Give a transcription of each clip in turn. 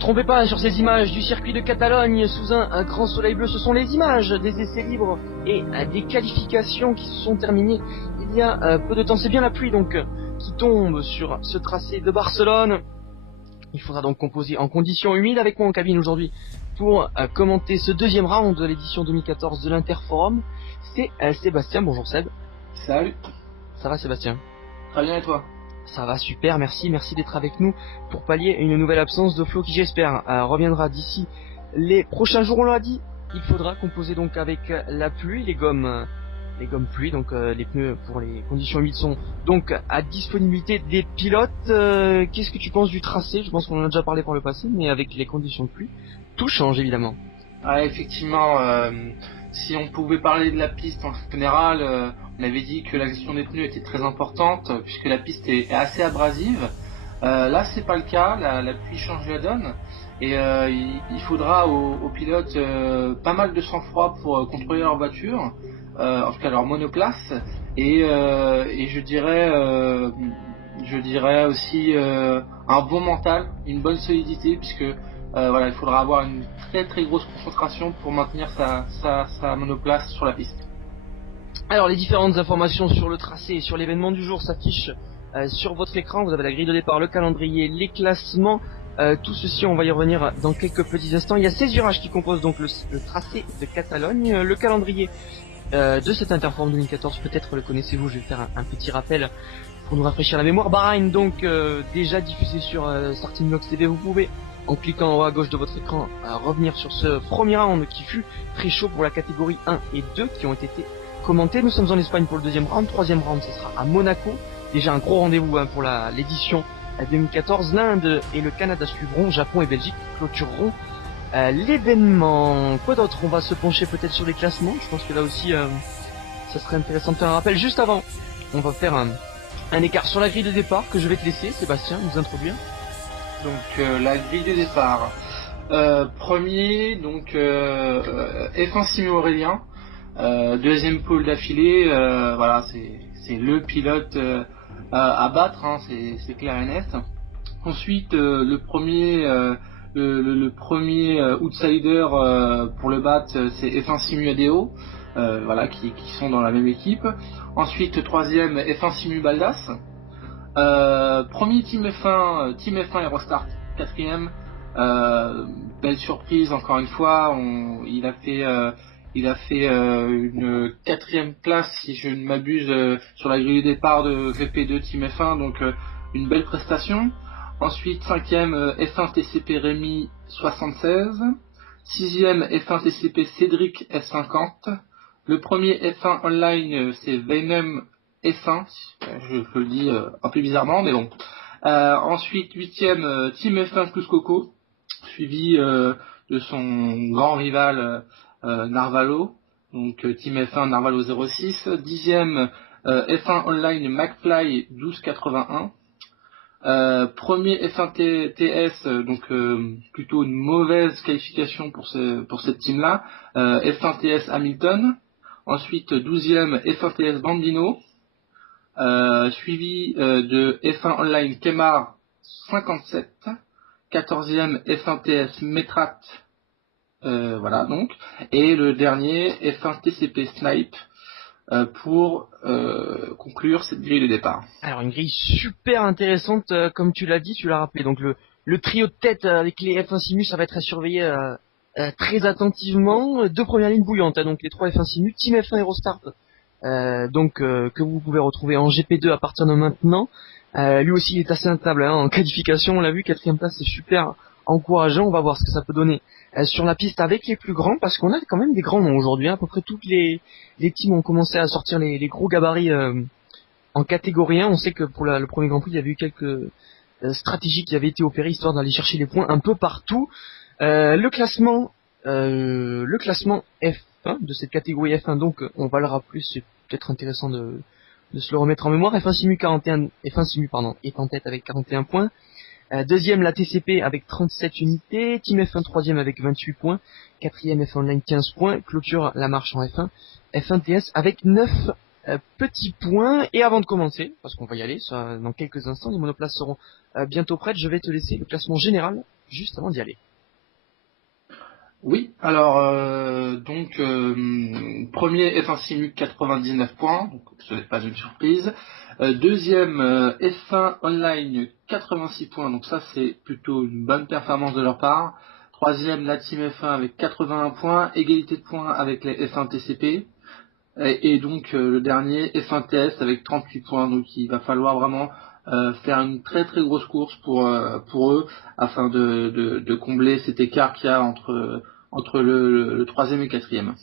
trompez pas sur ces images du circuit de Catalogne sous un grand soleil bleu. Ce sont les images des essais libres et des qualifications qui se sont terminées il y a peu de temps. C'est bien la pluie donc qui tombe sur ce tracé de Barcelone. Il faudra donc composer en conditions humides. Avec moi en cabine aujourd'hui pour commenter ce deuxième round de l'édition 2014 de l'Interforum. C'est Sébastien. Bonjour Seb. Salut. Ça va Sébastien? Très bien et toi? Ça va super, merci d'être avec nous pour pallier une nouvelle absence de Flo qui j'espère reviendra d'ici les prochains jours. On l'a dit, il faudra composer donc avec la pluie, les gommes pluie, donc les pneus pour les conditions humides sont donc à disponibilité des pilotes. Qu'est-ce que tu penses du tracé? Je pense qu'on en a déjà parlé par le passé, mais avec les conditions de pluie, tout change évidemment. Ah, effectivement, si on pouvait parler de la piste en général, on avait dit que la gestion des pneus était très importante puisque la piste est assez abrasive. Là, c'est pas le cas. La pluie change la donne et il faudra aux pilotes pas mal de sang-froid pour contrôler leur voiture, en tout cas leur monoplace, et je dirais aussi un bon mental, une bonne solidité puisque voilà, il faudra avoir une très très grosse concentration pour maintenir sa monoplace sur la piste. Alors les différentes informations sur le tracé et sur l'événement du jour s'affichent sur votre écran. Vous avez la grille de départ, le calendrier, les classements, tout ceci on va y revenir dans quelques petits instants. Il y a 16 virages qui composent donc le tracé de Catalogne. Le calendrier de cette Interform 2014, peut-être le connaissez-vous, je vais faire un petit rappel pour nous rafraîchir la mémoire. Bahreïn donc déjà diffusé sur Starting Blocks TV. Vous pouvez en cliquant en haut à gauche de votre écran revenir sur ce premier round qui fut très chaud pour la catégorie 1 et 2 qui ont été commentés. Nous sommes en Espagne pour le deuxième round. Troisième round, ce sera à Monaco. Déjà un gros rendez-vous pour l'édition 2014. L'Inde et le Canada suivront. Japon et Belgique clôtureront l'événement. Quoi d'autre? On va se pencher peut-être sur les classements. Je pense que là aussi, ça serait intéressant de faire un rappel. Juste avant, on va faire un écart sur la grille de départ que je vais te laisser, Sébastien, nous introduire. Donc la grille de départ. Premier, donc F1 Simon Aurélien. Deuxième pole d'affilée. Voilà, c'est le pilote à battre, hein, c'est clair et net. Ensuite, le premier outsider pour le battre, c'est F1 Simu ADO, voilà, qui sont dans la même équipe. Ensuite, troisième, F1 Simu Baldas. Premier Team F1 Eurostart, quatrième. Belle surprise encore une fois. Il a fait une quatrième place, si je ne m'abuse, sur la grille de départ de GP2 Team F1, donc une belle prestation. Ensuite, cinquième, F1 TCP Rémi 76. Sixième, F1 TCP Cédric F50. Le premier F1 online, c'est Venom F1. Je le dis un peu bizarrement, mais bon. Ensuite, huitième, Team F1 plus Coco, suivi de son grand rival Narvalo. Donc Team F1 Narvalo 06. Dixième, F1 online McFly 1281. Premier F1 TS, donc plutôt une mauvaise qualification pour cette team-là. F1 TS Hamilton. Ensuite, 12e F1 TS Bambino. Suivi de F1 Online Kemar 57. 14e F1 TS Metrat. Voilà donc. Et le dernier F1 TCP Snipe. Pour conclure cette grille de départ. Alors une grille super intéressante, comme tu l'as dit, tu l'as rappelé. Donc le trio de tête avec les F1 Simu, ça va être à surveiller très attentivement. Deux premières lignes bouillantes, donc les trois F1 Simu, Team F1 Eurostart, que vous pouvez retrouver en GP2 à partir de maintenant. Lui aussi il est assez instable en qualification, on l'a vu, quatrième place, c'est super encourageant. On va voir ce que ça peut donner sur la piste avec les plus grands, parce qu'on a quand même des grands noms aujourd'hui. À peu près toutes les teams ont commencé à sortir les gros gabarits en catégorie 1. On sait que pour le premier Grand Prix, il y avait eu quelques stratégies qui avaient été opérées histoire d'aller chercher les points un peu partout. Le classement F1 de cette catégorie F1, donc on va le rappeler, c'est peut-être intéressant de se le remettre en mémoire. F1 Simu est en tête avec 41 points. Deuxième, la TCP avec 37 unités. Team F1 troisième avec 28 points. Quatrième, F1 Online 15 points. Clôture la marche en F1. F1 TS avec 9 petits points. Et avant de commencer, parce qu'on va y aller dans quelques instants, les monoplaces seront bientôt prêtes, je vais te laisser le classement général juste avant d'y aller. Oui, alors premier F1 Simu 99 points, donc ce n'est pas une surprise. Deuxième F1 Online 86 points, donc ça c'est plutôt une bonne performance de leur part. Troisième la Team F1 avec 81 points, égalité de points avec les F1 TCP. Et donc le dernier F1 TS avec 38 points, donc il va falloir vraiment faire une très très grosse course pour eux afin de combler cet écart qu'il y a entre le troisième et le quatrième.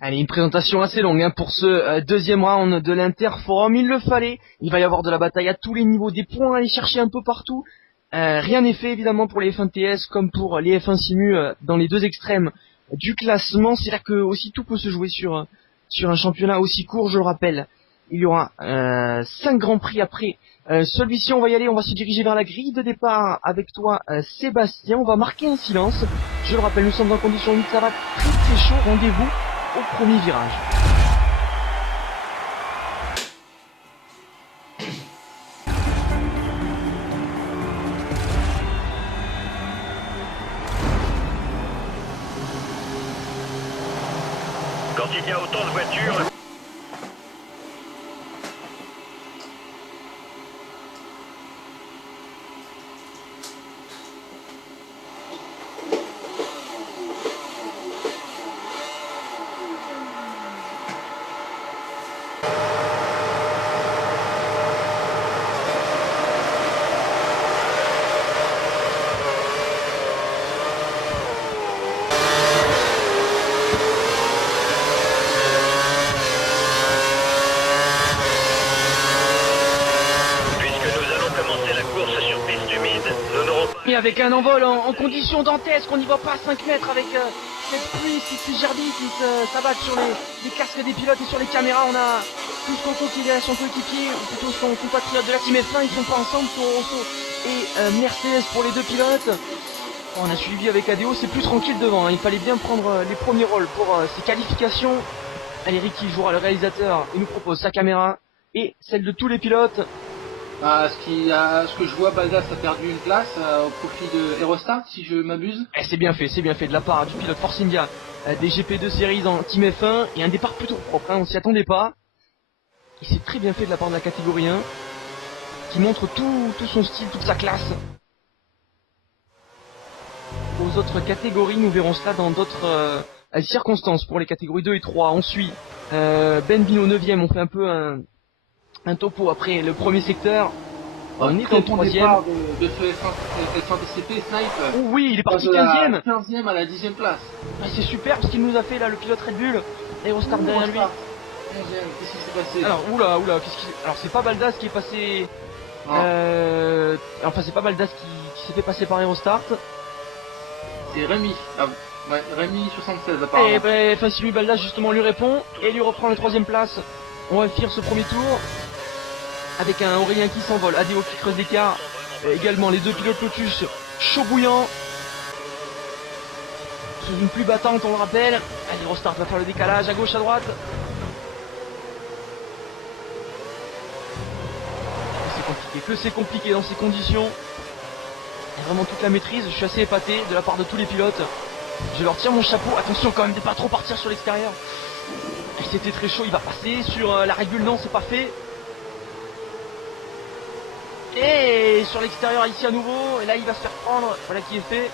Allez, une présentation assez longue pour ce deuxième round de l'Interforum, il le fallait, il va y avoir de la bataille à tous les niveaux, des points à aller chercher un peu partout. Rien n'est fait évidemment pour les F1 TS comme pour les F1 Simu dans les deux extrêmes du classement, c'est là que aussi tout peut se jouer sur un championnat aussi court, je le rappelle. Il y aura 5 grands prix après celui-ci, on va y aller, on va se diriger vers la grille de départ avec toi Sébastien, on va marquer un silence. Je le rappelle, nous sommes en condition humide, ça va très très chaud, rendez-vous au premier virage. Quand il y a autant de voitures... Et avec un envol en conditions dantesques, on n'y voit pas à 5 mètres avec cette pluie, ces gerbils qui s'abattent sur les casques des pilotes et sur les caméras. On a tous Coco qui est derrière son coéquipier, ou plutôt son compatriote de la Team F1, ils sont pas ensemble, Toro Rosso et Mercedes pour les deux pilotes. On a suivi avec ADO, c'est plus tranquille devant, il fallait bien prendre les premiers rôles pour ces qualifications. Allez, Ricky jouera le réalisateur, il nous propose sa caméra et celle de tous les pilotes. Ce que je vois, Baldas a perdu une place au profit de Aerostar, si je m'abuse. C'est bien fait de la part du pilote Force India des GP2 Series en Team F1 et un départ plutôt propre, on s'y attendait pas. Et c'est très bien fait de la part de la catégorie 1 qui montre tout son style, toute sa classe. Aux autres catégories, nous verrons cela dans d'autres circonstances. Pour les catégories 2 et 3, on suit Ben Bino 9ème, on fait un peu un topo après le premier secteur. On est en 3ème. De ce F1 TCP, Snipe. Oh oui, il est parti 15ème. 15ème à la 10ème place. C'est super parce qu'il nous a fait là le pilote Red Bull. Aerostar derrière lui. 11ème, qu'est-ce qui s'est passé? Alors, alors c'est pas Baldas qui est passé. Enfin, c'est pas Baldas qui s'est fait passer par Aerostart. C'est Rémi. Ouais, Rémi 76 apparemment. Et ben, Fassimi Baldas justement lui répond et lui reprend la 3ème place. On va finir ce premier tour avec un Aurélien qui s'envole, Adeo qui creuse l'écart, également les deux pilotes Lotus chaud bouillant sous une pluie battante, on le rappelle. Allez, Rostart va faire le décalage à gauche, à droite. C'est compliqué dans ces conditions. Il y a vraiment toute la maîtrise, je suis assez épaté de la part de tous les pilotes. Je leur tire mon chapeau, attention quand même de pas trop partir sur l'extérieur. C'était très chaud, il va passer sur la régule, non c'est pas fait. Et sur l'extérieur ici à nouveau, et là il va se faire prendre, voilà qui est fait.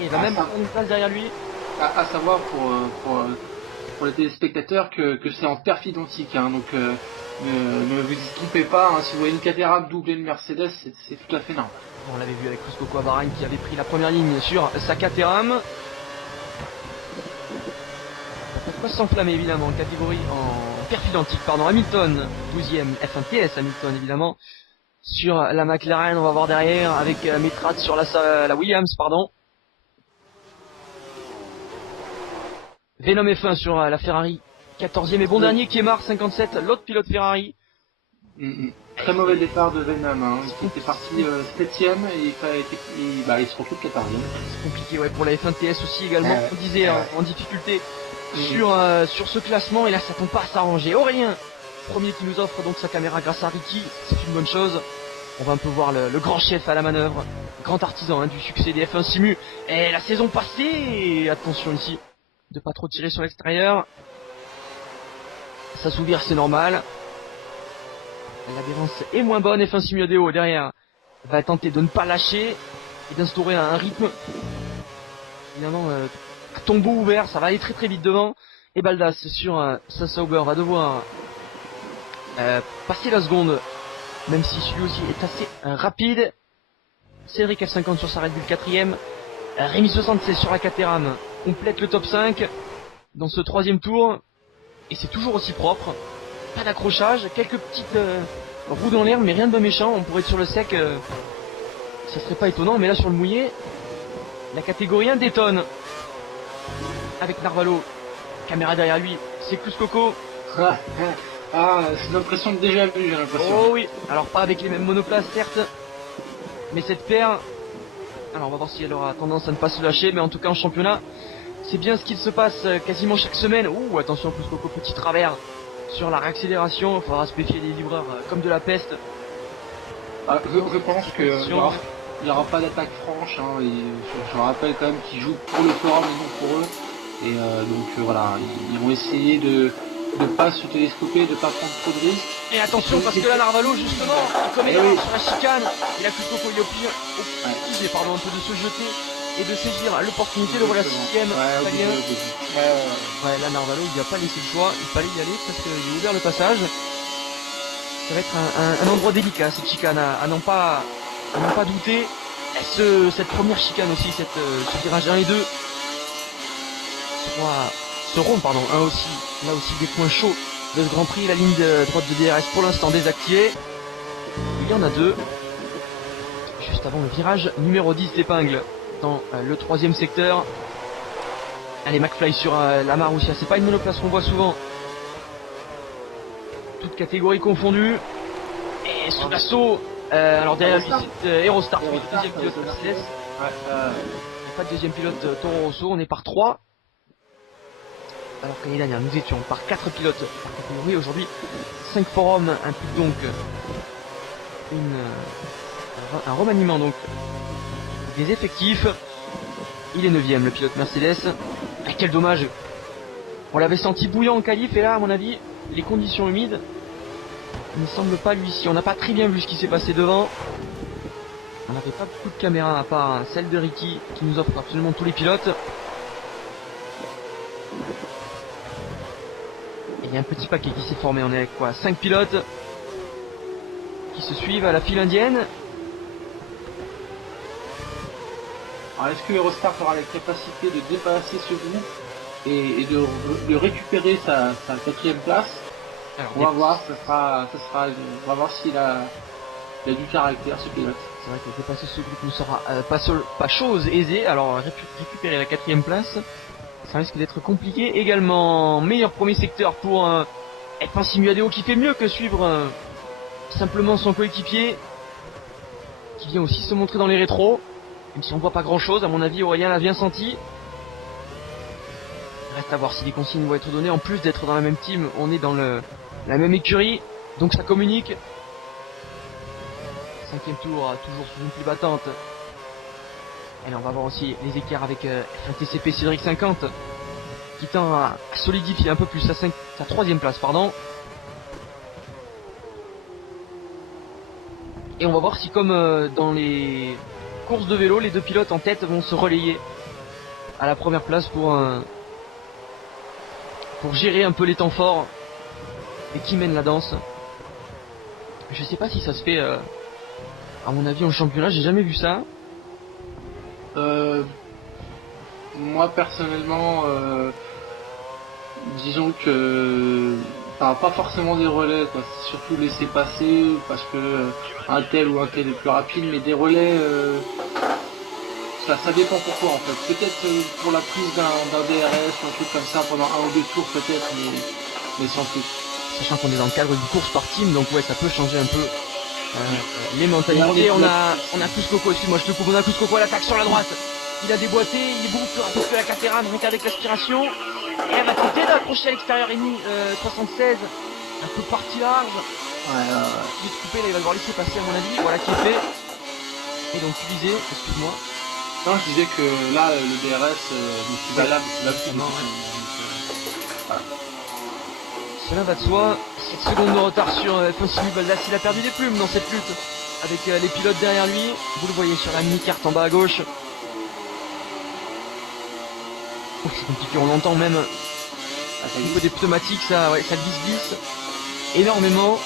Et il va même prendre une place derrière lui. À savoir pour les téléspectateurs que c'est en perf identique, hein, donc ne vous y trompez pas, hein, si vous voyez une Caterham doubler une Mercedes, c'est tout à fait normal. On l'avait vu avec Cruz Coco à Bahreïn qui avait pris la première ligne sur sa Caterham. Pas s'enflammer évidemment en catégorie en perf identique, pardon. Hamilton 12ème F1 TS, Hamilton évidemment sur la McLaren, on va voir derrière avec Metrat sur la Williams, pardon. Venom F1 sur la Ferrari 14ème et bon dernier Kemar 57, l'autre pilote Ferrari. Très mauvais départ de Venom, hein, qui était parti 7ème et il se retrouve 14ème. C'est compliqué, ouais, pour la F1 TS aussi également, on disait en difficulté sur ce classement, et là ça tombe pas à s'arranger. Aurélien, premier qui nous offre donc sa caméra grâce à Ricky, c'est une bonne chose. On va un peu voir le grand chef à la manœuvre, grand artisan du succès des F1 Simu. Et la saison passée, attention ici, de pas trop tirer sur l'extérieur. S'assouvir, c'est normal. L'adhérence est moins bonne. F1 Simu ADO derrière va tenter de ne pas lâcher et d'instaurer un rythme. Évidemment, tombeau ouvert, ça va aller très très vite devant. Et Baldas sur sa Sauber va devoir passer la seconde, même si celui aussi est assez rapide. Cédric F50 sur sa Red Bull 4ème. Rémi 76 sur la Caterham complète le top 5 dans ce troisième tour. Et c'est toujours aussi propre. Pas d'accrochage, quelques petites roues dans l'air, mais rien de méchant. On pourrait être sur le sec, ça serait pas étonnant. Mais là sur le mouillé, la catégorie 1 détonne. Avec Narvalo, caméra derrière lui, c'est Clous Coco. C'est une impression de déjà vu, j'ai l'impression. Oh oui, alors pas avec les mêmes monoplaces certes, mais cette paire, alors on va voir si elle aura tendance à ne pas se lâcher, mais en tout cas en championnat, c'est bien ce qu'il se passe quasiment chaque semaine. Ouh, attention, Clous Coco, petit travers sur la réaccélération, il faudra se méfier des livreurs comme de la peste. Je pense qu'il n'y aura pas d'attaque franche, hein, et je rappelle quand même qu'ils jouent pour le forum et non pour eux. Et donc voilà, ils vont essayer de ne pas se télescoper, de ne pas prendre trop de risques. Et attention parce que là Narvalo justement, il commet l'erreur sur la chicane, et la Clous Coco il est obligé un peu de se jeter et de saisir l'opportunité de voir la 6ème. Ouais, là Narvalo il n'a pas laissé le choix, il fallait y aller parce qu'il a ouvert le passage. Ça va être un endroit délicat cette chicane, à n'en pas douter. Et cette première chicane aussi, ce virage 1 et 2 seront là aussi des points chauds de ce Grand Prix. La ligne de droite de DRS pour l'instant désactivée. Il y en a deux juste avant le virage numéro 10 d'épingle dans le troisième secteur. Allez, McFly sur la Marussia, c'est pas une monoplace qu'on voit souvent, toutes catégories confondues. Et sous l'assaut, alors derrière lui c'est Aerostar, le deuxième pilote Mercedes. Pas de deuxième pilote Toro Rosso, on est par 3. Alors qu'année dernière nous étions par 4 pilotes par catégorie. Aujourd'hui 5 forums impliquent donc un remaniement donc des effectifs. Il est 9ème le pilote Mercedes. Ah, quel dommage, on l'avait senti bouillant en qualif, et là à mon avis les conditions humides ne semblent pas lui ici. On n'a pas très bien vu ce qui s'est passé devant. On n'avait pas beaucoup de caméras à part celle de Ricky qui nous offre absolument tous les pilotes. Il y a un petit paquet qui s'est formé, on est avec quoi, 5 pilotes qui se suivent à la file indienne. Alors est-ce que Eurostar aura la capacité de dépasser ce groupe et de récupérer sa 4ème place? Alors, on va voir, on va voir s'il a du caractère ce pilote. C'est vrai que dépasser ce groupe ne sera pas chose aisée, alors récupérer la 4ème place, ça risque d'être compliqué. Également, meilleur premier secteur pour F1 Simu ADO qui fait mieux que suivre simplement son coéquipier, qui vient aussi se montrer dans les rétros, même si on voit pas grand chose. À mon avis, Aurélien l'a bien senti. Reste à voir si les consignes vont être données. En plus d'être dans la même team, on est dans la même écurie, donc ça communique. 5ème tour, toujours sous une pluie battante. Et là on va voir aussi les écarts avec un TCP Cédric 50 qui tend à solidifier un peu plus sa 3ème place, pardon. Et on va voir si, comme dans les courses de vélo, les deux pilotes en tête vont se relayer à la première place pour gérer un peu les temps forts et qui mène la danse. Je sais pas si ça se fait à mon avis en championnat, j'ai jamais vu ça. Moi personnellement, disons que pas forcément des relais, quoi. C'est surtout laisser passer parce que un tel ou un tel est plus rapide, mais des relais, ça dépend pourquoi en fait. Peut-être pour la prise d'un DRS ou un truc comme ça pendant 1 ou 2 tours peut-être, mais sans plus. Sachant qu'on est dans le cadre d'une course par team, donc ouais, ça peut changer un peu les mentalités. On a Clous Coco, excuse-moi je te coupe, on a Clous Coco à l'attaque sur la droite. Il a déboîté, il est beaucoup plus rapide que la Caterham, donc avec l'aspiration. Et elle va tenter d'accrocher à l'extérieur, Eni 76 un peu parti large. Ouais, Il est coupé, là il va devoir laisser passer à mon avis. Voilà qui est fait. Et donc tu disais, excuse-moi. non, je disais que là, le DRS, c'est valable, c'est là plus. Non, Cela va de soi. 7 secondes de retard sur F1 Baldas. Il a perdu des plumes dans cette lutte avec les pilotes derrière lui. Vous le voyez sur la mini-carte en bas à gauche. Oh, c'est compliqué, on entend même au niveau des pneumatiques, ça glisse énormément.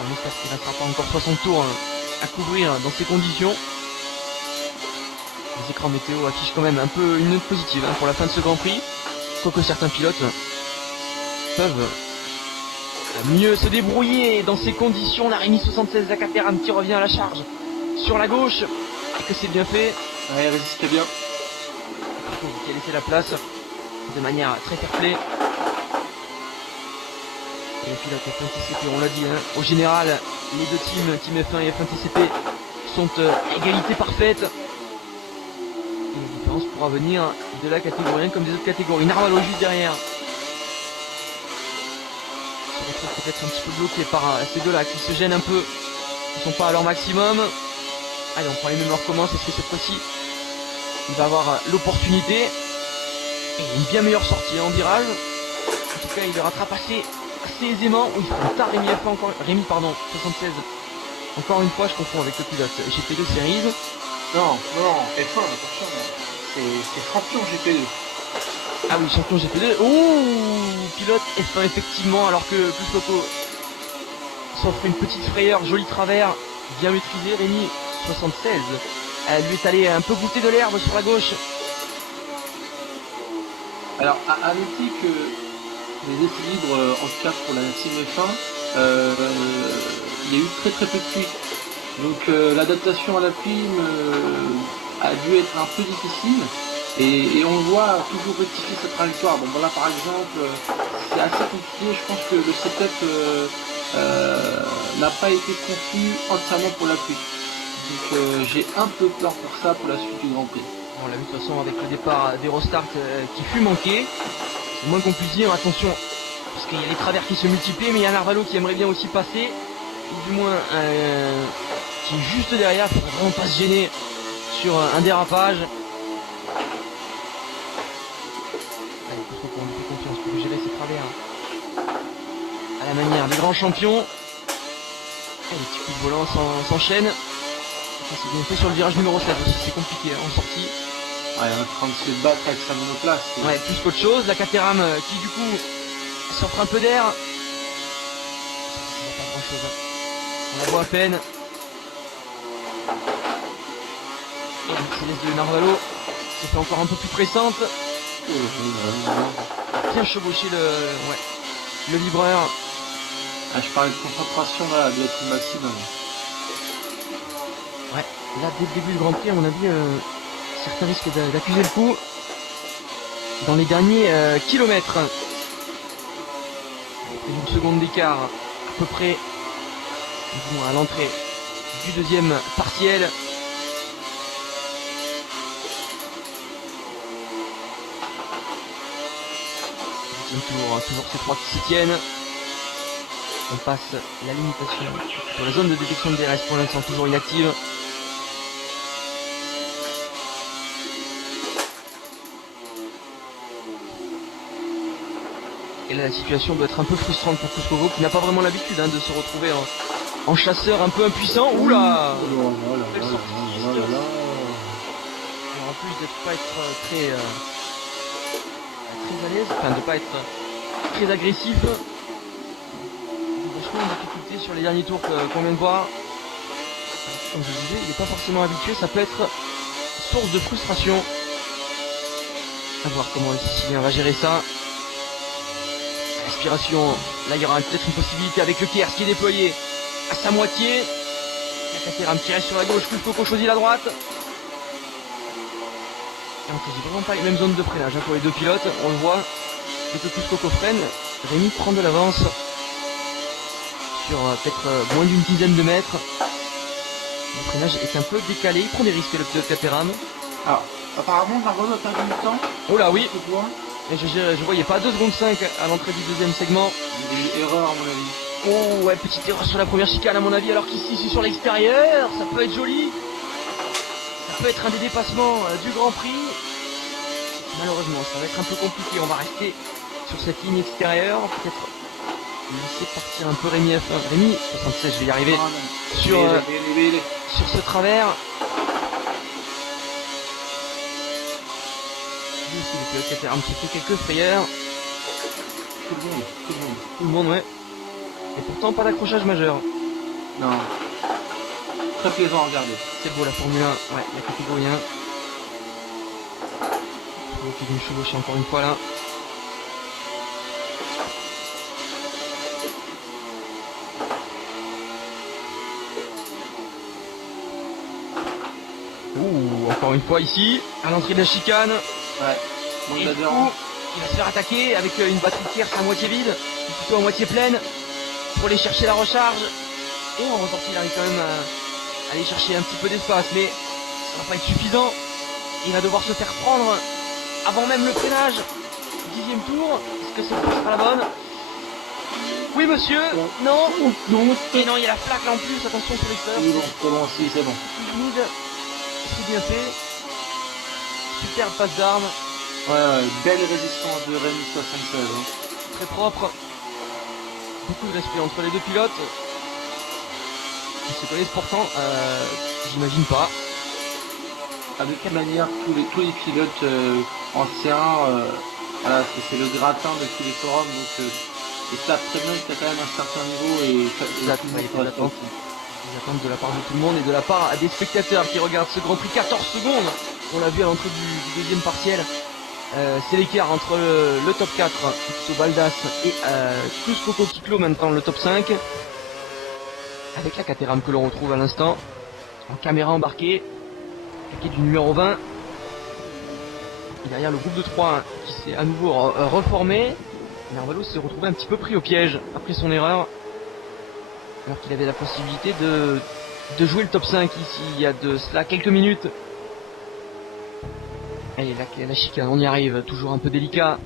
On espère qu'il ne restera pas encore 60 tours à couvrir dans ces conditions. Les écrans météo affichent quand même un peu une note positive pour la fin de ce Grand Prix. Quoique certains pilotes peuvent mieux se débrouiller dans ces conditions. La Rémi 76 Caterham qui revient à la charge sur la gauche. Et que c'est bien fait. Ouais, il résiste bien. Qui a laissé la place de manière très fair-play. Et les pilotes F1 TCP, on l'a dit, au général, les deux teams, Team F1 et F1 TCP, sont à égalité parfaite. Et la différence pourra venir de la catégorie 1 comme des autres catégories. Narvalo juste derrière. Se retrouve peut-être un petit peu bloqué par ces deux-là qui se gênent un peu, qui sont pas à leur maximum. Allez, on prend les mêmes, on recommence. Est-ce que cette fois-ci, il va avoir l'opportunité et une bien meilleure sortie en virage. En tout cas, il le rattrape assez aisément. Il prend tard Rémi F1 encore. Rémi, pardon, 76. Encore une fois, je confonds avec le pilote GP2 Series. Non, F1, attention, c'est champion GP2. Ah oui, champion GP2. Oh, pilote F1 effectivement, alors que Loco s'offre une petite frayeur, joli travers, bien maîtrisé. Rémi 76. Elle lui est allée un peu goûter de l'herbe sur la gauche. Alors, à noter que les équilibres, en tout cas pour la Team F1, il y a eu très peu de pluie. Donc l'adaptation à la pluie a dû être un peu difficile. Et on voit toujours rectifier sa trajectoire. Bon, voilà, par exemple, c'est assez compliqué. Je pense que le setup n'a pas été conçu entièrement pour la pluie. Donc j'ai un peu peur pour ça pour la suite du Grand Prix. On l'a vu de toute façon avec le départ d'Eurostart qui fut manqué. C'est moins qu'on puisse dire, attention, parce qu'il y a les travers qui se multiplient, mais il y a Narvalo qui aimerait bien aussi passer, ou du moins qui est juste derrière, il faut vraiment pas se gêner sur un dérapage. Allez, on lui fait confiance pour gérer ses travers à la manière des grands champions. Et les petits coups de volant s'enchaînent. C'est bien fait sur le virage numéro 7 aussi, c'est compliqué en sortie. Ouais, on est en train de se battre avec sa monoplace. Ouais, plus qu'autre chose. La Caterham qui du coup s'offre un peu d'air. Pas grand chose. On la voit à peine. Et la Mercedes de Narvalo se fait encore un peu plus pressante. Bien chevauché le vibreur. Ah, je parlais de concentration là, de la team maximum. Ouais, là dès le début du Grand Prix, à mon avis, certains risquent d'accuser le coup dans les derniers kilomètres. Une seconde d'écart à peu près, du moins à l'entrée du deuxième partiel. Toujours ces trois qui s'y tiennent. On passe la limitation sur la zone de détection de DRS, pour l'instant toujours inactive. Et là la situation doit être un peu frustrante pour Kuskovo qui n'a pas vraiment l'habitude de se retrouver en chasseur un peu impuissant. Oula! Belle sortie. Alors en plus de ne pas être très à l'aise, enfin de pas être très agressif. Vachement de difficulté sur les derniers tours qu'on vient de voir. Comme je disais, il n'est pas forcément habitué, ça peut être source de frustration. À voir comment le Sicilien va gérer ça. L'aspiration, là il y aura peut-être une possibilité avec le Kers qui est déployé à sa moitié. La Caterham qui reste sur la gauche, Coco choisit la droite. Et on choisit vraiment pas les mêmes zones de freinage pour les deux pilotes, on le voit. Dès que Coco freine, Rémi prend de l'avance sur peut-être moins d'une dizaine de mètres. Le freinage est un peu décalé, il prend des risques le pilote Caterham. Alors, apparemment Narvalo a perdu du temps. Oh là oui. Et je voyais pas 2 secondes 5 à l'entrée du deuxième segment. Il y a eu erreur à mon avis. Oh ouais, petite erreur sur la première chicane à mon avis, alors qu'ici c'est sur l'extérieur, ça peut être joli. Ça peut être un des dépassements du Grand Prix. Malheureusement, ça va être un peu compliqué, on va rester sur cette ligne extérieure, peut-être laisser partir un peu Rémi F1. Rémi, 76, je vais y arriver. Ah, non. Sur, Vélé. sur ce travers. Lui aussi, le pilote Caterham se fait quelques frayeurs. Tout le monde. Tout le monde, ouais. Et pourtant, pas d'accrochage majeur. Non. Très plaisant à regarder. C'est beau la Formule 1, ouais, la catégorie 1. Qui vient chevaucher encore une fois là. Ouh, encore une fois ici, à l'entrée de la chicane. Ouais. Manque Et du d'adhérence. coup, il va se faire attaquer avec une batterie de tierce à moitié vide, ou plutôt à moitié pleine, pour aller chercher la recharge. Et en ressortie, il arrive quand même à aller chercher un petit peu d'espace, mais ça va pas être suffisant. Il va devoir se faire prendre avant même le freinage. 10e tour, est-ce que cette fois sera la bonne? Oui monsieur, non, Non. et non, il y a la flaque là en plus, attention sur les C'est bon, si, c'est bon. c'est bien fait. Superbe passe d'armes, Ouais, belle résistance de Rémi 76. Hein. très propre. Beaucoup de respect entre les deux pilotes. Ils se connaissent pourtant, j'imagine pas. Ah, de quelle manière tous les pilotes anciens, voilà, c'est le gratin de tous les forums, donc ils savent très bien qu'il y a quand même un certain niveau et Ils attendent de la part de tout le monde et de la part des spectateurs qui regardent ce Grand Prix 14 secondes. On l'a vu à l'entrée du deuxième partiel. C'est l'écart entre le top 4, plutôt Baldas, et plus Coco qui clôt maintenant le top 5. Avec la Caterham que l'on retrouve à l'instant, en caméra embarquée, qui est du numéro 20. Et derrière le groupe de 3 qui s'est à nouveau reformé. Narvalos s'est retrouvé un petit peu pris au piège après son erreur. Alors qu'il avait la possibilité de jouer le top 5 ici, il y a de cela quelques minutes. Allez, la chicane, on y arrive, toujours un peu délicat.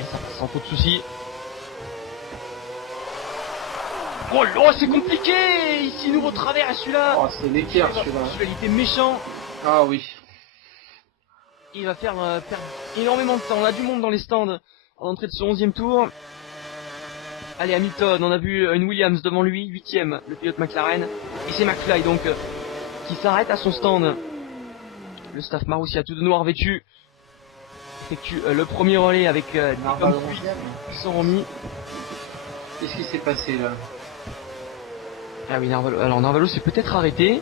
Et ça passe sans trop de soucis. Oh là, c'est compliqué. Ici, nouveau travers, celui-là. Oh, c'est l'équerre celui-là. Celui-là, il était méchant. Ah oui. Il va faire perdre énormément de temps. On a du monde dans les stands à l'entrée de ce 11e tour. Allez, Hamilton, on a vu une Williams devant lui, 8ème, le pilote McLaren. Et c'est McFly donc qui s'arrête à son stand. Le staff Marussia tout de noir vêtu effectue le premier relais avec des gommes pluie qui sont remis. Qu'est-ce qui s'est passé là? Ah oui, Narvalo. Alors Narvalo s'est peut-être arrêté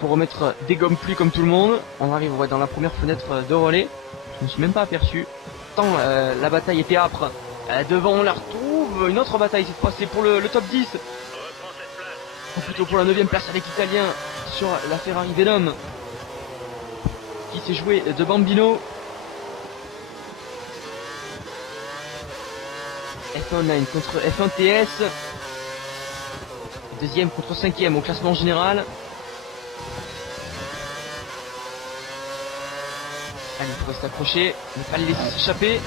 pour remettre des gommes pluie comme tout le monde. On arrive dans la première fenêtre de relais. Je ne me suis même pas aperçu. Tant la bataille était âpre. Devant on la retrouve. Une autre bataille cette fois c'est pour le top 10. Ou plutôt pour la 9ème place avec l'Italien sur la Ferrari Venom. Qui s'est joué de Bambino. F1 Online contre F1 TS. Deuxième contre 5ème au classement général. Allez, il faut rester accroché, ne pas le laisser s'échapper.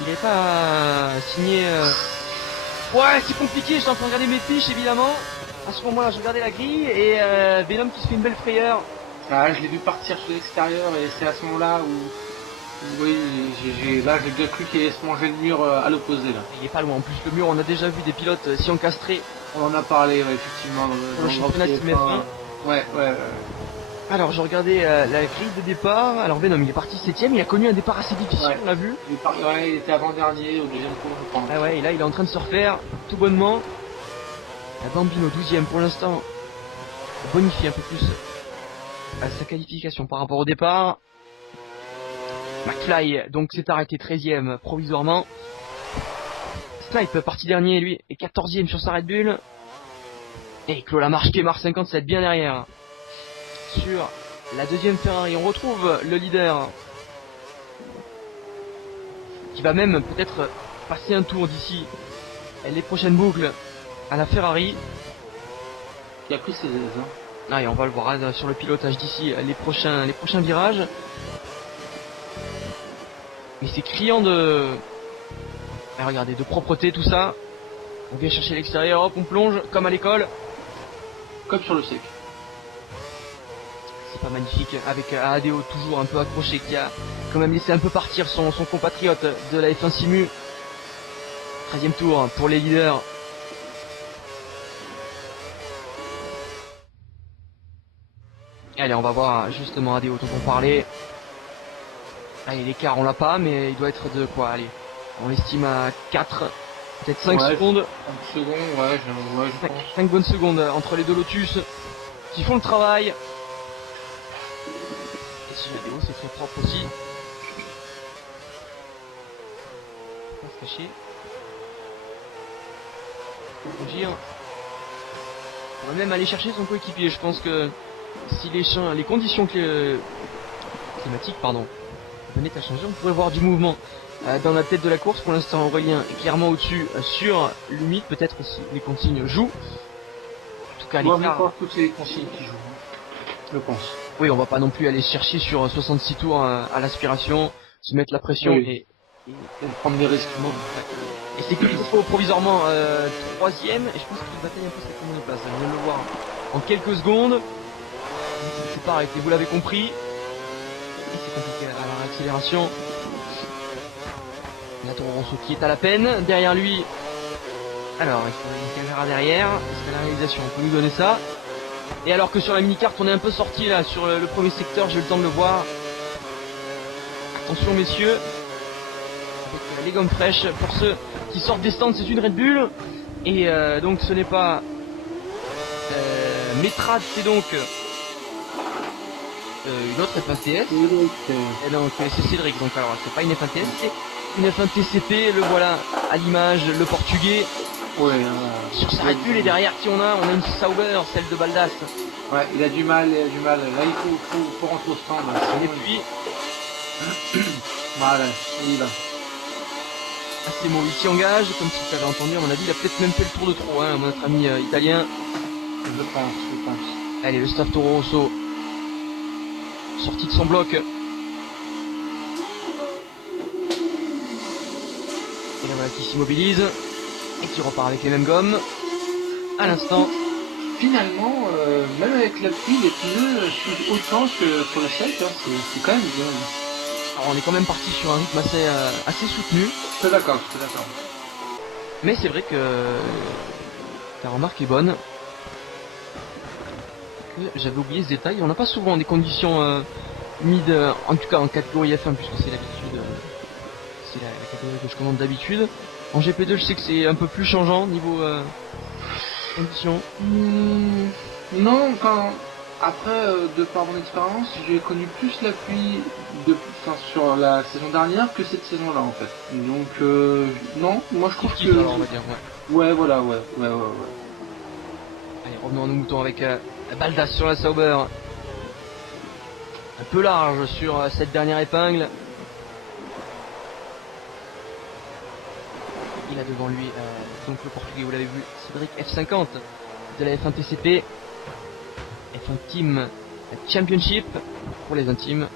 Il n'est pas signé. Ouais, c'est compliqué, j'étais en train de regarder mes fiches évidemment. À ce moment-là, je regardais la grille et Venom qui se fait une belle frayeur. Ah, je l'ai vu partir sur l'extérieur et c'est à ce moment-là où oui, j'ai bien cru qu'il allait se manger le mur à l'opposé là. Il est pas loin. En plus, le mur, on a déjà vu des pilotes si encastrés. On en a parlé, ouais, effectivement. Dans le championnat de F1. Ouais. Alors, je regardais la grille de départ. Alors, Venom, il est parti 7ème. Il a connu un départ assez difficile, Ouais. on l'a vu. Il était avant-dernier au deuxième tour, je pense. Ah ouais, et là, il est en train de se refaire tout bonnement. La Bambino, 12ème pour l'instant. Bonifie un peu plus sa qualification par rapport au départ. McFly, donc, s'est arrêté 13ème provisoirement. Snipe, parti dernier, lui, est 14ème sur sa Red Bull. Et il clôt la marche Kemar 57 bien derrière. Sur la deuxième Ferrari, on retrouve le leader. Qui va même peut-être passer un tour d'ici les prochaines boucles à la Ferrari. Il a pris ses aises. Hein. Ah, et on va le voir hein, sur le pilotage d'ici les prochains virages. Mais c'est criant de... Ah, regardez, de propreté tout ça. On vient chercher l'extérieur, hop, on plonge comme à l'école. Comme sur le sec. C'est pas magnifique, avec ADO toujours un peu accroché, qui a quand même laissé un peu partir son compatriote de la F1 Simu. 13e tour pour les leaders. Allez, on va voir justement ADO dont on parlait. Allez, l'écart on l'a pas, mais il doit être de quoi? Allez, on l'estime à 4, peut-être 5 secondes. 5 secondes, ouais, je pense. 5 bonnes secondes entre les deux Lotus qui font le travail. Et si ADO c'est très propre aussi. Faut pas se cacher. Faut agir. On va même aller chercher son coéquipier. Je pense que si les conditions climatiques venaient à changer, on pourrait voir du mouvement dans la tête de la course. Pour l'instant, Aurélien est clairement au-dessus sur l'humide. Peut-être si les consignes jouent. En tout cas, on va voir toutes les consignes qui jouent, je pense. Oui, on va pas non plus aller chercher sur 66 tours à l'aspiration, se mettre la pression et prendre des risques. Et c'est qu'il faut provisoirement 3ème, et je pense qu'il bataille un peu sa commune de place. On vient de le voir en quelques secondes. C'est pas arrêté, vous l'avez compris. Et c'est compliqué à la réaccélération. La Toro Rosso qui est à la peine. Derrière lui, alors il faut une caméra derrière. Est-ce que la réalisation peut nous donner ça? Et alors que sur la mini-carte on est un peu sorti là sur le premier secteur, j'ai eu le temps de le voir. Attention messieurs, avec les gommes fraîches pour ceux qui sortent des stands, c'est une Red Bull. Et donc ce n'est pas Metrad, c'est donc une autre F1 TS. Et donc c'est Cédric, donc alors c'est pas une F1 TS, c'est une F1 TCP, le voilà à l'image, le portugais. Ouais, sur sa Red Bull, et derrière qui on a une Sauber, celle de Baldas. Ouais, il a du mal. Là il faut rentrer au stand. Et puis voilà, il y va. Assemo, il s'y engage, comme si tu avais entendu, à mon avis, il a peut-être même fait le tour de trop, hein, notre ami italien. Je pense. Allez, le staff Toro Rosso, sorti de son bloc. Et là voilà qui s'immobilise, et qui repart avec les mêmes gommes. À l'instant. Finalement, même avec la pluie, les pneus suivent autant que sur le sec, hein, c'est quand même bien. Alors on est quand même parti sur un rythme assez soutenu. Je suis d'accord. Mais c'est vrai que ta remarque est bonne. J'avais oublié ce détail. On n'a pas souvent des conditions humides, en tout cas en catégorie F1, puisque c'est l'habitude. C'est la catégorie que je commande d'habitude. En GP2, je sais que c'est un peu plus changeant niveau conditions. Non, enfin, après, de par mon expérience, j'ai connu plus la pluie sur la saison dernière que cette saison-là, en fait. Donc, non, moi je trouve que... Alors, on va dire, ouais, voilà. Allez, revenons à nos moutons avec Baldas sur la Sauber. Un peu large sur cette dernière épingle. Il a devant lui donc le portugais, vous l'avez vu, Cédric F50 de la F1 TCP. F1 Team Championship pour les intimes.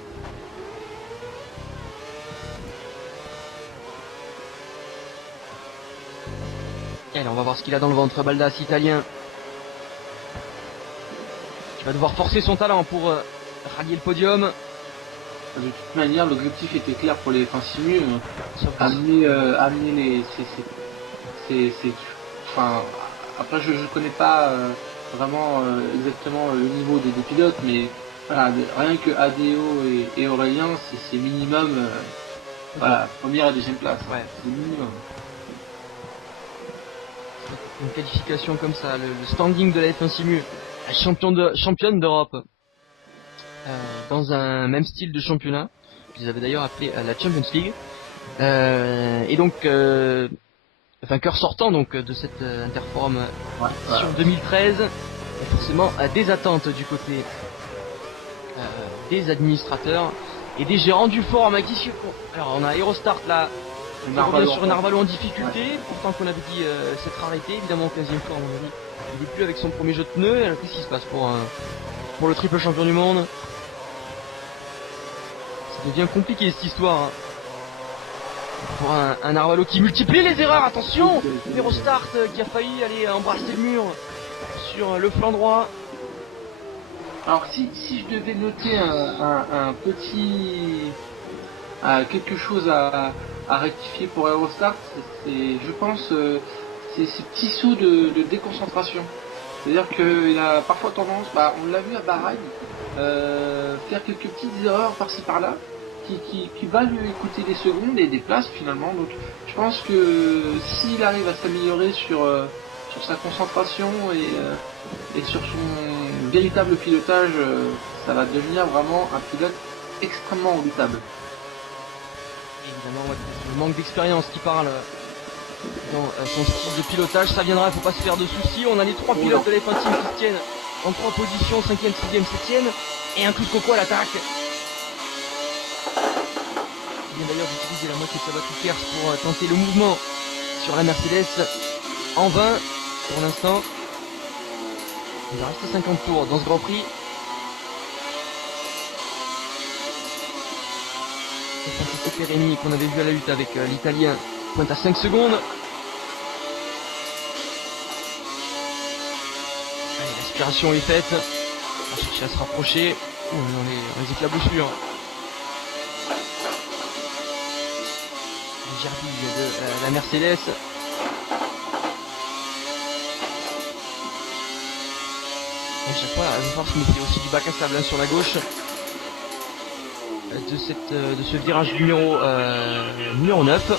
Et allez, on va voir ce qu'il a dans le ventre, Baldas italien. Qui va devoir forcer son talent pour rallier le podium. De toute manière, l'objectif était clair pour les F1 Simu, amener enfin, après je connais pas vraiment exactement le niveau des pilotes, mais voilà, rien que ADO et Aurélien, c'est minimum, voilà, première et deuxième place, ouais. C'est minimum. Une qualification comme ça, le standing de la F1 Simu, championne d'Europe. Dans un même style de championnat, qu'ils avaient d'ailleurs appelé la Champions League, et donc vainqueur sortant donc de cette Interforum édition 2013, et forcément des attentes du côté des administrateurs et des gérants du forum. Alors on a Aerostart là Il revient sur un Arvalo en difficulté, pourtant qu'on avait dit s'être arrêté, évidemment au 15e tour à mon avis. Il est plus avec son premier jeu de pneus, alors qu'est-ce qui se passe pour le triple champion du monde? Ça devient compliqué cette histoire. Hein. Pour un Arvalo qui multiplie les erreurs, attention! Eurostart qui a failli aller embrasser le mur sur le flanc droit. Alors si je devais noter un petit quelque chose à rectifier pour Eurostart, c'est je pense c'est ces petits sauts de déconcentration. C'est-à-dire qu'il a parfois tendance, on l'a vu à Bahreïn, faire quelques petites erreurs par-ci par-là qui va lui coûter des secondes et des places finalement. Donc je pense que s'il arrive à s'améliorer sur sa concentration et sur son véritable pilotage, ça va devenir vraiment un pilote extrêmement redoutable. Évidemment, ouais, le manque d'expérience qui parle dans son style de pilotage, ça viendra, il ne faut pas se faire de soucis. On a les 3 pilotes de l'F1 Team qui se tiennent en 3 positions, 5e, 6e, 7e, et un coup de coco à l'attaque. Il vient d'ailleurs d'utiliser la moitié de sa batterie Kers pour tenter le mouvement sur la Mercedes en vain pour l'instant. Il va rester 50 tours dans ce Grand Prix. C'est Francisco Perini qu'on avait vu à la lutte avec l'Italien, pointe à 5 secondes. Allez, l'aspiration est faite. On va chercher à se rapprocher. On est dans les éclaboussures. Le gerbille de la Mercedes. Et à chaque fois, il va falloir se méfier aussi du bac à sable sur la gauche. De ce virage numéro 9.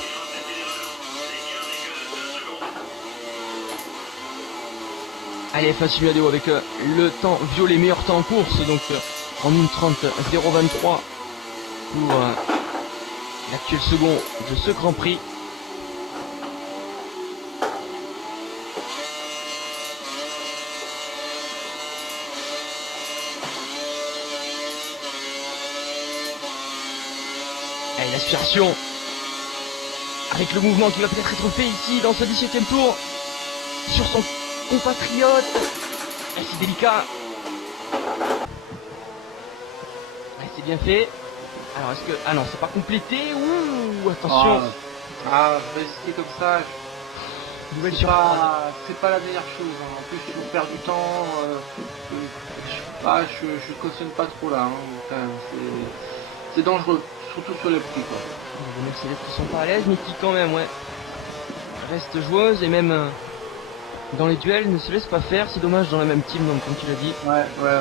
Allez, F1 Simuladio avec le temps violet, meilleur temps en course, donc en 1:30:023 pour l'actuel second de ce Grand Prix. Allez, l'aspiration avec le mouvement qui va peut-être être fait ici dans ce 17e tour sur son compatriote. Et c'est délicat. Ouais, c'est bien fait. Alors est-ce que... Ah non, c'est pas complété. Ouh, attention. Rester comme ça, Nouvelle c'est pas la meilleure chose. Hein. En plus, il faut perdre du temps. Je cautionne pas trop là. Hein. C'est dangereux, surtout sur les prix. Quoi. Les Mercedes qui sont pas à l'aise, mais qui quand même, ouais, restent joueuses et même dans les duels ne se laissent pas faire. C'est dommage dans la même team, donc comme tu l'as dit. Ouais. Il va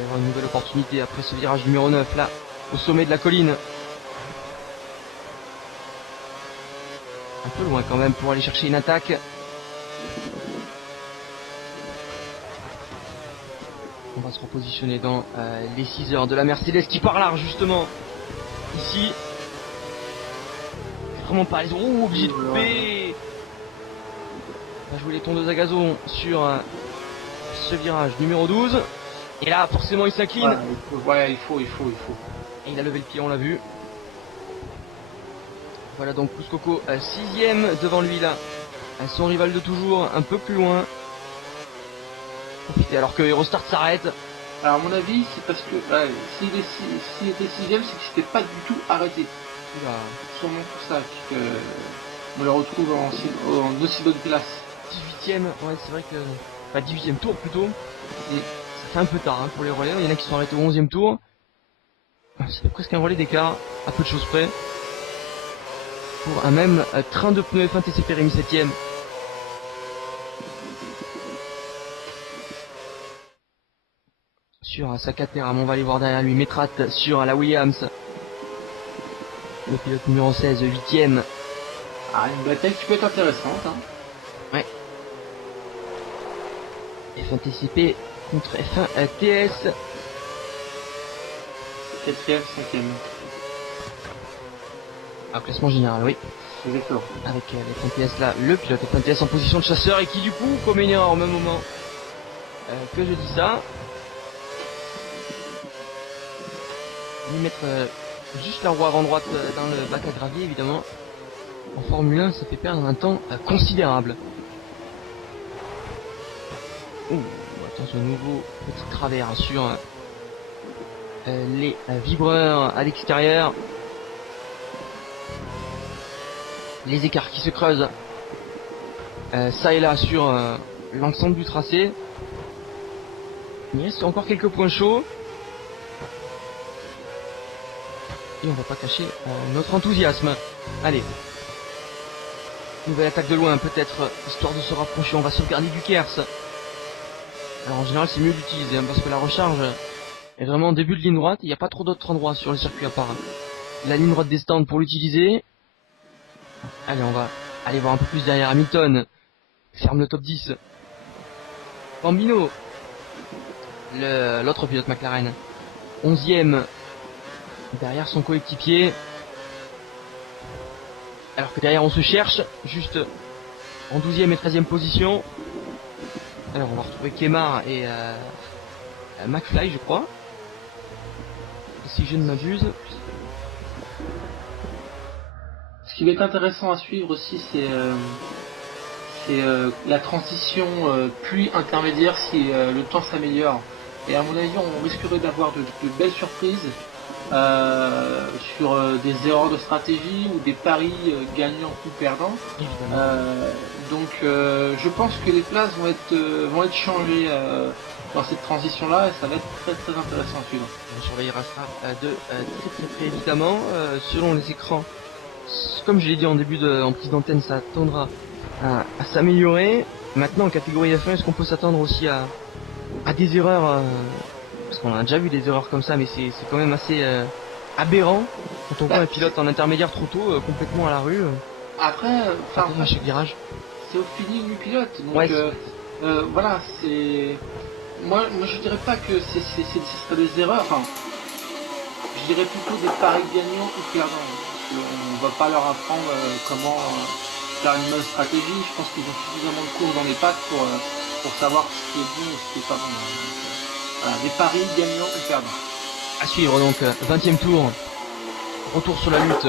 y avoir une nouvelle opportunité après ce virage numéro 9 là, au sommet de la colline. Un peu loin quand même pour aller chercher une attaque. On va se repositionner dans les 6 heures de la Mercedes qui part large justement. Ici. C'est vraiment pas les roues obligés de couper. On va jouer les tondeuses à gazon sur ce virage numéro 12. Et là, forcément, il s'incline. Ouais, il faut. Et il a levé le pied, on l'a vu. Voilà donc Couscoco 6ème devant lui là. Son rival de toujours, un peu plus loin. Alors que Eurostart s'arrête. Alors à mon avis, c'est parce que s'il était 6ème, c'est qu'il s'était pas du tout arrêté. C'est sûrement pour ça qu'on le retrouve en aussi bonne place. 18ème, ouais c'est vrai que... Enfin 18ème tour plutôt. Et ça fait un peu tard hein, pour les relais, il y en a qui sont arrêtés au 11ème tour. C'est presque un relais d'écart, à peu de choses près. Pour un même train de pneus F1 TCP Rémi 7ème. Sur sa Caterham, on va aller voir derrière lui Metrat sur la Williams. Le pilote numéro 16, 8ème. Une bataille qui peut être intéressante. Hein. Ouais. F1 TCP contre F1 TS. 4ème, 5ème. Classement général, oui. Exactement. Avec les F1 TS là, le pilote F1 TS en position de chasseur et qui du coup commet une erreur au même moment que je dis ça. Lui mettre juste la roue avant droite dans le bac à gravier, évidemment. En Formule 1, ça fait perdre un temps considérable. Ouh, attention, nouveau petit travers sur les vibreurs à l'extérieur. Les écarts qui se creusent ça et là sur l'ensemble du tracé. Il reste encore quelques points chauds. Et on va pas cacher notre enthousiasme. Allez. Nouvelle attaque de loin peut-être, histoire de se rapprocher. On va sauvegarder du Kers. Alors en général c'est mieux d'utiliser parce que la recharge est vraiment en début de ligne droite. Il n'y a pas trop d'autres endroits sur le circuit à part la ligne droite des stands pour l'utiliser. Allez, on va aller voir un peu plus derrière. Hamilton ferme le top 10. Bambino, l'autre pilote McLaren, 11e derrière son coéquipier. Alors que derrière on se cherche, juste en 12e et 13e position. Alors on va retrouver Kemar et McFly, je crois, si je ne m'abuse. Ce qui va être intéressant à suivre aussi, c'est la transition pluie intermédiaire si le temps s'améliore. Et à mon avis, on risquerait d'avoir de belles surprises sur des erreurs de stratégie ou des paris gagnants ou perdants. Donc je pense que les places vont être changées dans cette transition-là et ça va être très très intéressant à suivre. On surveillera ça de très près évidemment, selon les écrans. Comme je l'ai dit en prise d'antenne, ça tendra à s'améliorer. Maintenant en catégorie F1, est-ce qu'on peut s'attendre aussi à des erreurs parce qu'on a déjà vu des erreurs comme ça, mais c'est quand même assez aberrant quand on voit un pilote en intermédiaire trop tôt, complètement à la rue. Après, à chaque virage. C'est au feeling du pilote. Donc ouais, voilà, c'est moi je dirais pas que ce serait des erreurs. Enfin, je dirais plutôt des paris gagnants ou perdants. On va pas leur apprendre comment faire une bonne stratégie. Je pense qu'ils ont suffisamment de courses dans les pattes pour savoir ce qui est bon et ce qui est pas bon. Donc, voilà, des paris gagnants ou perdants. À suivre donc, 20e tour. Retour sur la lutte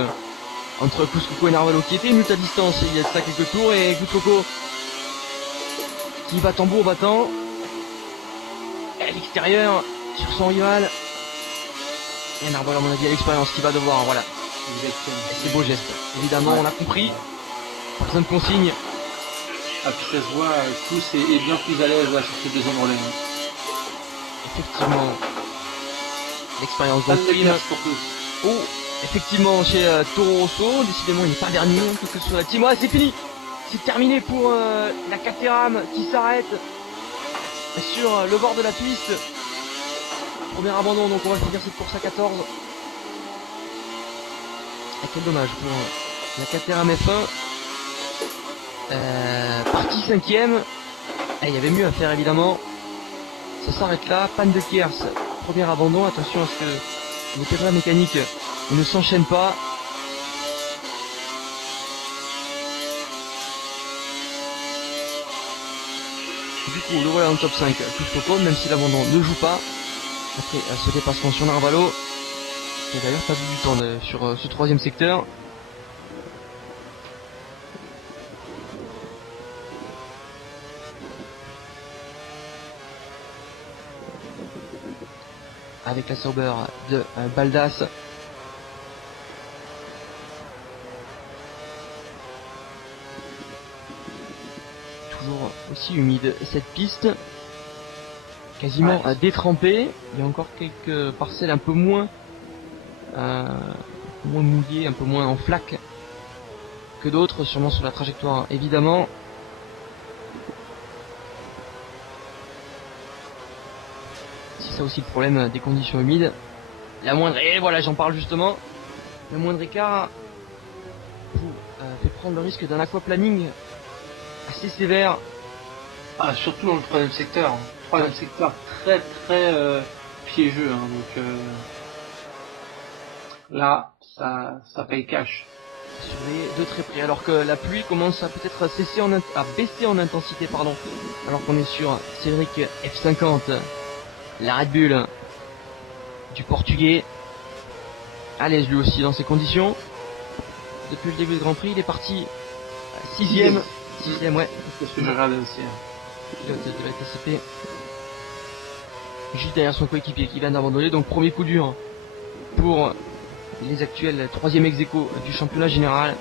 entre Kouscoco et Narvalo qui était une lutte à distance il y a ça quelques tours, et Kouscoco qui va tambour battant à l'extérieur sur son rival. Et Narvalo à mon avis à l'expérience qui va devoir, voilà. C'est beau geste. Évidemment, on a compris. Pas besoin de consigne. Ah, puis ça se voit, tous est bien plus à l'aise sur ces deux zones relais. Effectivement. L'expérience dans le team. Oh, effectivement, chez Toro Rosso, décidément, il n'est pas dernier, quel que soit la team. Ouais, c'est fini. C'est terminé pour la Caterham qui s'arrête sur le bord de la piste. Premier abandon, donc on va finir cette course à 14. Ah, quel dommage pour la Caterham F1. Partie 5ème. Il y avait mieux à faire évidemment. Ça s'arrête là. Panne de Kers. Premier abandon. Attention à ce que les pédales mécaniques ne s'enchaînent pas. Du coup, le voilà en top 5. Kouscoco, même si l'abandon ne joue pas. Après ce dépassement sur Narvalo. Qui a d'ailleurs pas vu du temps sur ce troisième secteur. Avec la Sauber de Baldas. Toujours aussi humide cette piste. Quasiment détrempée. Il y a encore quelques parcelles un peu moins mouillées, un peu moins en flaque que d'autres, sûrement sur la trajectoire évidemment. C'est ça aussi le problème des conditions humides. La moindre, et voilà j'en parle justement, le moindre écart vous fait prendre le risque d'un aquaplaning assez sévère. Ah, surtout dans le troisième secteur. Troisième secteur très très piégeux. Donc là, ça paye cash. Surveiller de très près. Alors que la pluie commence à peut-être à baisser en intensité, pardon. Alors qu'on est sur Cédric F50, la Red Bull du Portugais. à l'aise lui aussi dans ces conditions. Depuis le début du Grand Prix, il est parti 6ème. 6ème, ouais. C'est ce que je regardais aussi. Pilote de la TCP. Juste derrière son coéquipier qui vient d'abandonner. Donc premier coup dur pour les actuels 3e ex-aequo du championnat général.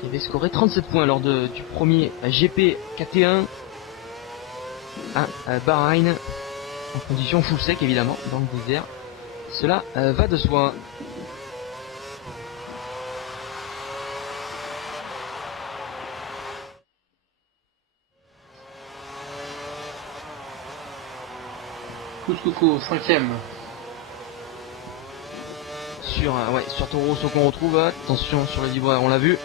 Qui avait scoré 37 points lors du premier GP KT1 à Bahreïn. En condition full sec évidemment, dans le désert. Cela va de soi. Coucou, 5ème. Sur Toro Rosso qu'on retrouve. Attention sur le vibreur, on l'a vu.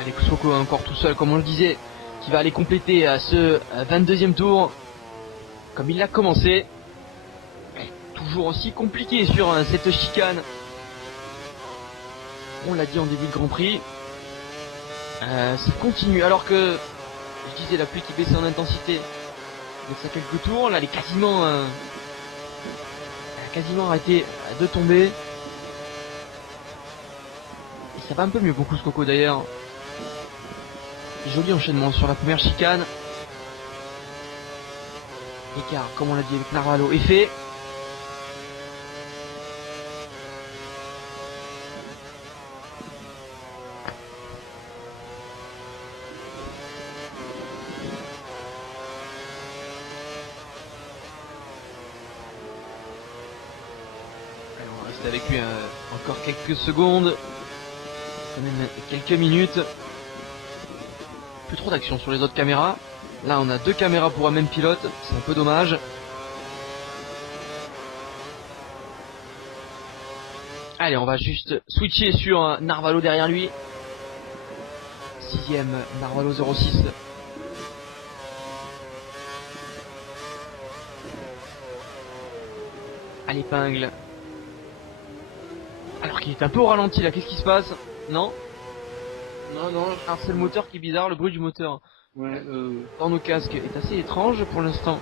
Allez, Kusoko encore tout seul, comme on le disait, qui va aller compléter ce 22e tour, comme il l'a commencé. Toujours aussi compliqué sur cette chicane. On l'a dit en début de Grand Prix. Ça continue, alors que, je disais, la pluie qui baissait en intensité. Donc ça quelques tours, là elle est quasiment, arrêté de tomber. Et ça va un peu mieux pour Kusoko d'ailleurs. Joli enchaînement sur la première chicane. Écart, comme on l'a dit avec Narvalo, est fait. Allez, on va rester avec lui encore quelques secondes. Quand même quelques minutes. Plus trop d'action sur les autres caméras. Là on a 2 caméras pour un même pilote, c'est un peu dommage. Allez, on va juste switcher sur Narvalo derrière lui. 6ème Narvalo 06. À l'épingle. Alors qu'il est un peu au ralenti là, qu'est-ce qui se passe? Non? Non. Alors c'est le moteur qui est bizarre, le bruit du moteur Ouais, dans nos casques est assez étrange pour l'instant.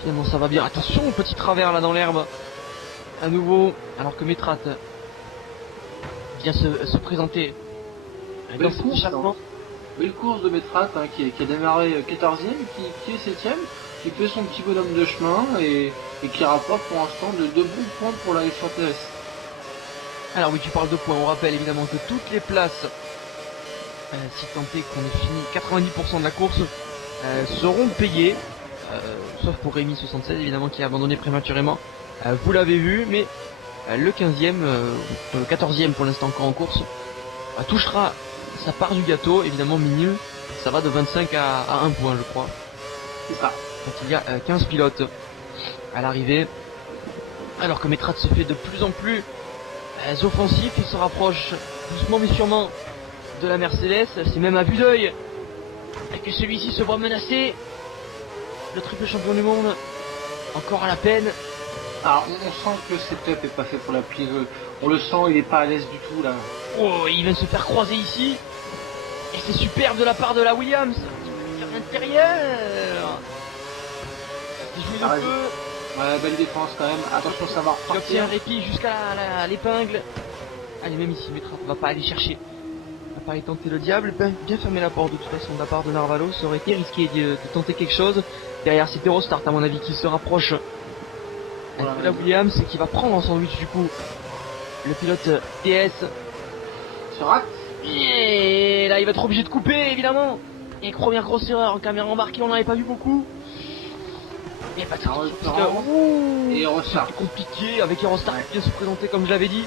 Finalement ça va bien. Attention au petit travers là dans l'herbe. À nouveau, alors que Metrat vient se présenter dans ce échappement. Belle course de Metrat qui a démarré 14ème, qui est 7ème, qui fait son petit bonhomme de chemin et qui rapporte pour l'instant de 2 bons points pour la F1TS. Alors oui, tu parles de points, on rappelle évidemment que toutes les places, si tant est qu'on ait fini 90% de la course, seront payées, sauf pour Rémi 76 évidemment qui a abandonné prématurément, vous l'avez vu, mais le 15ème, le 14ème pour l'instant encore en course, touchera sa part du gâteau, évidemment minime, ça va de 25 à 1 point je crois. C'est ça. Donc il y a 15 pilotes à l'arrivée, alors que Metrat se fait de plus en plus offensif, il se rapproche doucement mais sûrement de la Mercedes, c'est même à vue d'œil que celui-ci se voit menacé. Le triple champion du monde, encore à la peine. Alors on sent que le setup est pas fait pour la pluie, on le sent, il est pas à l'aise du tout là. Oh, il vient de se faire croiser ici. Et c'est superbe de la part de la Williams. Sur l'intérieur. Il joue de feu. Ouais, belle défense quand même, attention ça va Il obtient un repartir. répit jusqu'à l'épingle. Allez, même ici, Metrat va pas aller chercher. Va pas aller tenter le diable. Bien fermer la porte de toute façon de la part de Narvalo. Ça aurait été risqué de tenter quelque chose. Derrière, c'est Eurostart à mon avis qui se rapproche de la Williams et qui va prendre en sandwich du coup le pilote TS. Se rate. Et là, il va être obligé de couper évidemment. Et première grosse erreur en caméra embarquée, on n'en avait pas vu beaucoup. Et pas de Alors, parce que, et Eurostart. c'est compliqué avec Eurostart qui vient se présenter comme je l'avais dit.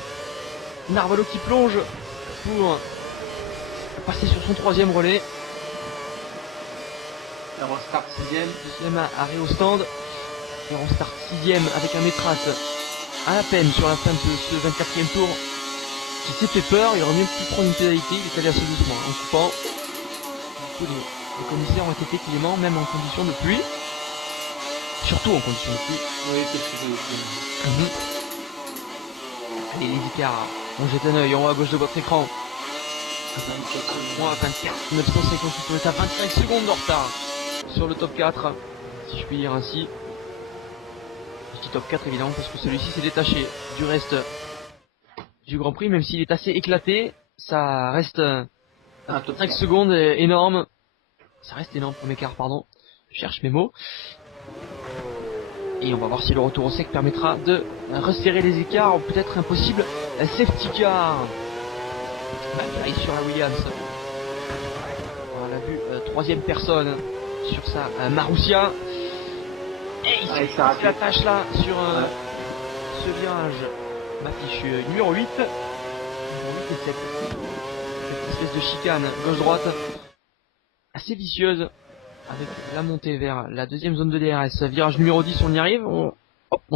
Narvalo qui plonge pour passer sur son 3ème relais. Eurostart 6ème. Deuxième arrêt au stand. Alors on start 6ème avec un Métras à la peine sur la fin de ce 24e tour qui s'est fait peur, il aurait mieux pu prendre une pénalité, il est allé assez doucement en coupant. Du coup, les commissaires ont été cléments même en conditions de pluie. Surtout en conditions de pluie. Oui, qu'est-ce que je veux dire. Allez, les écarts, on jette un œil en haut à gauche de votre écran. Moi, 24, 958, on est à 25 secondes de retard sur le top 4, si je puis dire ainsi. Je dis top 4 évidemment parce que celui-ci s'est détaché du reste du Grand Prix, même s'il est assez éclaté, ça reste 5 secondes énorme. Ça reste énorme comme écart, pardon. Je cherche mes mots. Et on va voir si le retour au sec permettra de resserrer les écarts, ou peut-être un possible safety car. Malgré sur la Williams. On l'a vu, troisième personne sur sa Marussia. Et il s'est fait la tâche là sur ce virage. Ma fiche numéro 8. Numéro 8 et 7. Cette espèce de chicane gauche-droite assez vicieuse avec la montée vers la deuxième zone de DRS. Virage numéro 10, on y arrive. On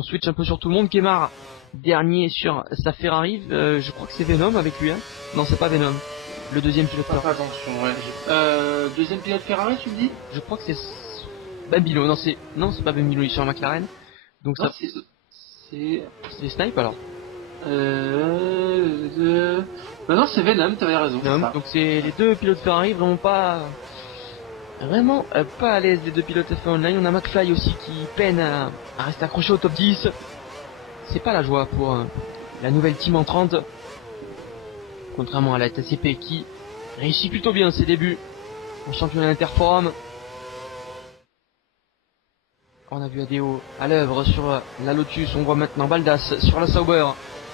switch un peu sur tout le monde. Kemar, dernier sur sa Ferrari. Je crois que c'est Venom avec lui. Hein. Non, c'est pas Venom. Le deuxième pilote Ferrari. Attention, ouais. Deuxième pilote Ferrari, tu me dis? Je crois que c'est Babilo. Non, c'est pas Babilo, il est sur la McLaren. Donc non, ça, c'est Snipe alors. Non, c'est Venom, t'avais raison. Donc c'est les deux pilotes Ferrari vraiment pas à l'aise, les deux pilotes F1 Online. On a McFly aussi qui peine à rester accroché au top 10. C'est pas la joie pour la nouvelle team entrante. Contrairement à la TCP qui réussit plutôt bien ses débuts en championnat Interforum. On a vu Adeo à l'œuvre sur la Lotus. On voit maintenant Baldas sur la Sauber.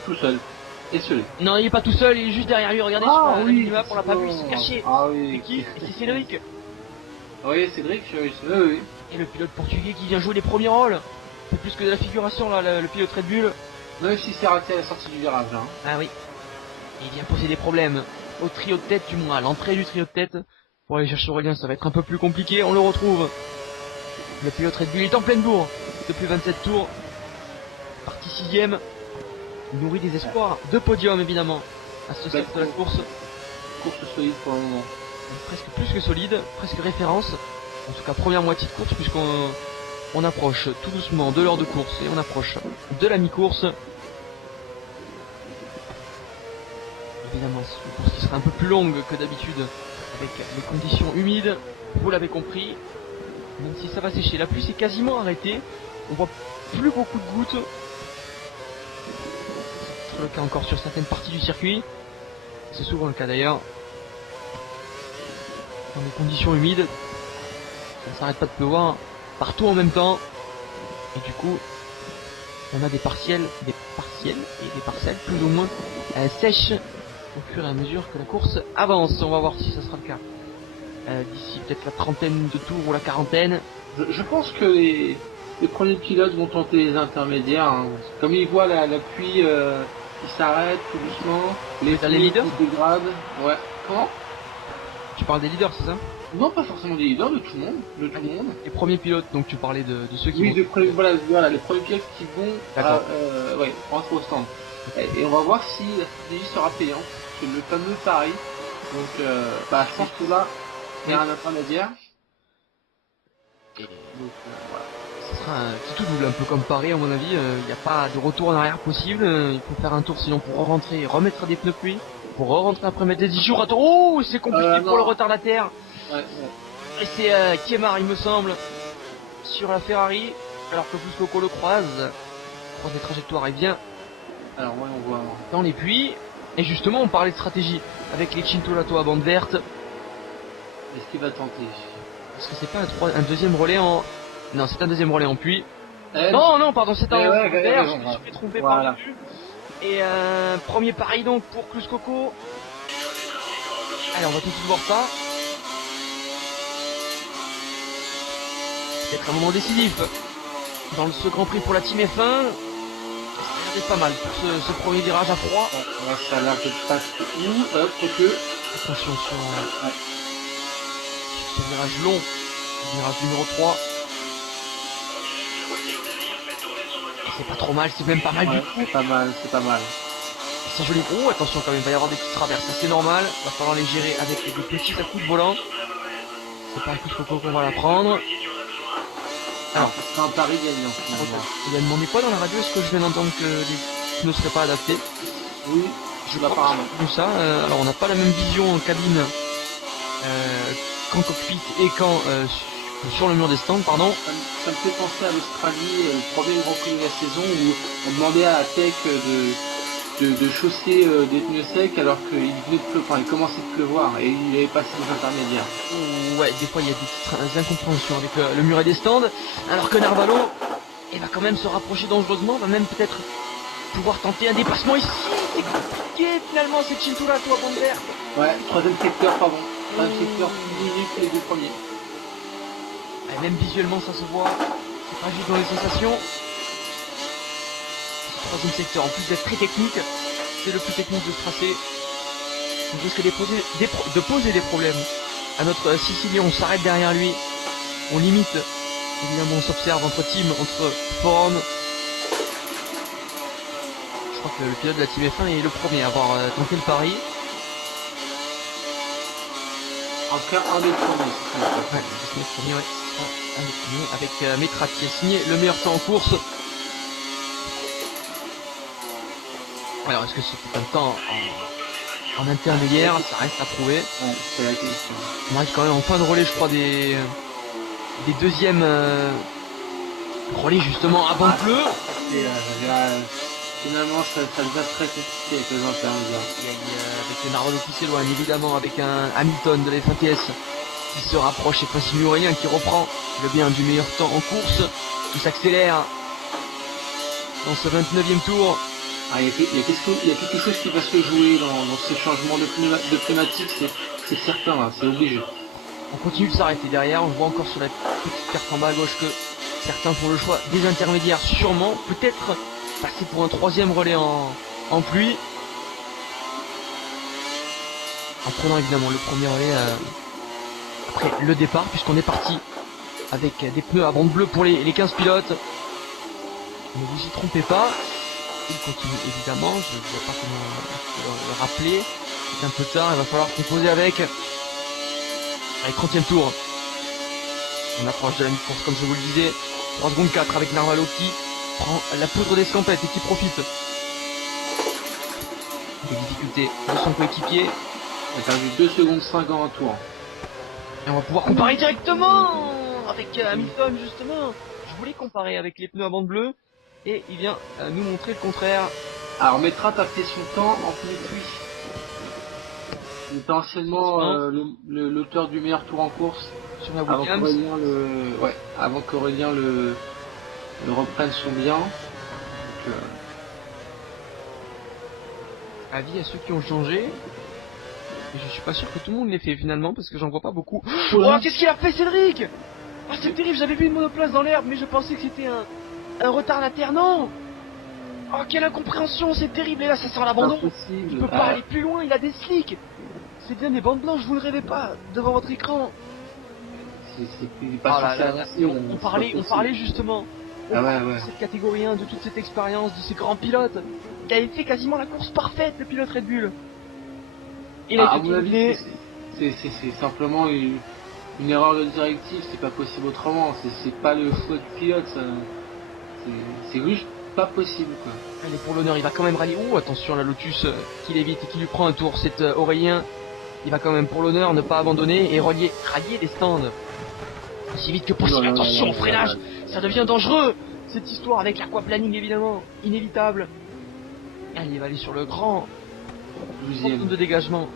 Tout seul. Et seul. Non, il est pas tout seul, il est juste derrière lui. Regardez sur la minimap, on l'a pas vu, il s'est caché. Ah oui. C'est qui? C'est Cédric. Oui, Cédric, oui. Et le pilote portugais qui vient jouer les premiers rôles. C'est plus que de la figuration là, le pilote Red Bull. Même s'il s'est raté à la sortie du virage. Hein. Ah oui. Et il vient poser des problèmes au trio de tête, du moins à l'entrée du trio de tête. Pour aller chercher Aurélien, ça va être un peu plus compliqué. On le retrouve. Le pilote Red Bull est en pleine bourre depuis 27 tours. Parti 6ème. Il nourrit des espoirs de podium évidemment à ce stade de la course. Course solide pour le moment. Presque plus que solide, presque référence. En tout cas première moitié de course puisqu'on approche tout doucement de l'heure de course et on approche de la mi-course. Évidemment, c'est une course qui sera un peu plus longue que d'habitude avec les conditions humides, vous l'avez compris. Même si ça va sécher, la pluie s'est quasiment arrêtée. On voit plus beaucoup de gouttes. C'est le cas encore sur certaines parties du circuit. C'est souvent le cas d'ailleurs. Dans des conditions humides, ça ne s'arrête pas de pleuvoir partout en même temps. Et du coup, on a des partiels et des parcelles plus ou moins sèches au fur et à mesure que la course avance. On va voir si ça sera le cas. D'ici peut-être la trentaine de tours ou la quarantaine. Je pense que les premiers pilotes vont tenter les intermédiaires. Hein. Comme ils voient la pluie qui s'arrête tout doucement, les leaders qui se dégradent. Ouais. Comment? Tu parles des leaders, c'est ça? Non, pas forcément des leaders, de tout le monde. Les premiers pilotes, donc tu parlais de ceux qui vont... voilà, les premiers pilotes qui vont rentrer au stand. Et on va voir si la stratégie sera payante. C'est le fameux pari. Donc, je pense que là, il y a un intermédiaire. Et donc, voilà. Ce sera un petit tout double, un peu comme Paris à mon avis. Il n'y a pas de retour en arrière possible. Il faut faire un tour sinon pour rentrer, remettre des pneus pluie. Pour rentrer après mettre des 10 jours. Attends, oh, c'est compliqué pour le retardataire. Ouais. Et c'est Kemar, il me semble, sur la Ferrari, alors que Fuscoco le croise les trajectoires et vient. Alors ouais, on voit dans les puits. Et justement, on parlait de stratégie avec les Cintolato à bande verte. Est-ce qu'il va tenter? Est-ce que c'est pas un deuxième relais en... Non, c'est un deuxième relais en puits. Non, pardon, c'est un vert, je me suis trompé par le but. Et premier pari donc pour Fuscoco. Allez, on va tout de suite voir ça. Peut-être un moment décisif dans ce Grand Prix pour la Team F1. C'est pas mal pour ce premier virage à froid. Ça a l'air de passer que... Attention sur ce virage long, le virage numéro 3. C'est pas trop mal, c'est même pas mal du tout. C'est pas mal, c'est pas mal. C'est joli. Oh, attention quand même, il va y avoir des petites traverses, ça c'est normal. Il va falloir les gérer avec des petits coups de volant. C'est pas un coup de coco qu'on va la prendre. Alors, c'est un pari gagnant finalement. Il a demandé quoi dans la radio? Est-ce que je viens d'entendre que les pneus seraient pas adaptés? Oui, je crois apparemment. Tout ça, alors on n'a pas la même vision en cabine qu'en cockpit et sur le mur des stands, pardon. Ça me fait penser à l'Australie, le premier Grand Prix de la saison où on demandait à Tech de chausser des pneus secs alors qu'il venait de pleuvoir, enfin, il commençait de pleuvoir et il avait passé les intermédiaires. Ouais, des fois il y a des petites incompréhensions avec le muret des stands, alors que Narvalo va quand même se rapprocher dangereusement, va même peut-être pouvoir tenter un dépassement ici. C'est compliqué finalement, c'est Cintura à bande verte. Ouais, troisième secteur, pardon. Troisième secteur, plus minutes que les deux premiers. Ouais, même visuellement ça se voit, c'est pas juste dans les sensations. Troisième secteur, en plus d'être très technique, c'est le plus technique de ce tracé. On risque de poser des problèmes à notre Sicilien. On s'arrête derrière lui, on limite, évidemment on s'observe entre Forum. Je crois que le pilote de la Team F1 est le premier à avoir tenté le pari. En tout cas, un des premiers. Ouais, c'est le premier, ouais. Un des premiers, avec Metrat qui a signé le meilleur temps en course. Alors, est-ce que c'est un temps en intermédiaire? Ça reste à prouver. Ouais, c'est la question. On reste quand même en fin de relais, je crois, des deuxièmes relais, justement, avant bleu. Finalement, ça devient très compliqué avec les intermédiaires. Avec Narvalo qui s'éloigne, évidemment, avec un Hamilton de la F1 TS qui se rapproche, et Principe Aurélien qui reprend le bien du meilleur temps en course, qui s'accélère dans ce 29e tour. Ah, il y a quelque chose qui va se jouer dans ces changements de pneumatique, c'est certain, là, c'est obligé. On continue de s'arrêter derrière, on voit encore sur la petite carte en bas à gauche que certains font le choix des intermédiaires, sûrement, peut-être passer pour un troisième relais en pluie. En prenant évidemment le premier relais après le départ, puisqu'on est parti avec des pneus à bande bleue pour les 15 pilotes. Ne vous y trompez pas. Il continue évidemment, je ne vois pas comment le rappeler. C'est un peu tard, il va falloir composer avec. Allez, 30e tour. On approche de la mi-course comme je vous le disais. 3 secondes 4 avec Narvalo qui prend la poudre d'escampette et qui profite des difficultés de son coéquipier. Il a perdu 2 secondes 5 en un tour. Et on va pouvoir comparer directement avec Hamilton justement. Je voulais comparer avec les pneus à bande bleue. Et il vient nous montrer le contraire. Alors Metrat a fait son temps en pneu pluie. Il était anciennement l'auteur du meilleur tour en course. Sur la Williams. Avant qu'Aurélien le reprenne son bien. Donc, avis à ceux qui ont changé. Et je suis pas sûr que tout le monde l'ait fait finalement parce que j'en vois pas beaucoup. Ouais. Oh, qu'est-ce qu'il a fait Cédric? Ah, c'est terrible, j'avais vu une monoplace dans l'herbe mais je pensais que c'était un retardataire, non. Oh, quelle incompréhension, c'est terrible. Et là ça sent l'abandon. Il peut pas aller plus loin, il a des slicks. C'est bien des bandes blanches, vous ne rêvez pas devant votre écran. C'est pas on parlait justement de cette catégorie 1, de toute cette expérience, de ces grands pilotes. Il avait fait quasiment la course parfaite, le pilote Red Bull. Il a été éliminé. C'est simplement une erreur de directive, c'est pas possible autrement. C'est pas le choix du pilote, c'est juste pas possible quoi. Allez, pour l'honneur, il va quand même rallier. Oh, attention, la Lotus qui l'évite et qui lui prend un tour. C'est Aurélien. Il va quand même pour l'honneur ne pas abandonner et rallier les stands. Aussi vite que possible. Attention au freinage, ça devient dangereux. Cette histoire avec l'aquaplaning évidemment, inévitable. Allez, il va aller sur le grand 12e de dégagement.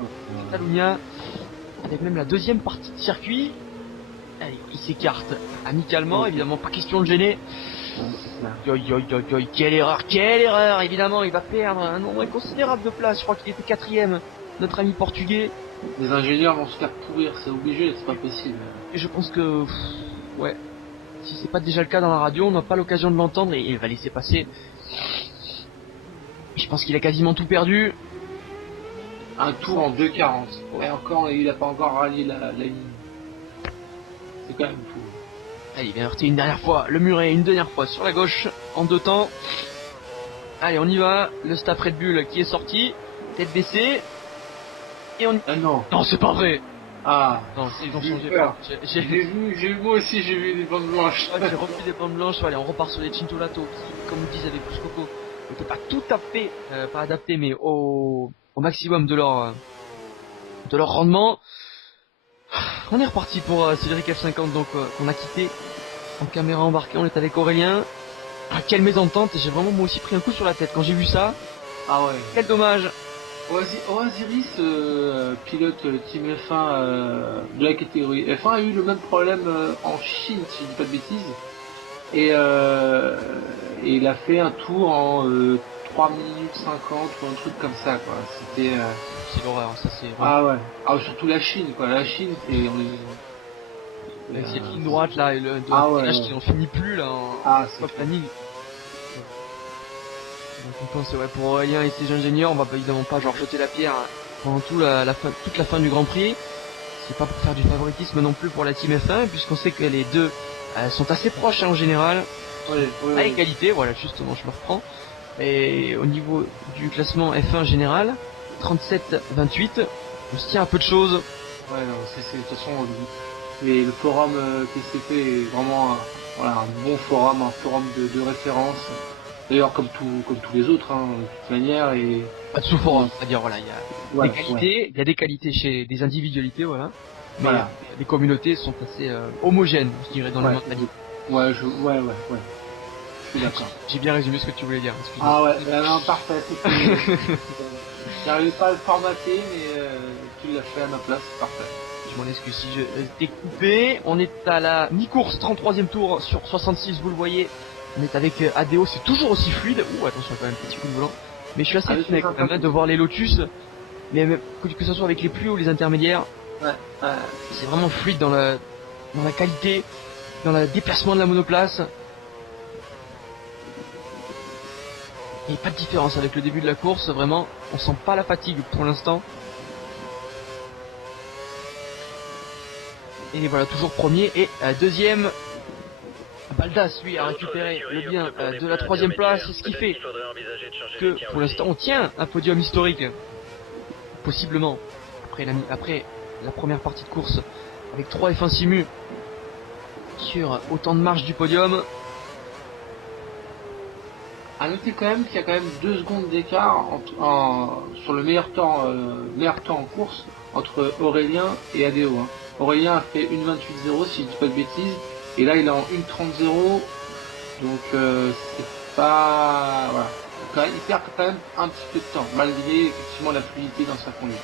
Catalunya, avec même la deuxième partie de circuit. Allez, il s'écarte amicalement, évidemment pas question de gêner. Quelle erreur, évidemment, il va perdre un nombre inconsidérable de places. Je crois qu'il était 4ème, notre ami portugais. Les ingénieurs vont se faire pourrir, c'est obligé, c'est pas possible. Et je pense que, ouais, si c'est pas déjà le cas dans la radio, on n'a pas l'occasion de l'entendre et il va laisser passer. Je pense qu'il a quasiment tout perdu. Un tour en 2,40. Ouais, encore, il a pas encore rallié la ligne. C'est quand même fou. Allez, il vient heurter une dernière fois le muret, une dernière fois sur la gauche. en 2 temps. Allez, on y va. Le staff Red Bull qui est sorti, tête baissée. Et on... Ah non. Non, c'est pas vrai. Ah. Non, ils ont J'ai eu changé. peur. J'ai Moi aussi j'ai vu des bandes blanches. j'ai revu des bandes blanches. Allez, on repart sur les Cintolato qui, comme disent avec Plus Coco, n'étaient pas tout à fait, pas adaptés, mais au maximum de leur rendement. On est reparti pour Cédric F50, donc on a quitté en caméra embarquée. On est avec Aurélien. Ah, quelle mésentente, j'ai vraiment moi aussi pris un coup sur la tête quand j'ai vu ça. Ah ouais. Quel dommage. Osiris, pilote Team F1 de la catégorie F1, a eu le même problème en Chine, si je dis pas de bêtises. Et il a fait un tour en 3 minutes 50 ou un truc comme ça, quoi. C'était... C'est l'horreur, ça c'est... Ah ouais. Ah, surtout la Chine, quoi. La Chine, c'est... Cette ligne droite là, et le qui n'en finit plus là en planning. Donc on pense pour Aurélien et ses ingénieurs, on va évidemment pas genre jeter la pierre pendant toute la fin du Grand Prix. C'est pas pour faire du favoritisme non plus pour la Team F1, puisqu'on sait que les deux sont assez proches en général. À égalité, voilà, justement, je me reprends. Et au niveau du classement F1 général, 37-28, on se tient à peu de choses. Ouais, non, de toute façon, le forum TCP est vraiment un bon forum, un forum de référence. D'ailleurs, comme tous les autres, hein, de toute manière. Et... Pas de sous-forum, c'est-à-dire, voilà, il y a des qualités, il y a des qualités chez des individualités, voilà. Mais les communautés sont assez homogènes, je dirais, dans la mentalité. Ouais. Je suis d'accord. J'ai bien résumé ce que tu voulais dire, excuse-moi. Ah ouais, non, parfait. J'arrivais pas à le formater, mais tu l'as fait à ma place, c'est parfait. Je m'en excuse si je t'ai coupé. On est à la mi-course, 33e tour sur 66, vous le voyez. On est avec ADO, c'est toujours aussi fluide. Ouh, attention quand même, petit coup de volant. Mais je suis assez étonné quand même de voir les Lotus, mais même, que ce soit avec les plus hauts ou les intermédiaires. C'est vraiment fluide dans la qualité, dans le déplacement de la monoplace. Il n'y a pas de différence avec le début de la course, vraiment, on sent pas la fatigue pour l'instant. Et voilà, toujours premier et deuxième. Baldas, lui, a récupéré le bien de la 3e place, ce qui fait que pour l'instant on tient un podium historique, possiblement, après la première partie de course, avec 3 F1 Simu sur autant de marge du podium. À noter quand même qu'il y a quand même 2 secondes d'écart sur le meilleur temps en course entre Aurélien et ADO. Hein. Aurélien a fait 1.28.0 si je dis pas de bêtises. Et là il est en 1.30.0, donc c'est pas... Voilà. Il perd quand même un petit peu de temps, malgré effectivement la fluidité dans sa conduite.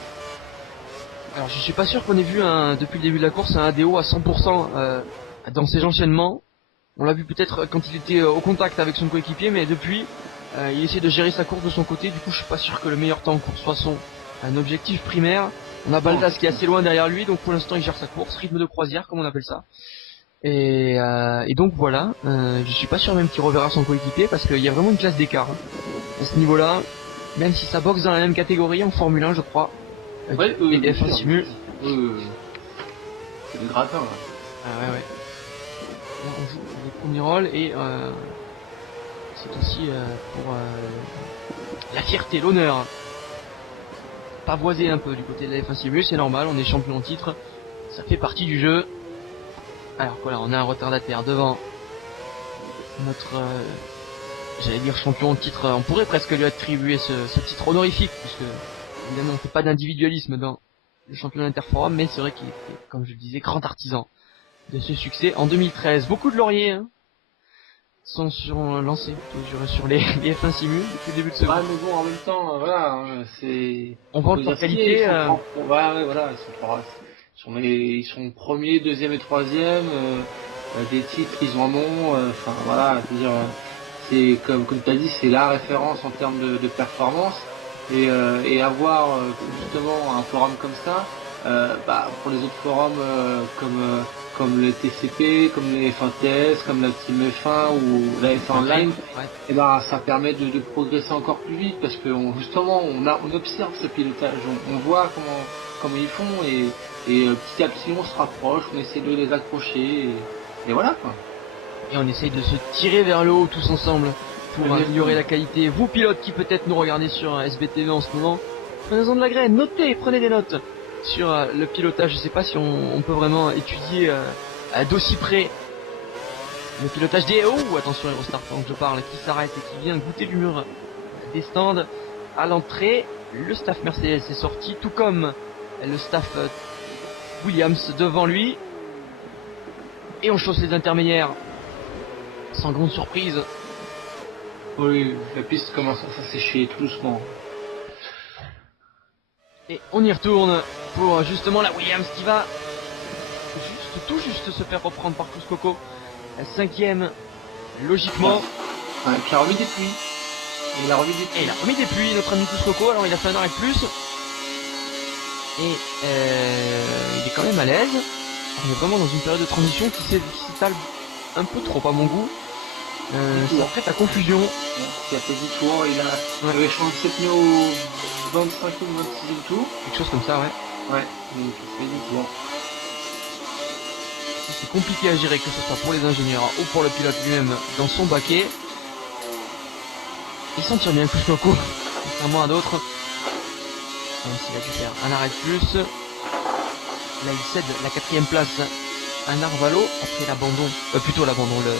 Alors je suis pas sûr qu'on ait vu depuis le début de la course un ADO à 100% dans ses enchaînements. On l'a vu peut-être quand il était au contact avec son coéquipier, mais depuis il essaie de gérer sa course de son côté. Du coup je suis pas sûr que le meilleur temps en course soit un objectif primaire. On a Baldas qui est assez loin derrière lui, donc pour l'instant il gère sa course, rythme de croisière comme on appelle ça. Et donc voilà, je suis pas sûr même qu'il reverra son coéquipier parce qu'il y a vraiment une classe d'écart à ce niveau-là, même si ça boxe dans la même catégorie en Formule 1 je crois. Et F1 Simu. C'est le gratin là. Ah ouais. Là, on joue le premier rôle et c'est aussi pour la fierté, l'honneur. Pavoiser un peu du côté de la F1 Simu, c'est normal, on est champion en titre, ça fait partie du jeu. Alors voilà, on a un retardataire devant notre, j'allais dire champion de titre, on pourrait presque lui attribuer ce titre honorifique, puisque évidemment on fait pas d'individualisme dans le championnat Interforum, mais c'est vrai qu'il était, comme je le disais, grand artisan de ce succès en 2013. Beaucoup de lauriers sont lancés sur les F1 Simu depuis le début de ce mais bon, en même temps, voilà, c'est... On voit leur qualité... voilà, ils sont premiers, deuxième et troisième, des titres ils en ont, enfin voilà, je veux dire, c'est comme tu as dit, c'est la référence en termes de performance, et avoir justement un forum comme ça, pour les autres forums comme le TCP, comme les F1TS, comme la Team F1 ou la F1 Online, et ça permet de progresser encore plus vite parce que justement on observe ce pilotage, on voit comment ils font et petit à petit on se rapproche, on essaie de les accrocher et voilà quoi. Et on essaye de se tirer vers le haut tous ensemble pour améliorer la qualité. Vous pilotes qui peut-être nous regardez sur SBTV en ce moment, prenez-en de la graine, notez, prenez des notes sur le pilotage. Je sais pas si on peut vraiment étudier d'aussi près le pilotage des... Oh, attention Eurostar pendant que je parle, qui s'arrête et qui vient goûter du mur des stands à l'entrée. Le staff Mercedes est sorti, tout comme le staff Williams devant lui. Et on chausse les intermédiaires sans grande surprise. Oui, la piste commence à s'assécher tout doucement. Et on y retourne pour justement la Williams qui va tout juste se faire reprendre par Tous Coco. La 5ème, logiquement. Ouais, qui a remis des pluies. Il a remis des pluies. Et il a remis des pluies, notre ami Tous Coco. Alors il a fait un arrêt de plus. Et il est quand même à l'aise. On est vraiment dans une période de transition qui s'étale un peu trop à mon goût. Ça prête à confusion. Il a fait 10 tours, il avait changé cette pneu au 25 ou 26e tour. Quelque chose comme ça, ouais. Ouais, donc il fait 10 tours. C'est compliqué à gérer, que ce soit pour les ingénieurs ou pour le pilote lui-même dans son baquet. Il s'en tire bien, Kushmoko, contrairement à d'autres. Même s'il a dû faire un arrêt de plus. Là, il cède la 4ème place à Narvalo après l'abandon, plutôt l'abandon, le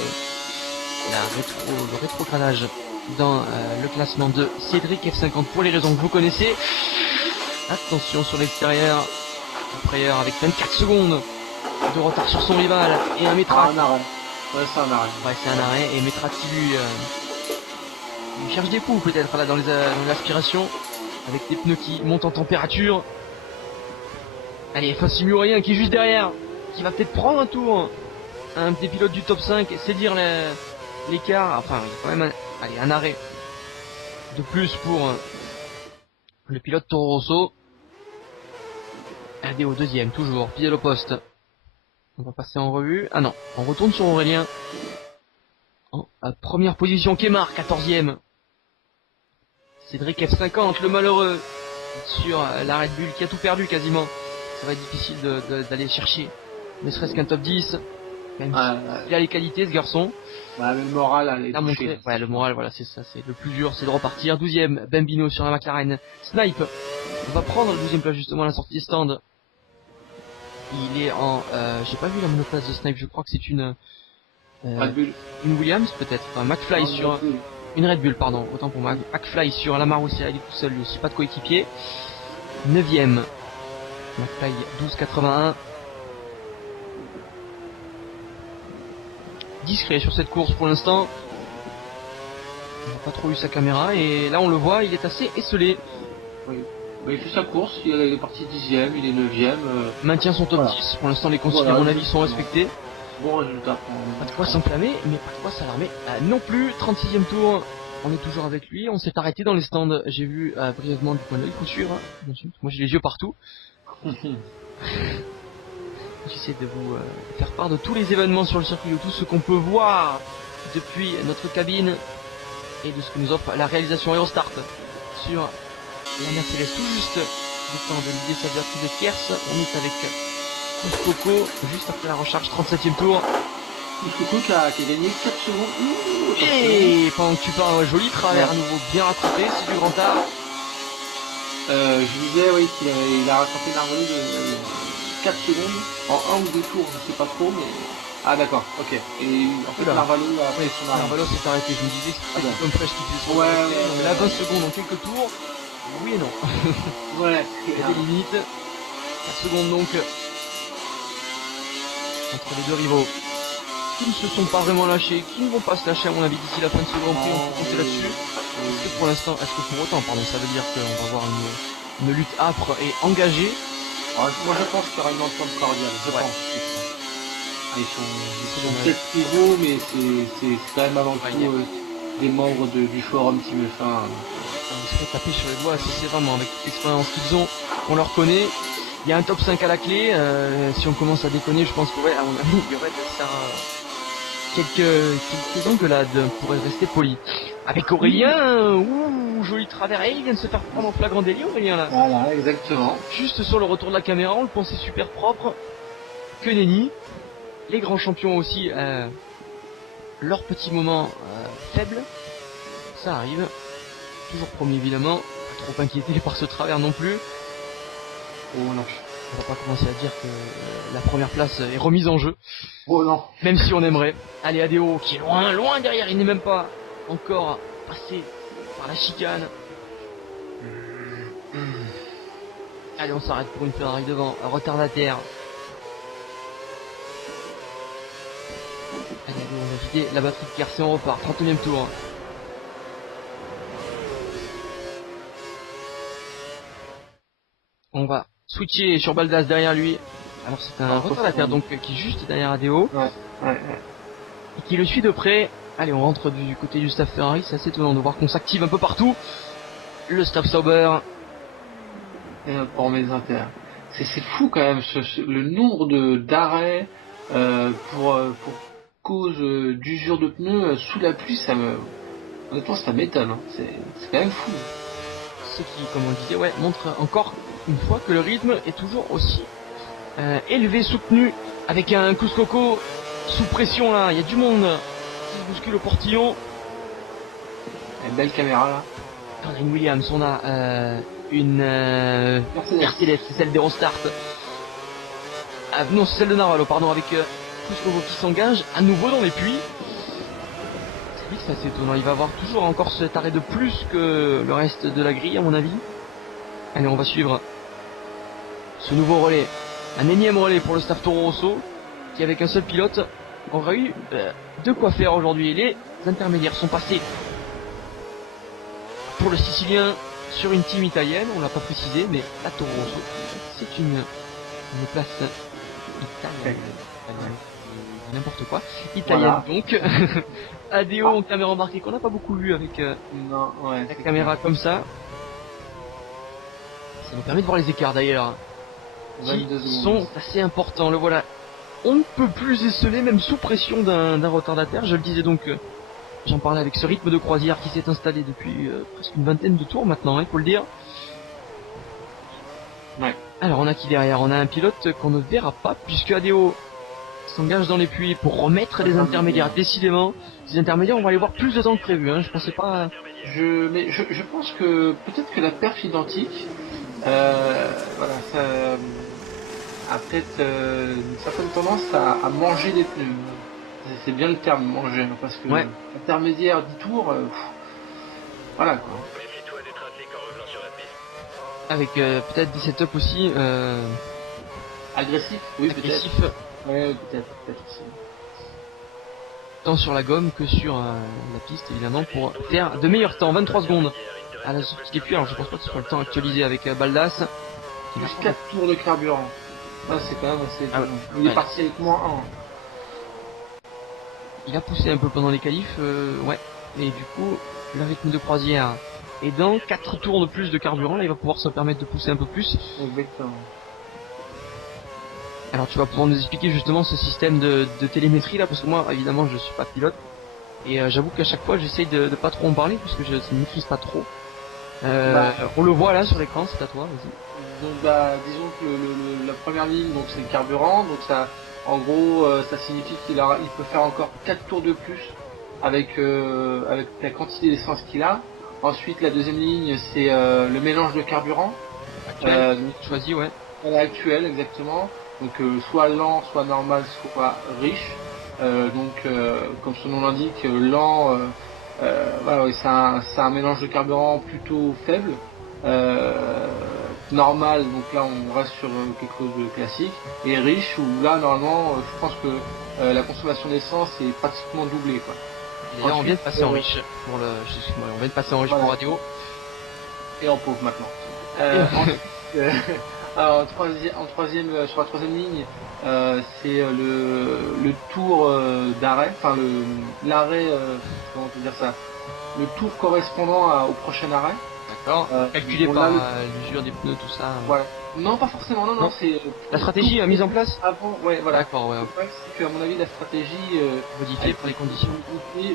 rétrogradage dans le classement de Cédric F50 pour les raisons que vous connaissez. Attention sur l'extérieur, Frayeur avec 24 secondes de retard sur son rival et un Métrat. Un arrêt. Ouais, c'est un arrêt. Ouais, c'est un arrêt et Métrat qui lui cherche des coups peut-être là dans l'aspiration avec des pneus qui montent en température. Allez, Simurien qui est juste derrière, qui va peut-être prendre un tour. Un des pilotes du top 5, c'est dire l'écart. Enfin, il y a quand même un arrêt de plus pour le pilote Toro Rosso. RD au 2ème, toujours, fidèle au poste. On va passer en revue. Ah non, on retourne sur Aurélien. En première position, Kemar, 14ème. Cédric F50, le malheureux, sur la Red Bull qui a tout perdu quasiment. Ça va être difficile d'aller chercher ne serait-ce qu'un top 10. Même il a les qualités, ce garçon. Ouais, mais le moral, elle est touchée. Ouais, le moral, voilà, c'est ça, c'est le plus dur, c'est de repartir. 12ème, Bambino sur la McLaren. Snipe, on va prendre le 12ème place justement à la sortie des stands. Il est en, j'ai pas vu la monoplace de Snipe, je crois que c'est une Williams peut-être, enfin McFly sur une Red Bull, pardon, autant pour moi. McFly sur la Marussia, il est tout seul, lui aussi, pas de coéquipier. 9ème, McFly 12,81. Discret sur cette course pour l'instant. On n'a pas trop eu sa caméra et là on le voit, il est assez esselé. Oui. Il fait sa course, il est parti 10ème, il est 9ème. Maintient son top 10. Pour l'instant les consignes à mon avis sont respectées. Bon résultat. Pas de quoi s'enflammer, mais pas de quoi s'alarmer non plus. 36ème tour, on est toujours avec lui. On s'est arrêté dans les stands. J'ai vu brièvement du point d'œil, faut suivre. Bien sûr. Moi j'ai les yeux partout. J'essaie de vous faire part de tous les événements sur le circuit, de tout ce qu'on peut voir depuis notre cabine et de ce que nous offre la réalisation Eurostart sur la Mercedes tout juste du temps de l'idée Saberti de Kers. On est avec Coco juste après la recharge, 37ème tour. Coco qui a gagné 4 secondes. Et pendant que tu parles, un joli travers à nouveau bien rattrapé, c'est du grand art. Je disais oui qu'il a rattrapé Narvalo de 4 secondes en 1 ou 2 tours, je sais pas trop, mais... Ah d'accord, ok. Et en fait Narvalo a fait son arrêt. Narvalo s'est arrêté, je me disais que c'était comme fraîche qui faisait son arrêt. Mais là 20 secondes en quelques tours, oui et non. Ouais. Il y a des limites. 4 secondes donc entre les deux rivaux qui ne se sont pas vraiment lâchés, qui ne vont pas se lâcher à mon avis d'ici la fin de ce Grand Prix, on peut compter là-dessus. Est-ce que pour l'instant, est-ce que pour autant, pardon, ça veut dire qu'on va avoir une lutte âpre et engagée? Moi je pense qu'il y aura une entente cordiale, je pense. Ils sont peut-être rivaux, mais c'est quand même avant tout des membres du forum Team F1. On se fait taper sur les doigts, c'est vraiment avec toute l'expérience qu'ils ont, on leur connaît. Il y a un top 5 à la clé, si on commence à déconner, je pense qu'à mon avis, il y aurait de ça quelques engueulades, pour rester poli. Avec Aurélien, ouh, joli travers, et il vient de se faire prendre en flagrant délit, Aurélien là. Voilà, exactement. Juste sur le retour de la caméra, on le pensait super propre, que nenni. Les grands champions aussi, leur petit moment faible. Ça arrive. Toujours premier évidemment. Pas trop inquiété par ce travers non plus. Oh non. On va pas commencer à dire que la première place est remise en jeu. Oh non. Même si on aimerait. Allez, ADO qui est loin, loin derrière. Il n'est même pas encore passé par la chicane. Allez, on s'arrête pour une Ferrari devant. Un retardataire. Allez, on va vider la batterie de Kersen, on repart. 39e tour. On va switcher sur Baldas derrière lui. Alors c'est un retardataire donc qui est juste derrière ADO. Ouais. Et qui le suit de près. Allez, on rentre du côté du staff Ferrari. C'est assez étonnant de voir qu'on s'active un peu partout. Le staff Sauber. Et pour mes intérêts. C'est fou quand même le nombre d'arrêts pour cause d'usure de pneus sous la pluie. Honnêtement, ça m'étonne. Hein. C'est quand même fou. Ce qui, comme on disait, ouais, montre encore une fois que le rythme est toujours aussi élevé, soutenu, avec un Couscoco sous pression là. Il y a du monde qui bouscule au portillon. Une belle caméra là. On a une Williams, on a une Mercedes, c'est celle d'Eurostart. Non, c'est celle de Navarro, pardon, avec Couscoco qui s'engage à nouveau dans les puits. C'est vrai que c'est assez étonnant. Il va avoir toujours encore cet arrêt de plus que le reste de la grille, à mon avis. Allez, on va suivre ce nouveau relais. Un énième relais pour le staff Toro Rosso, qui avec un seul pilote aura eu de quoi faire aujourd'hui. Les intermédiaires sont passés pour le Sicilien sur une team italienne, on l'a pas précisé, mais la Toro Rosso, c'est une place italienne. N'importe quoi. Italienne voilà. Donc. ADO en caméra embarquée qu'on n'a pas beaucoup vu avec non, ouais, la caméra clair. Comme ça. Ça nous permet de voir les écarts d'ailleurs. Qui sont assez importants. Le voilà. On ne peut plus esseler même sous pression d'un retardataire. Je le disais donc, j'en parlais avec ce rythme de croisière qui s'est installé depuis presque une vingtaine de tours maintenant, il faut le dire. Ouais. Alors on a qui derrière? On a un pilote qu'on ne verra pas puisque ADO s'engage dans les puits pour remettre les intermédiaires. Décidément, les intermédiaires, on va les voir plus de temps que prévu. Hein. Je pensais pas. Mais je pense que peut-être que la perf identique, voilà, ça a peut-être une certaine tendance à manger des pneus. C'est bien le terme manger, hein, parce que ouais. Intermédiaire 10 tours, voilà quoi. Avec peut-être des setups aussi agressif, oui agressif. Peut-être. Ouais, peut-être aussi. Tant sur la gomme que sur la piste évidemment pour faire de meilleurs temps. 23 secondes à la sortie des puits. Alors je pense pas que ce soit le temps actualisé avec Baldas. Plus 4 tours de carburant. Ah, c'est quand même assez étonnant. Il est parti avec moins 1. Il a poussé un peu pendant les qualifs, ouais. Et du coup, le rythme de croisière est dans 4 tours de plus de carburant. Là, il va pouvoir se permettre de pousser un peu plus. Exactement. Alors tu vas pouvoir nous expliquer justement ce système de télémétrie là, parce que moi évidemment je suis pas pilote et j'avoue qu'à chaque fois j'essaye de pas trop en parler parce que je ne maîtrise pas trop. On le voit là sur l'écran, c'est à toi, vas-y. Donc disons que la première ligne donc c'est le carburant, donc ça en gros ça signifie qu'il peut faire encore 4 tours de plus avec la quantité d'essence qu'il a. Ensuite la deuxième ligne c'est le mélange de carburant. Choisi, ouais. Actuel exactement. Donc soit lent, soit normal, soit riche. Comme son nom l'indique, lent, voilà, ouais, c'est un mélange de carburant plutôt faible. Normal, donc là on reste sur quelque chose de classique. Et riche, où là normalement je pense que la consommation d'essence est pratiquement doublée, quoi. Et là on vient de passer en riche pour on vient de passer en riche pour radio. Et en pauvre maintenant. Alors, sur la troisième ligne, c'est le tour d'arrêt, enfin l'arrêt, comment on peut dire ça, le tour correspondant au prochain arrêt. D'accord. Calculé par l'usure des pneus, tout ça. Voilà. Non, pas forcément. Non, c'est la stratégie mise en place. Avant, ouais, voilà. D'accord, ouais. C'est qu'à mon avis, la stratégie modifiée pour les conditions.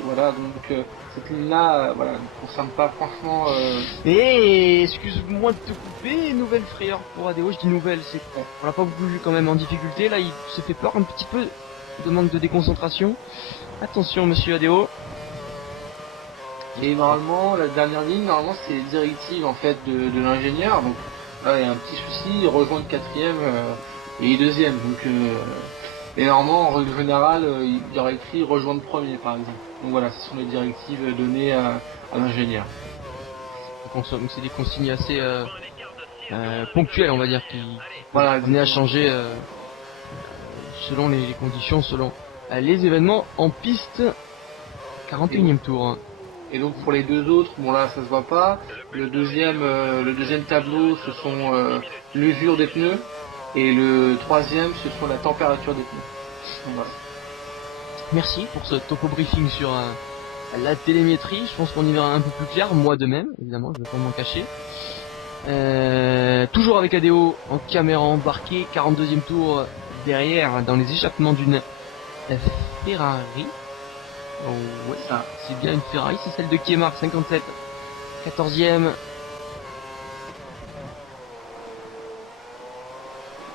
Voilà, donc cette ligne-là, voilà, ne concerne pas franchement. Et excuse-moi de te couper, nouvelle frayeur pour ADO. Je dis nouvelle, c'est on l'a pas beaucoup vu quand même en difficulté. Là, il se fait peur un petit peu de manque de déconcentration. Attention monsieur Adeo. Et normalement, la dernière ligne, normalement, c'est les directives en fait de l'ingénieur. Donc là, il y a un petit souci, rejoindre quatrième et deuxième. Donc, et normalement, en règle générale, il y aurait écrit rejoindre premier, par exemple. Donc voilà, ce sont les directives données à l'ingénieur. Donc c'est des consignes assez ponctuelles, on va dire, qui Voilà, amenées à changer selon les conditions, selon les événements en piste. 41e tour. Hein. Et donc pour les deux autres, bon là ça se voit pas. Le deuxième tableau, ce sont l'usure des pneus, et le troisième, ce sont la température des pneus. Donc, voilà. Merci pour ce topo briefing sur la télémétrie. Je pense qu'on y verra un peu plus clair, moi de même, évidemment, je ne vais pas m'en cacher. Toujours avec Adeo en caméra embarquée, 42e tour derrière dans les échappements d'une Ferrari. Oh, ouais, ça, c'est bien une Ferrari, c'est celle de Kemar, 57, 14e.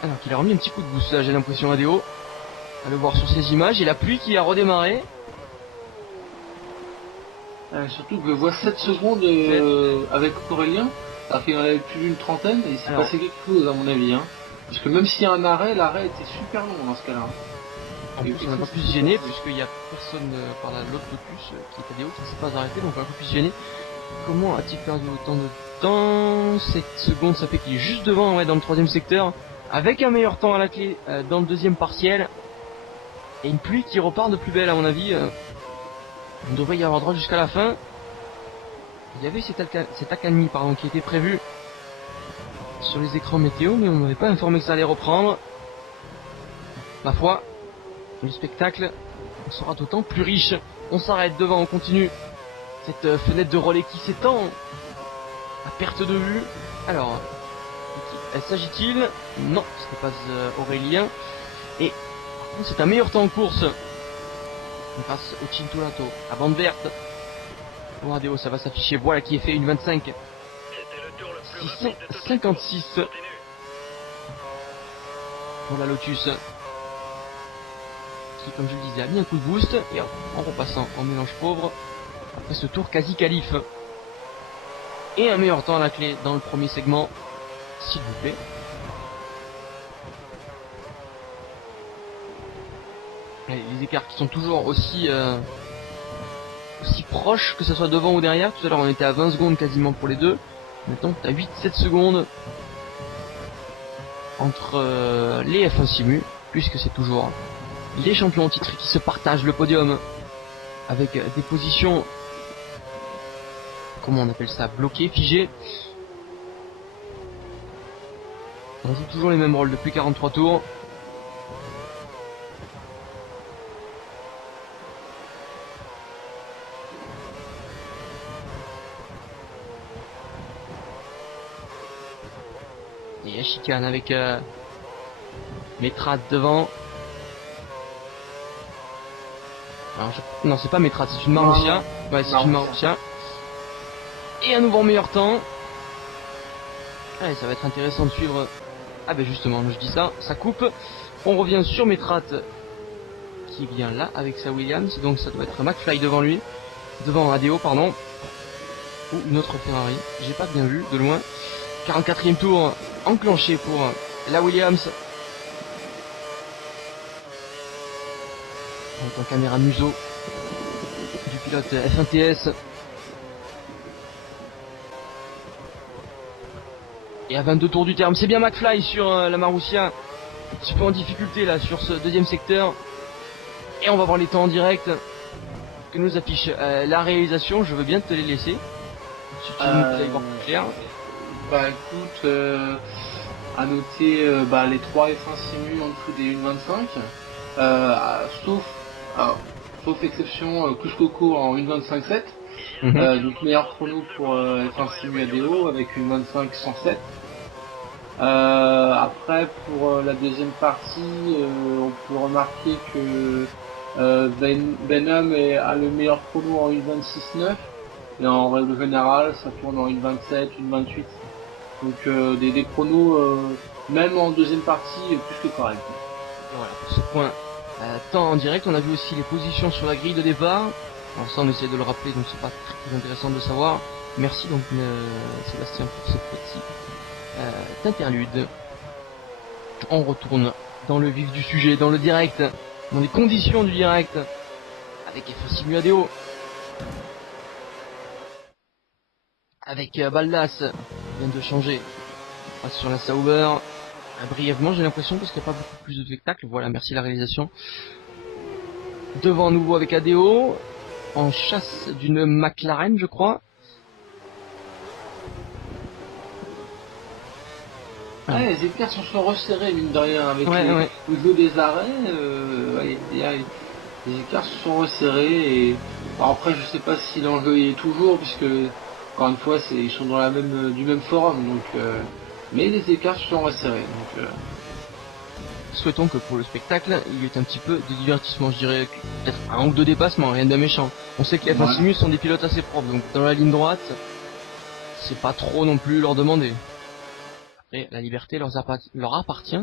Alors qu'il a remis un petit coup de boost là, j'ai l'impression Adeo. À le voir sur ces images, et la pluie qui a redémarré. Surtout que je vois 7 secondes avec Aurélien, alors qu'il en avait plus d'une trentaine, et il s'est passé quelque chose à mon avis. Hein. Parce que même s'il y a un arrêt, l'arrêt était super long dans ce cas-là. En plus, on n'a pas pu se gêner, puisqu'il n'y a personne par l'autre Lotus qui est Adeo qui ne s'est pas arrêté, donc on n'a pas pu se gêner. Comment a-t-il perdu autant de temps? 7 secondes, ça fait qu'il est juste devant, ouais, dans le troisième secteur, avec un meilleur temps à la clé dans le deuxième partiel. Et une pluie qui repart de plus belle à mon avis. On devrait y avoir droit jusqu'à la fin. Il y avait cette accalmie qui était prévue sur les écrans météo, mais on n'avait pas informé que ça allait reprendre. Ma foi, le spectacle sera d'autant plus riche. On s'arrête devant, on continue. Cette fenêtre de relais qui s'étend à perte de vue. Alors, s'agit-il? Non, ce n'est pas Aurélien. Et c'est un meilleur temps en course. On passe au Cinturato, à bande verte. Pour Adeo, ça va s'afficher. Voilà qui est fait, une 25. 656 pour la Lotus. Qui, comme je le disais, a mis un coup de boost. Et en repassant en mélange pauvre, après ce tour quasi qualif. Et un meilleur temps à la clé dans le premier segment, s'il vous plaît. Les écarts qui sont toujours aussi proches, que ce soit devant ou derrière. Tout à l'heure on était à 20 secondes quasiment pour les deux. Maintenant on est à 8-7 secondes entre les F1 Simu, puisque c'est toujours les champions en titre qui se partagent le podium avec des positions, comment on appelle ça, bloquées, figées. On joue toujours les mêmes rôles depuis 43 tours. Et la chicane avec Metrat devant. Alors non, c'est pas Metrat, c'est une Marussia. Ouais, c'est une Marussia. Et un nouveau meilleur temps. Allez, ça va être intéressant de suivre. Ah ben justement, je dis ça, ça coupe. On revient sur Metrat qui vient là avec sa Williams. Donc ça doit être McFly devant lui. Devant Adeo, pardon. Ou une autre Ferrari. J'ai pas bien vu de loin. 44e tour enclenché pour la Williams. Donc en caméra museau du pilote F1 TS. Et à 22 tours du terme, c'est bien McFly sur la Marussia. Un petit peu en difficulté là sur ce deuxième secteur. Et on va voir les temps en direct que nous affiche la réalisation. Je veux bien te les laisser. Si tu veux nous voir plus clair. Bah écoute, à noter les 3 F1 Simu en dessous des 1.25, sauf exception Cuscoco en 1.25.7, donc meilleur chrono pour F1 Simu Adeo avec une 25.107. Après pour la deuxième partie, on peut remarquer que Benham a le meilleur chrono en 1.26.9 et en règle générale ça tourne en 1.27, 1.28. Donc des chronos, même en deuxième partie, plus que correct. Voilà, pour ce point tant en direct. On a vu aussi les positions sur la grille de départ. Alors ça on essaie de le rappeler, donc c'est pas très intéressant de le savoir. Merci donc Sébastien pour ce petit interlude. On retourne dans le vif du sujet, dans le direct, dans les conditions du direct, avec F1 Simuladeo, avec Baldas, qui vient de changer, on passe sur la Sauber, brièvement j'ai l'impression, parce qu'il n'y a pas beaucoup plus de spectacle, voilà, merci la réalisation. Devant à nouveau avec ADO, en chasse d'une McLaren je crois. Ouais, les écarts sont resserrés, mine de rien, avec Ouais. au niveau des arrêts, les écarts se sont resserrés, et alors après, je sais pas si l'enjeu y est toujours, puisque, encore une fois, ils sont dans du même forum, donc, mais les écarts se sont resserrés, donc, Souhaitons que pour le spectacle, il y ait un petit peu de divertissement, je dirais, peut-être un ou deux dépassements, rien de méchant. On sait que les F1 Simus sont des pilotes assez propres, donc dans la ligne droite, c'est pas trop non plus leur demander. Après, la liberté leur appartient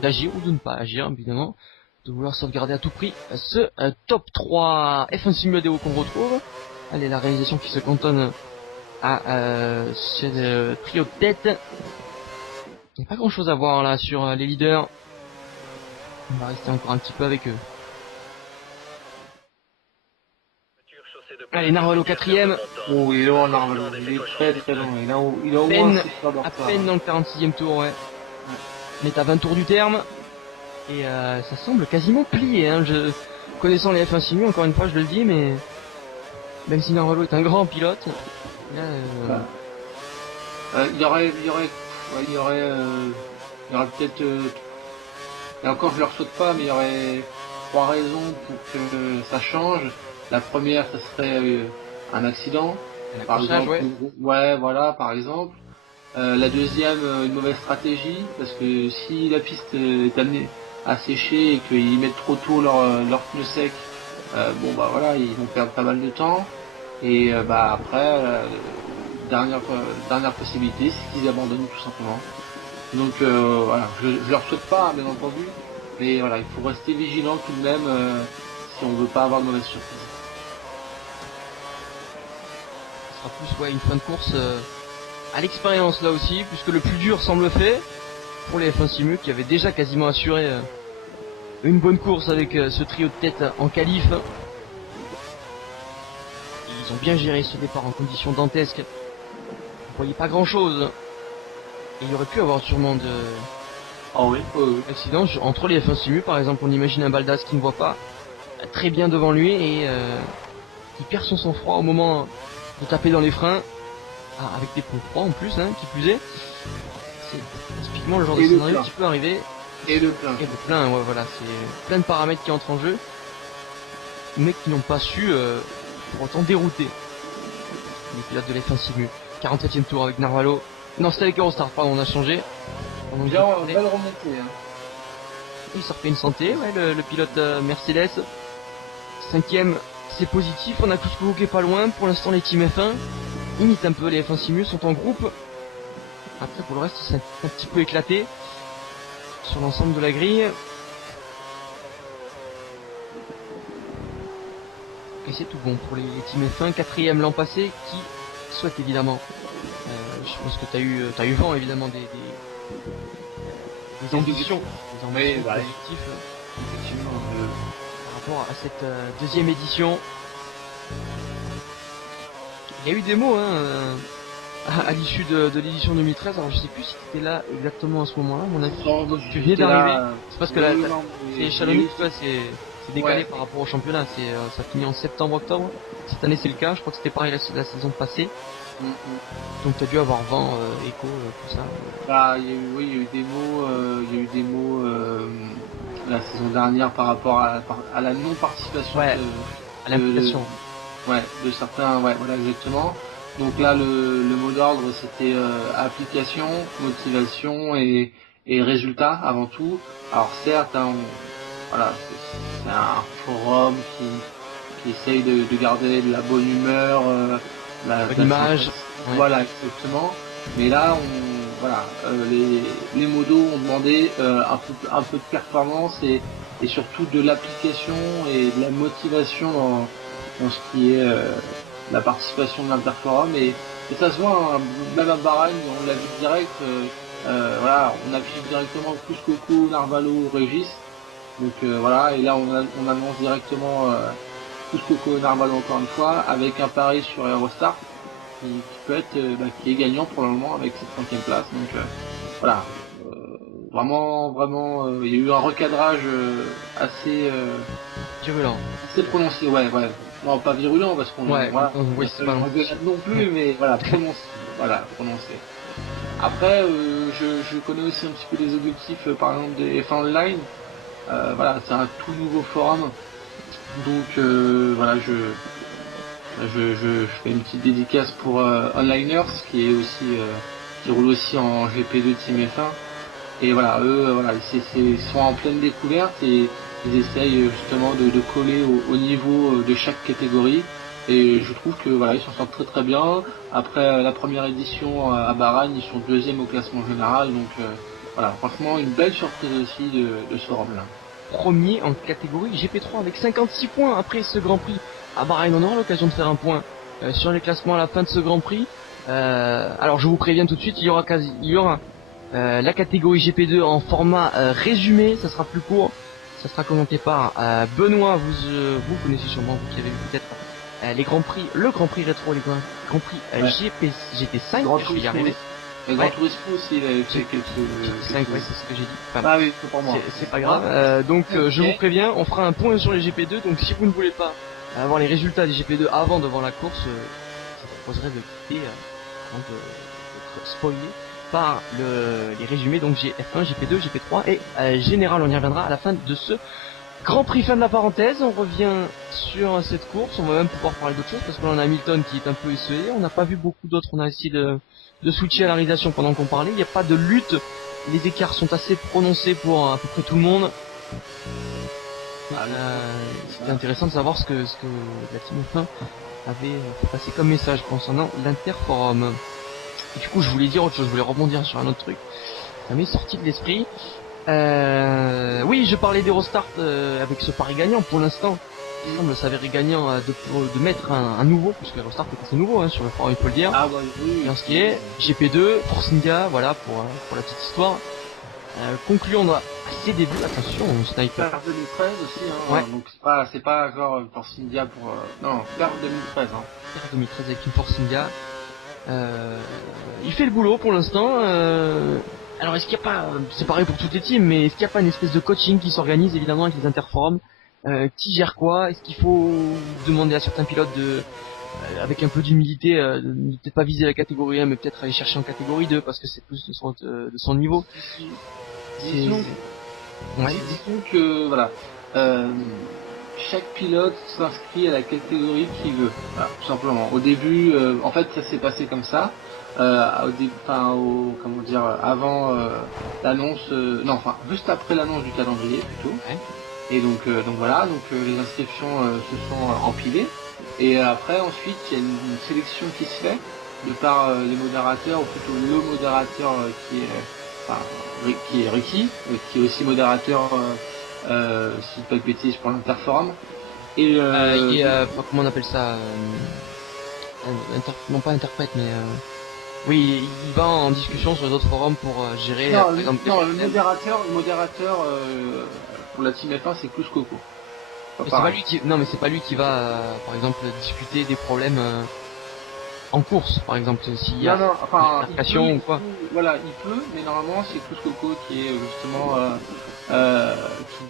d'agir ou de ne pas agir, évidemment, de vouloir sauvegarder à tout prix ce top 3 F1 Simuladeo qu'on retrouve. Allez, la réalisation qui se cantonne à ce trio de tête. Il n'y a pas grand chose à voir là sur les leaders. On va rester encore un petit peu avec eux. Allez, Narwhal au 4ème. oh, il est loin, Narwhal, il est très loin, il a au moins 6 heures de À retard. peine dans le 46e tour, ouais. On est à 20 tours du terme. Et ça semble quasiment plié, hein. Connaissant les F1 Simu, encore une fois, je le dis, mais même si Narvalo est un grand pilote, là, il y aurait peut-être, et encore je leur saute pas, mais il y aurait 3 raisons pour que ça change. La première, ça serait un accident, par exemple. Ouais, voilà, par exemple. La deuxième, une mauvaise stratégie, parce que si la piste est amenée à sécher et qu'ils mettent trop tôt leur pneu sec, bon bah voilà, ils vont perdre pas mal de temps. Et bah après, dernière possibilité, c'est qu'ils abandonnent tout simplement. Donc voilà, je leur souhaite pas, bien entendu, mais voilà, il faut rester vigilant tout de même si on veut pas avoir de mauvaises surprises. Ce sera plus une fin de course à l'expérience là aussi, puisque le plus dur semble fait pour les F1 Simu qui avaient déjà quasiment assuré une bonne course avec ce trio de tête en qualif. Ils ont bien géré ce départ en conditions dantesques. Vous voyez pas grand chose. Et il y aurait pu avoir sûrement d'accidents entre les F1 Simu. Par exemple, on imagine un Baldas qui ne voit pas très bien devant lui et qui perd son sang-froid au moment de taper dans les freins. Avec des pneus froids en plus, hein, qui plus est. C'est typiquement le genre de scénario qui peut arriver. Et le plein. Et le plein, ouais, voilà, c'est plein de paramètres qui entrent en jeu, mais qui n'ont pas su pour autant dérouter les pilotes de l'F1 Simu. 47ème tour avec Narvalo. Non, c'était avec Eurostar, pardon, on a changé. Bien, on va le remonter. Hein. Il se refait une santé, ouais, le pilote Mercedes. 5ème, c'est positif, on a tous convoqué pas loin. Pour l'instant, les teams F1 imitent un peu les F1 Simu, sont en groupe. Après, pour le reste, c'est un petit peu éclaté sur l'ensemble de la grille. Et c'est tout bon pour les teams F1. 4ème l'an passé, qui souhaite évidemment. Je pense que t'as eu vent évidemment des ambitions, positives effectivement, par rapport à cette deuxième édition. Il y a eu des mots à l'issue de l'édition 2013. Alors je sais plus si tu étais là exactement à ce moment-là. Mon avis, tu venais d'arriver. C'est parce que là, c'est Chalonix, c'est décalé par rapport au championnat. Ça finit en septembre-octobre. Cette année c'est le cas. Je crois que c'était pareil la saison passée. Donc t'as dû avoir vent, écho, tout ça. Bah, il y a eu des mots, la saison dernière par rapport à la non-participation à l'implication. De certains, voilà exactement. Donc là, le mot d'ordre, c'était application, motivation et résultat avant tout. Alors certes, hein, c'est un forum qui essaye de garder de la bonne humeur, bonne image. Voilà, exactement. Mais là, voilà, les modos ont demandé un peu de performance et surtout de l'application et de la motivation dans ce qui est la participation de l'interforum et ça se voit, hein, même à Bahreïn, on l'a vu direct, voilà, on affiche directement plus Coco, Narvalo, Régis, donc voilà, et là on annonce directement plus Coco, Narvalo encore une fois, avec un pari sur Eurostar qui peut être, qui est gagnant pour le moment avec cette 5e place, donc voilà, vraiment, il y a eu un recadrage assez Virulent. assez prononcé, ouais, non pas virulent parce qu'on voilà, oui, c'est pas non plus, mais voilà, prononcé. Après, je connais aussi un petit peu les objectifs, par exemple des F1 Online. Voilà, c'est un tout nouveau forum, donc voilà, je fais une petite dédicace pour Onliners qui est aussi qui roule aussi en GP2 Team F1. Et voilà, eux, voilà, ils sont en pleine découverte et ils essayent justement de coller au niveau de chaque catégorie. Et je trouve que voilà, ils s'en sortent très très bien. Après la première édition à Bahreïn, ils sont 2e au classement général. Donc voilà, franchement, une belle surprise aussi de ce forum-là. Premier en catégorie GP3 avec 56 points après ce Grand Prix. À Bahreïn, on aura l'occasion de faire un point sur les classements à la fin de ce Grand Prix. Alors je vous préviens tout de suite, il y aura la catégorie GP2 en format résumé, ça sera plus court, ça sera commenté par Benoît, vous connaissez sûrement, vous qui avez vu peut-être les Grands Prix, le Grand Prix rétro, les Grands Prix GT5, je vais y arriver. Le Grand Turismo aussi, il avait fait quelques... 5, ouais, c'est ce que j'ai dit. Enfin, ah oui, c'est pour moi. C'est pas grave. Donc je vous préviens, on fera un point sur les GP2, donc si vous ne voulez pas avoir les résultats des GP2 avant de voir la course, je vous proposerai de quitter avant d'être spoilé par les résumés, donc GF1, GP2, GP3 et Général, on y reviendra à la fin de ce Grand Prix. Fin de la parenthèse, on revient sur cette course, on va même pouvoir parler d'autres choses parce qu'on a Hamilton qui est un peu essayé, on n'a pas vu beaucoup d'autres, on a essayé de switcher à la réalisation pendant qu'on parlait, il n'y a pas de lutte, les écarts sont assez prononcés pour à peu près tout le monde. C'est intéressant de savoir ce que la Team F1 avait passé comme message concernant l'interforum. Et du coup, je voulais dire autre chose, je voulais rebondir sur un autre truc. Ça m'est sorti de l'esprit. Oui, je parlais d'Eurostart avec ce pari gagnant. Pour l'instant, il semble s'avérer gagnant de mettre un nouveau, puisque Eurostart est assez nouveau sur le forum, il faut le dire. Ah bah oui. Et en ce qui est GP2, Force India, voilà pour la petite histoire. Concluons à ses débuts. Attention, sniper. Père 2013 aussi, hein. Ouais. Donc c'est pas genre Force India pour non, Père 2013, hein. Père 2013 avec une Force India. Il fait le boulot pour l'instant. Alors est-ce qu'il n'y a pas, c'est pareil pour toutes les teams, mais est-ce qu'il n'y a pas une espèce de coaching qui s'organise évidemment avec les interforums, qui gère quoi? Est-ce qu'il faut demander à certains pilotes avec un peu d'humilité, de peut-être pas viser la catégorie 1, mais peut-être aller chercher en catégorie 2 parce que c'est plus de son niveau. Disons que voilà, chaque pilote s'inscrit à la catégorie qu'il veut, voilà, tout simplement. Au début, en fait, ça s'est passé comme ça. Comment dire, avant l'annonce, juste après l'annonce du calendrier plutôt. Ouais. Et donc voilà, les inscriptions se sont empilées. Et après, ensuite, il y a une sélection qui se fait de par les modérateurs, ou plutôt le modérateur qui est Ricky, qui est aussi modérateur, si je dis pas de bêtises, pour l'interforum. Et comment on appelle ça, non pas interprète, mais oui, il va en discussion sur les autres forums pour gérer. Le modérateur pour la Team F1, c'est plus Coco. Mais c'est pas lui qui va, par exemple, discuter des problèmes en course, par exemple, s'il y a une altercation ou quoi. Voilà, il peut, mais normalement c'est plus Coco qui est justement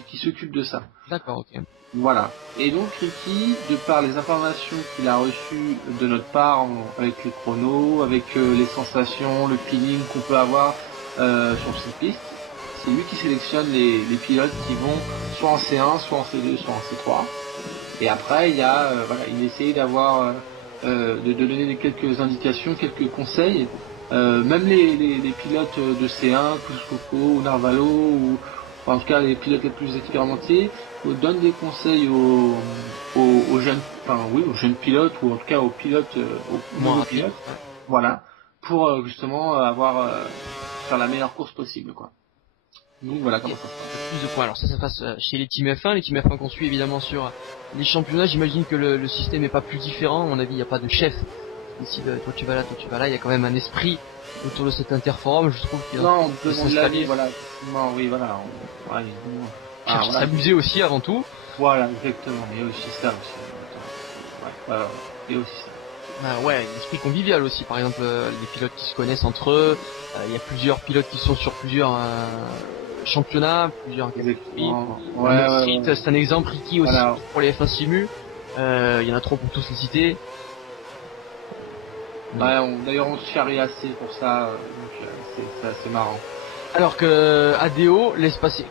qui s'occupe de ça. D'accord, ok. Voilà. Et donc Ricky, de par les informations qu'il a reçues de notre part, avec les chronos, avec les sensations, le feeling qu'on peut avoir sur cette piste, c'est lui qui sélectionne les pilotes qui vont soit en C1, soit en C2, soit en C3. Et après, il y a, il essaye d'avoir, de donner quelques indications, quelques conseils. Même les pilotes de C1, Coco ou Narvalo, ou en tout cas les pilotes les plus expérimentés, donnent des conseils aux jeunes, aux jeunes pilotes, ou en tout cas aux pilotes, aux nouveaux pilotes. Voilà, pour justement avoir faire la meilleure course possible, quoi. Donc voilà comment ça se passe. Plus de points. Alors ça se passe chez les teams F1, les teams F1 qu'on suit évidemment sur les championnats. J'imagine que le système est pas plus différent. À mon avis, il n'y a pas de chef qui décide toi tu vas là, toi tu vas là. Il y a quand même un esprit autour de cet interforum. Je trouve qu'il Non, on peut s'installer. Voilà, effectivement, oui, voilà. Cherche à s'amuser aussi avant tout. Voilà, exactement. Il y a aussi ça aussi. Ouais, il y a aussi ça. Ouais, l'esprit convivial aussi. Par exemple, les pilotes qui se connaissent entre eux. Il y a plusieurs pilotes qui sont sur plusieurs championnats, plusieurs catégories. Ouais. C'est un exemple. Ricky aussi voilà. Pour les F1 Simu. Il y en a trop pour tous les citer. Ouais, d'ailleurs on se charrie assez pour ça, donc c'est assez marrant. Alors que ADO laisse passer.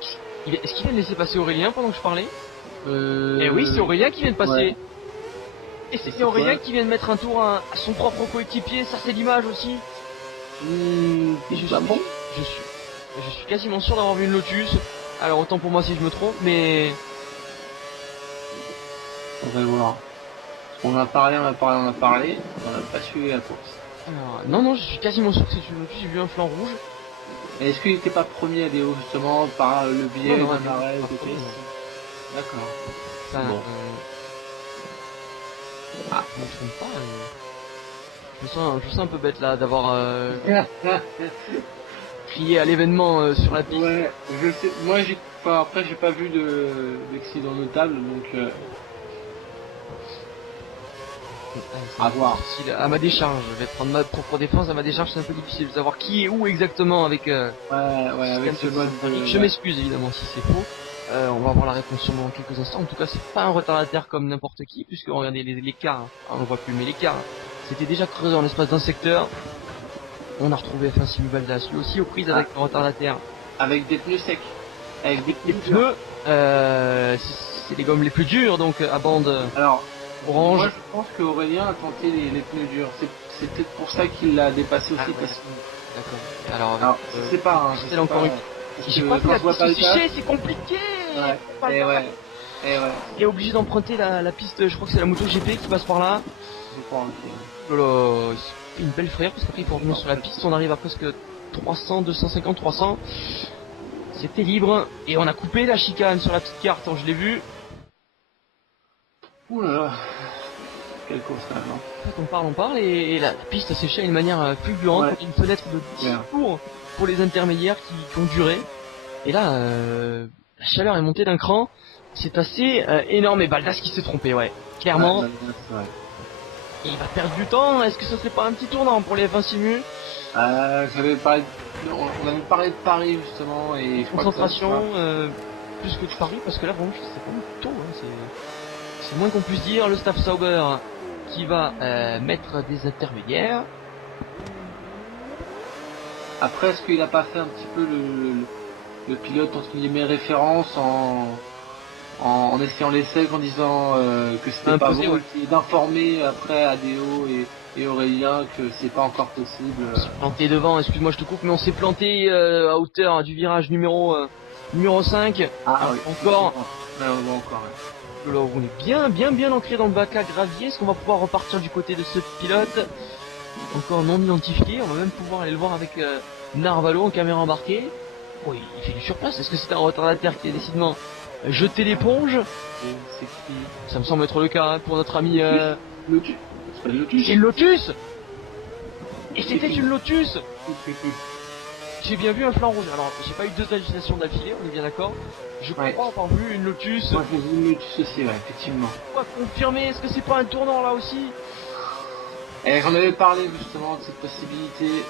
Est-ce qu'il vient de laisser passer Aurélien pendant que je parlais Eh oui, c'est Aurélien qui vient de passer. Ouais. Et c'est Aurélien qui vient de mettre un tour à son propre coéquipier, ça c'est l'image aussi. Et je suis quasiment sûr d'avoir vu une Lotus. Alors autant pour moi si je me trompe, mais... On va voir. On a parlé, on n'a pas suivi la course. Alors, non, je suis quasiment sûr que c'est une Lotus, j'ai vu un flanc rouge. Et est-ce qu'il n'était pas premier à DO justement par le biais d'un arrêt de test? D'accord. Ça, bon. Je me trompe pas. Je me sens un peu bête là d'avoir crié à l'événement sur la piste. Ouais, je sais. Moi, après, j'ai pas vu d'accident notable, donc. À voir. À ma décharge, je vais prendre ma propre défense. À ma décharge, c'est un peu difficile de savoir qui est où exactement avec. Avec ce mode. Je m'excuse évidemment si c'est faux. On va avoir la réponse sûrement dans quelques instants. En tout cas, c'est pas un retardataire comme n'importe qui, puisque regardez l'écart. On ne voit plus, mais l'écart, c'était déjà creusé en l'espace d'un secteur. On a retrouvé F1 Simu Baldas, lui aussi aux prises avec le retardataire. Avec des pneus secs. Avec des pneus. C'est les gommes les plus dures, donc à bande. Alors. Orange. Moi je pense qu'Aurélien a tenté les pneus durs. C'est peut-être pour ça qu'il l'a dépassé aussi. D'accord. Alors c'est pas. C'est encore une. J'ai pas pu la piste sécher, c'est compliqué. Ouais. Il est obligé d'emprunter la piste. Je crois que c'est la moto GP qui passe par là. Je crois aussi. Lolo, une belle frayeur parce qu'après il faut revenir sur la piste. On arrive à presque 300, 250, 300. C'était libre et on a coupé la chicane sur la petite carte. Je l'ai vu. Ouh là là, quelle course quand même. En fait, on parle et la piste a séché d'une manière fulgurante. Ouais. Une fenêtre de 10 tours pour les intermédiaires qui ont duré. Et là, la chaleur est montée d'un cran. C'est assez énorme. Et Baldas qui s'est trompé, ouais, clairement. Ouais. Et il va perdre du temps. Est-ce que ça serait pas un petit tournant pour les F1 Simu? On avait parlé de Paris justement et concentration plus que de Paris parce que là vraiment c'est pas du tôt. C'est moins qu'on puisse dire. Le staff Sauber qui va mettre des intermédiaires. Après, est-ce qu'il a pas fait un petit peu le pilote entre guillemets référence en essayant l'essai, en disant que c'était pas bon, d'informer après ADO et Aurélien que c'est pas encore possible. On s'est planté devant, excuse-moi je te coupe, mais on s'est planté à hauteur du virage numéro 5. Encore. Ouais, encore. Là, on est bien ancré dans le bac à gravier. Est-ce qu'on va pouvoir repartir du côté de ce pilote encore non identifié? On va même pouvoir aller le voir avec Narvalo en caméra embarquée. Oh, il fait du surplace. Est-ce que c'est un retardataire qui a décidément jeté l'éponge? C'est qui? Ça me semble être le cas pour notre ami Lotus. C'est pas une Lotus. C'est une Lotus. Et c'était une Lotus. J'ai bien vu un flanc rouge. Alors, j'ai pas eu 2 agitations d'affilée, on est bien d'accord. Je crois avoir vu une Lotus. Moi, j'ai vu une Lotus aussi, ouais, effectivement. On va confirmer, est-ce que c'est pas un tournant là aussi? J'en avais parlé justement de cette possibilité.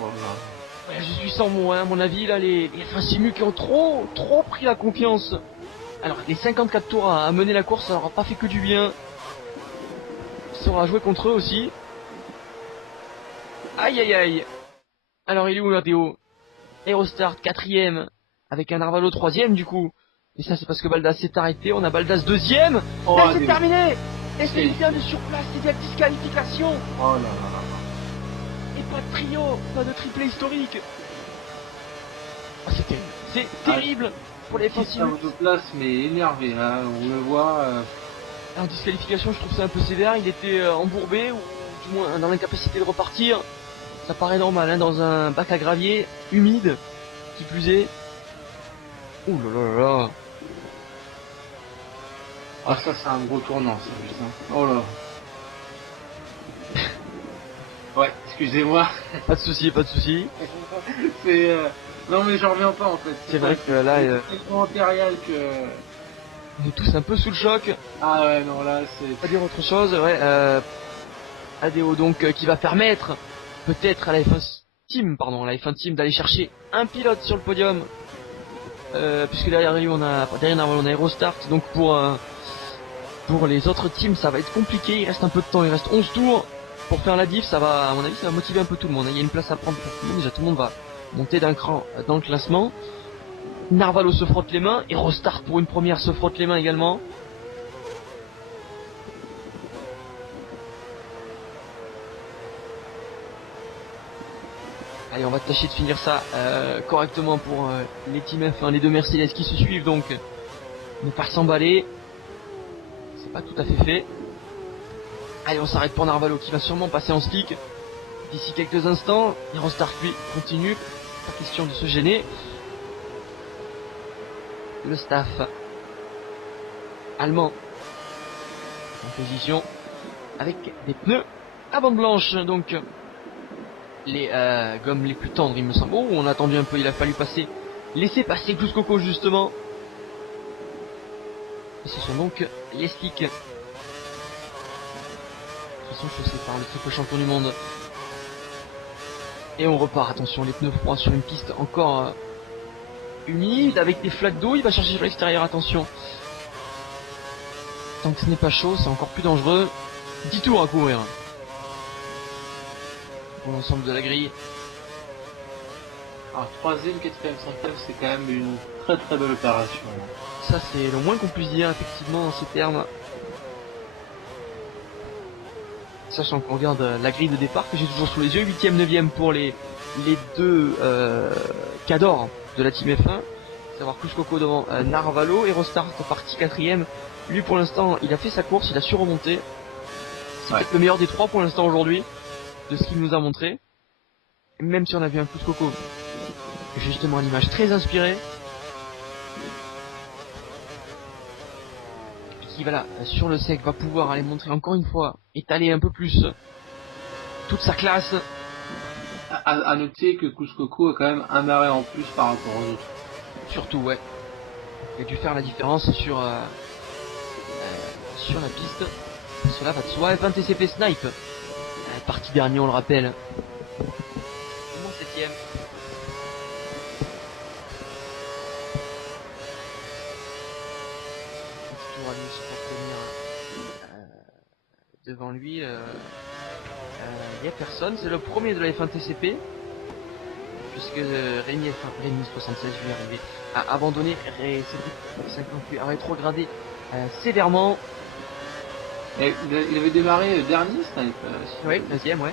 Oh là. Ouais, je suis sans mots, hein, à mon avis, là, les F1 Simu qui ont trop pris la confiance. Alors, les 54 tours à mener la course, ça leur a pas fait que du bien. Ça aura joué contre eux aussi. Aïe. Alors il est où Théo? Aerostart 4ème avec un Narvalo 3ème du coup. Et ça c'est parce que Baldas s'est arrêté. On a Baldas 2ème. C'est terminé. Et c'est une de surplace, c'est de la disqualification. Oh là. Et pas de trio, pas de triplé historique. Oh, c'est terrible pour les F1 Simu. de place mais énervé là, on le voit. En disqualification je trouve ça un peu sévère. Il était embourbé ou du moins dans l'incapacité de repartir. Ça paraît normal, hein, dans un bac à gravier humide, qui plus est. Ouh là là là là. Ah, ça, c'est un gros tournant, ça, putain. Oh là. Ouais, excusez-moi. Pas de souci, pas de souci. C'est. Non, mais j'en reviens pas en fait. C'est vrai que là, C'est tellement impérial que. on est tous un peu sous le choc. Ah ouais, non, là, c'est. Pas dire autre chose, ouais. ADO donc qui va permettre peut-être à la F1 Team, d'aller chercher un pilote sur le podium. Puisque derrière lui on a Aerostart, donc pour les autres teams ça va être compliqué, il reste un peu de temps, il reste 11 tours pour faire la diff, ça va à mon avis ça va motiver un peu tout le monde, il y a une place à prendre pour tout le monde, déjà tout le monde va monter d'un cran dans le classement. Narvalo se frotte les mains, Aerostart pour une première se frotte les mains également. Allez, on va tâcher de finir ça correctement pour les Team F1, les deux Mercedes qui se suivent, donc ne pas s'emballer. C'est pas tout à fait fait. Allez, on s'arrête pour Narvalo qui va sûrement passer en slick d'ici quelques instants. Aerostart lui continue, pas question de se gêner. Le staff allemand en position avec des pneus à bande blanche, donc les gommes les plus tendres il me semble. Oh, on a attendu un peu, il a fallu laisser passer Clous Coco justement. Et ce sont donc les slicks qui sont chaussés par le triple champion du monde. Et on repart, attention, les pneus froids sur une piste encore humide avec des flaques d'eau, il va chercher sur l'extérieur, attention. Tant que ce n'est pas chaud, c'est encore plus dangereux. 10 tours à courir pour l'ensemble de la grille. Alors, 3ème, 4ème, 5ème, c'est quand même une très très belle opération. Ça, c'est le moins qu'on puisse dire, effectivement, dans ces termes. Sachant qu'on regarde la grille de départ que j'ai toujours sous les yeux, 8ème, 9ème pour les deux cadors de la Team F1. Savoir Clous Coco devant Narvalo, Aerostart parti 4ème. Lui, pour l'instant, il a fait sa course, il a su remonter. C'est peut-être le meilleur des trois pour l'instant aujourd'hui, de ce qu'il nous a montré. Et même si on a vu un Clous Coco, justement à l'image très inspirée, qui voilà, sur le sec va pouvoir aller montrer encore une fois, étaler un peu plus toute sa classe. À noter que Clous Coco a quand même un arrêt en plus par rapport aux autres. Surtout, ouais. Il a dû faire la différence sur la piste. Cela va de soi. F1 TCP Snipe. Parti dernier, on le rappelle. Mon 7ème. Tour à lui pour tenir devant lui. Il n'y a personne. C'est le premier de la F1 TCP. Puisque Rémi 76, je vais y arriver, a abandonné. Cédric 58 a rétrogradé sévèrement. Et il avait démarré dernier, Snipe. Oui, 13ème, ouais.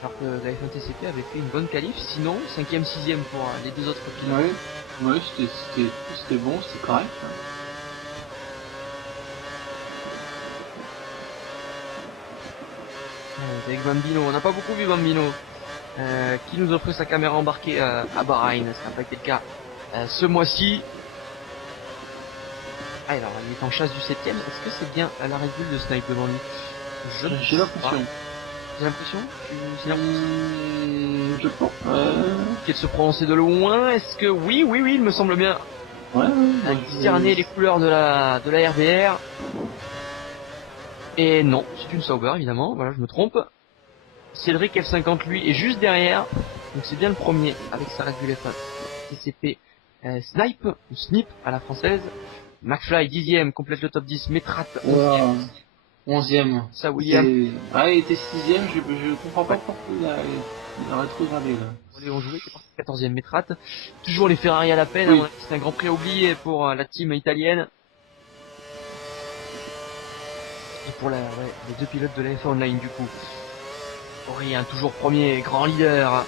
Alors que la F1 TCP avait fait une bonne qualif, sinon 5ème, 6ème pour les deux autres pilotes. Ouais, c'était bon, c'était correct. Hein. Avec Bambino, on n'a pas beaucoup vu Bambino, qui nous offre sa caméra embarquée à Bahreïn, ça n'a pas été le cas ce mois-ci. Ah, alors il est en chasse du 7ème, est-ce que c'est bien la Red Bull de Snipe devant lui? J'ai l'impression. J'ai l'impression Je pense. Qu'il se prononcer de loin, est-ce que... Oui, il me semble bien. Ouais. Discerner les couleurs de la RBR. Et non, c'est une Sauber évidemment, voilà, je me trompe. Cédric F50 lui est juste derrière, donc c'est bien le premier avec sa Red Bull F1 TCP Snipe, ou Snip à la française. McFly 10ème, complète le top 10, Metrat 11ème. 11ème. Ça William. Ah, il était 6ème, je comprends pas pourquoi il a rétrogradé là. On jouait, c'est parti 14ème Metrat. Toujours les Ferrari à la peine, oui. C'est un grand prix oublié pour la team italienne. Et pour les deux pilotes de la F1 Online du coup. Aurélien, toujours premier, grand leader.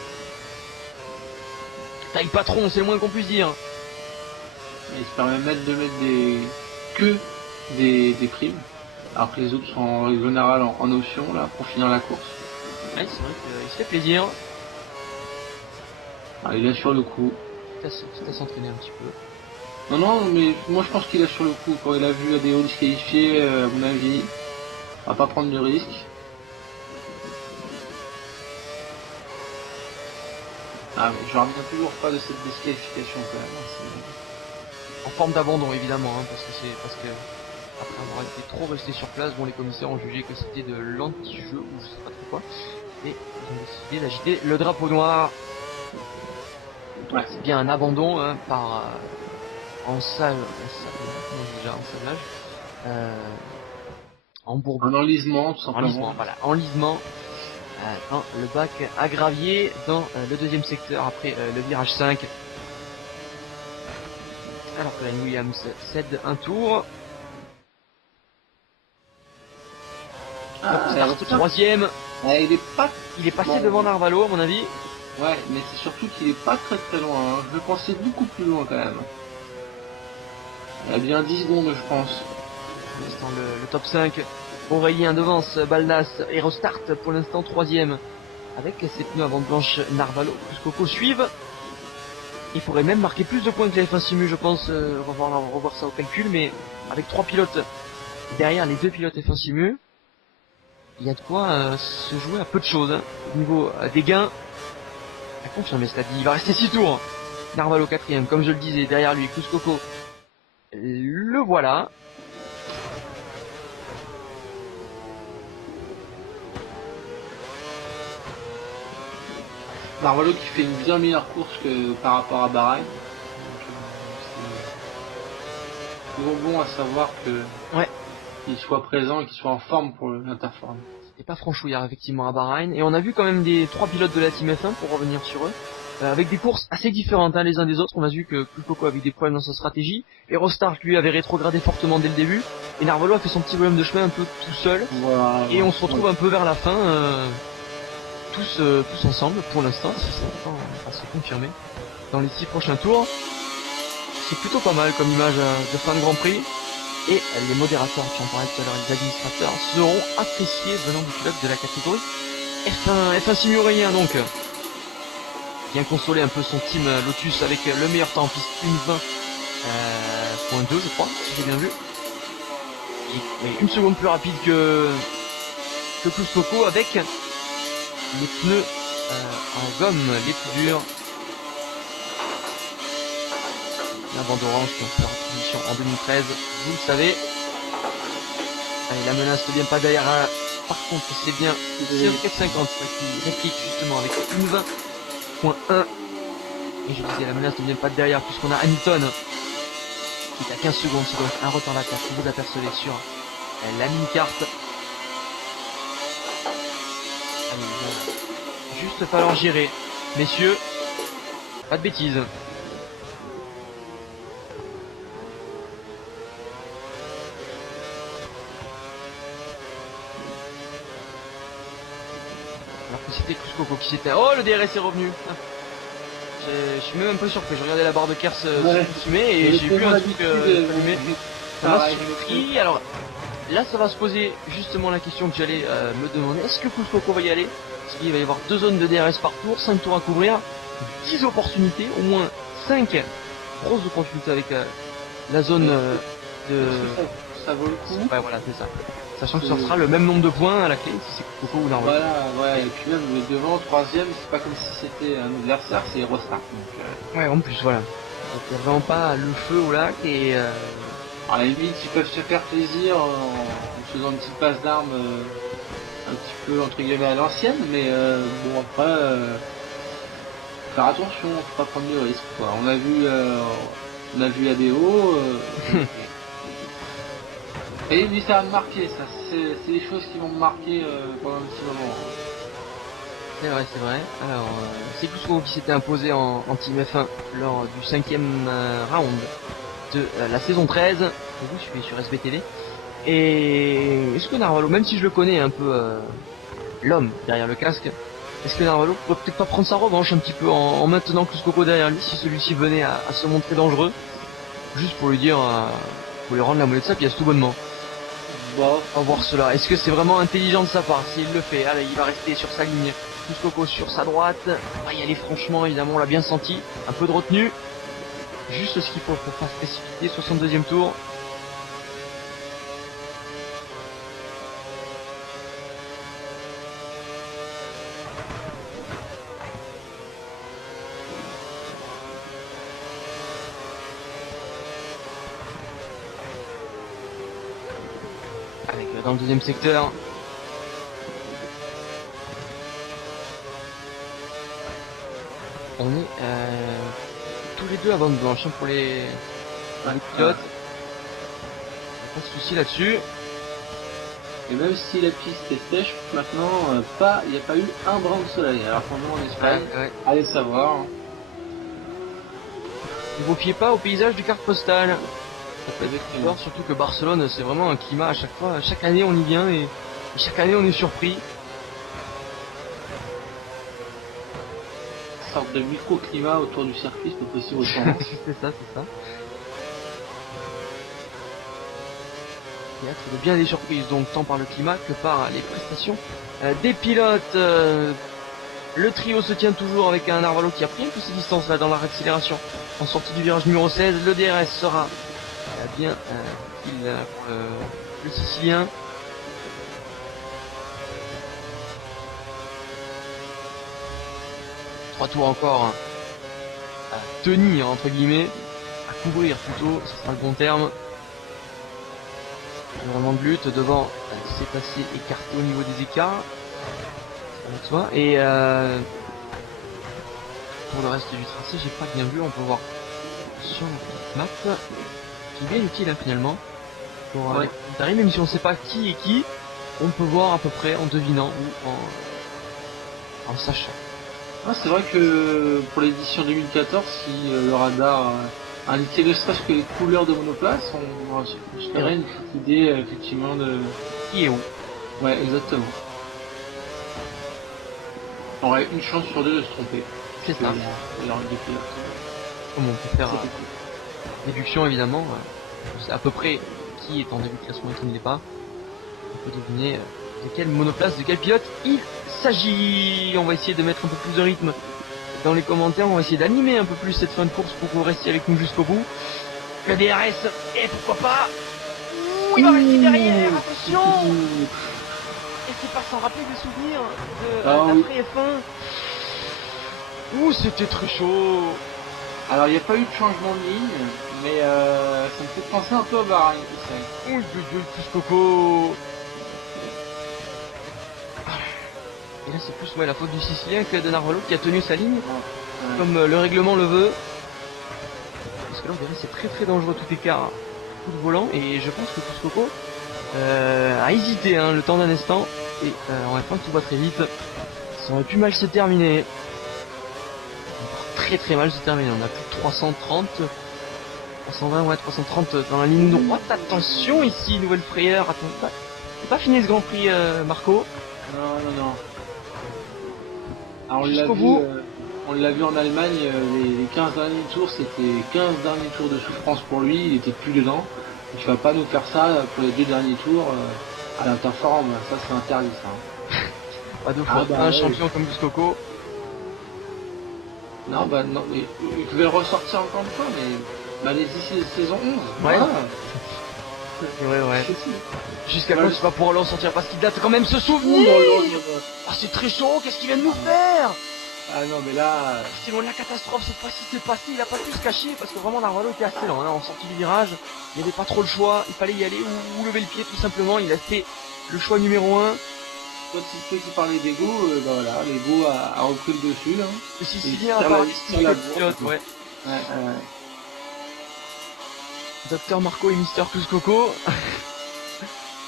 Taille patron, c'est le moins qu'on puisse dire. Il se permet de mettre des primes. alors que les autres sont en général en option là pour finir la course. Ouais, c'est vrai qu'il se fait plaisir. Ah, il est sur le coup. Quitte à s'entraîner un petit peu. Non, mais moi je pense qu'il est sur le coup. Quand il a vu ADO disqualifié, à mon avis, on va pas prendre de risque. Ah, mais je reviens toujours pas de cette disqualification quand même. En forme d'abandon évidemment, hein, parce que après avoir été trop resté sur place, bon les commissaires ont jugé que c'était de l'anti-jeu ou je sais pas trop quoi, et ils ont décidé d'agiter le drapeau noir. Ouais. C'est bien un abandon hein, par en sablage, en bourbe, Un enlisement tout simplement. enlisement dans le bac à gravier dans le deuxième secteur après le virage 5. Alors que la Williams cède un tour. Troisième. Ouais, Il est passé devant Narvalo à mon avis. Ouais, mais c'est surtout qu'il est pas très loin. Hein. Je le pensais beaucoup plus loin quand même. Il a bien 10 secondes, je pense. Pour l'instant, le top 5. Aurélien devance, Baldas et Rostart pour l'instant troisième. Avec ses pneus avant blanche, Narvalo plus Coco suivent. Il pourrait même marquer plus de points que la F1 Simu, je pense. On va revoir ça au calcul, mais avec 3 pilotes derrière les 2 pilotes F1 Simu, il y a de quoi se jouer à peu de choses. Hein. Au niveau des gains, à confirmer, c'est-à-dire il va rester 6 tours. Narvalo quatrième, comme je le disais, derrière lui, Coco. Le voilà. Narvalo qui fait une bien meilleure course que par rapport à Bahreïn. C'est toujours bon à savoir que qu'il soit présent et qu'il soit en forme pour l'Interforum. C'était pas franchouillard effectivement à Bahreïn. Et on a vu quand même des 3 pilotes de la Team F1 pour revenir sur eux. Avec des courses assez différentes hein, les uns des autres. On a vu que Coco avait des problèmes dans sa stratégie. Et Rostart lui avait rétrogradé fortement dès le début. Et Narvalo a fait son petit volume de chemin un peu tout seul. Voilà, et on se retrouve un peu vers la fin. Tous ensemble pour l'instant, si ça va se confirmer dans les 6 prochains tours. C'est plutôt pas mal comme image de fin de Grand Prix. Et les modérateurs qui en parlaient tout à l'heure, les administrateurs, seront appréciés venant du club de la catégorie F1 Simu Aurélien donc. Bien consoler un peu son team Lotus avec le meilleur temps en piste 1:20.2 je crois, si j'ai bien vu. Et une seconde plus rapide que Coco avec les pneus en gomme les plus durs. La bande orange qui ont fait leur position en 2013, vous le savez. Allez, la menace ne vient pas derrière. Par contre, c'est bien CO450 qui réplique justement avec 1:20.1. Et je disais, la menace ne vient pas de derrière puisqu'on a Hamilton qui est à 15 secondes. C'est donc un retardataire que vous apercevez sur la mini-carte. Allez, il va juste falloir gérer. Messieurs, pas de bêtises. Alors que c'était Coco qui s'était... Oh, le DRS est revenu. Je suis même un peu surpris. Je regardais la barre de Kers fumée et j'ai vu un truc allumé. Ça m'a surpris. Alors là, ça va se poser justement la question que j'allais me demander. Est-ce que Coco va y aller? Parce qu'il va y avoir 2 zones de DRS par tour, 5 tours à couvrir, 10 opportunités, au moins 5 grosses opportunités avec la zone de... Ça vaut le coup. Ouais, voilà, c'est ça. Sachant que ça sera le même nombre de points à la clé si c'est Coco ou Narvalo. Voilà, ouais, et puis même le devant, troisième, c'est pas comme si c'était un adversaire, c'est Rostart. Ouais, en plus, voilà. Donc il n'y a vraiment pas le feu au lac et... À la limite, ils peuvent se faire plaisir en faisant une petite passe d'armes un petit peu entre guillemets à l'ancienne, mais bon après, faire attention, faut pas prendre de risques quoi. On a vu ADO. Et lui ça va me marquer, ça c'est des choses qui vont me marquer pendant un petit moment. C'est vrai. Alors, c'est Coco qui s'était imposé en Team F1 lors du 5e round de la saison 13. Et vous suivez sur SBTV. Et est-ce que Narvalo, même si je le connais un peu l'homme derrière le casque, est-ce que Narvalo pourrait peut-être pas prendre sa revanche un petit peu en maintenant Coco derrière lui si celui-ci venait à se montrer dangereux, juste pour lui dire, pour lui rendre la monnaie de sa pièce tout bonnement. Bon, On va voir cela. Est-ce que c'est vraiment intelligent de sa part? S'il le fait, allez, il va rester sur sa ligne. Coco sur sa droite. On va y aller franchement, évidemment, on l'a bien senti. Un peu de retenue. Juste ce qu'il faut pour pas se précipiter. 62e tour. Avec dans le deuxième secteur. On est tous les deux à bande blanche pour les pilotes. Pas de soucis là-dessus. et même si la piste est sèche, maintenant, il n'y a pas eu un brin de soleil. Alors qu'on est en Espagne, Ouais. allez savoir. Ne vous fiez pas au paysage du carte postale. Ça peut être Exactement. fort, surtout que Barcelone, c'est vraiment un climat à chaque fois. Chaque année, on y vient et chaque année, on est surpris. Une sorte de microclimat autour du circuit, c'est pas possible autrement. c'est ça. Théâtre de bien des surprises, donc tant par le climat que par les prestations des pilotes. Le trio se tient toujours avec un Narvalo qui a pris un peu ses distances là dans la réaccélération. En sortie du virage numéro 16, le DRS sera bien pour le Sicilien. Trois tours encore à tenir entre guillemets, à couvrir plutôt, ce sera le bon terme. Vraiment de lutte devant, c'est assez écarté au niveau des écarts. Et pour le reste du tracé, j'ai pas bien vu, on peut voir sur la map, qui est bien utile hein, finalement pour les commentaires, même si on sait pas qui est qui, on peut voir à peu près en devinant ou en sachant. Ah, c'est vrai que pour l'édition 2014, si le radar indiquait ne serait-ce que les couleurs de monoplace, on se ferait une petite idée effectivement de... Qui est où? Ouais, exactement. On aurait une chance sur deux de se tromper. C'est ça. Comme on peut faire déduction évidemment, on sait à peu près qui est en début de classement et qui ne l'est pas. On peut deviner de quelle monoplace, de quel pilote il s'agit. On va essayer de mettre un peu plus de rythme dans les commentaires, on va essayer d'animer un peu plus cette fin de course pour que vous restiez avec nous jusqu'au bout. Le DRS, et pourquoi pas. Ouh, il va rester derrière, attention. Et c'est pas sans rappeler des souvenirs de l'après F1. Ouh, c'était très chaud. Alors, il n'y a pas eu de changement de ligne, mais ça me fait penser un peu à Bahreïn. Ouh, plus Coco. Et là, c'est plus la faute du Sicilien que de Narvalo qui a tenu sa ligne, comme le règlement le veut. Parce que là, on dirait c'est très très dangereux tout écart, tout le volant, et je pense que plus Coco a hésité le temps d'un instant, et en F1 tout va très vite. Ça aurait pu mal se terminer. Très très mal se terminer, on a plus de 330, 320, 330 dans la ligne droite. Attention ici, nouvelle frayeur, attends, c'est pas fini ce Grand Prix Marco. Non. Alors, on l'a vu en Allemagne, les 15 derniers tours, c'était 15 derniers tours de souffrance pour lui, il était plus dedans. Tu vas pas nous faire ça pour les 2 derniers tours à l'interforme, ça c'est interdit ça. Pas deux fois, un champion comme Buscoco. Non, mais il pouvait le ressortir encore une fois, mais les ici saison 11. Ouais. Voilà. Ouais. Jusqu'à quand tu vas pouvoir l'en sortir parce qu'il date quand même ce souvenir. Ah, c'est très chaud, qu'est-ce qu'il vient de nous faire? Ah non, mais là. C'est loin de la catastrophe, cette fois-ci c'est passé, il a pas pu se cacher parce que vraiment Narvalo était assez lent en sortie du virage. Il n'y avait pas trop le choix, il fallait y aller ou lever le pied tout simplement. Il a fait le choix numéro 1. Toi, tu sais qui parlait d'ego, voilà, l'ego a repris le dessus là. Le Sicilien a parlé sur la pilote, ouais. Docteur Marco et Mister Coco.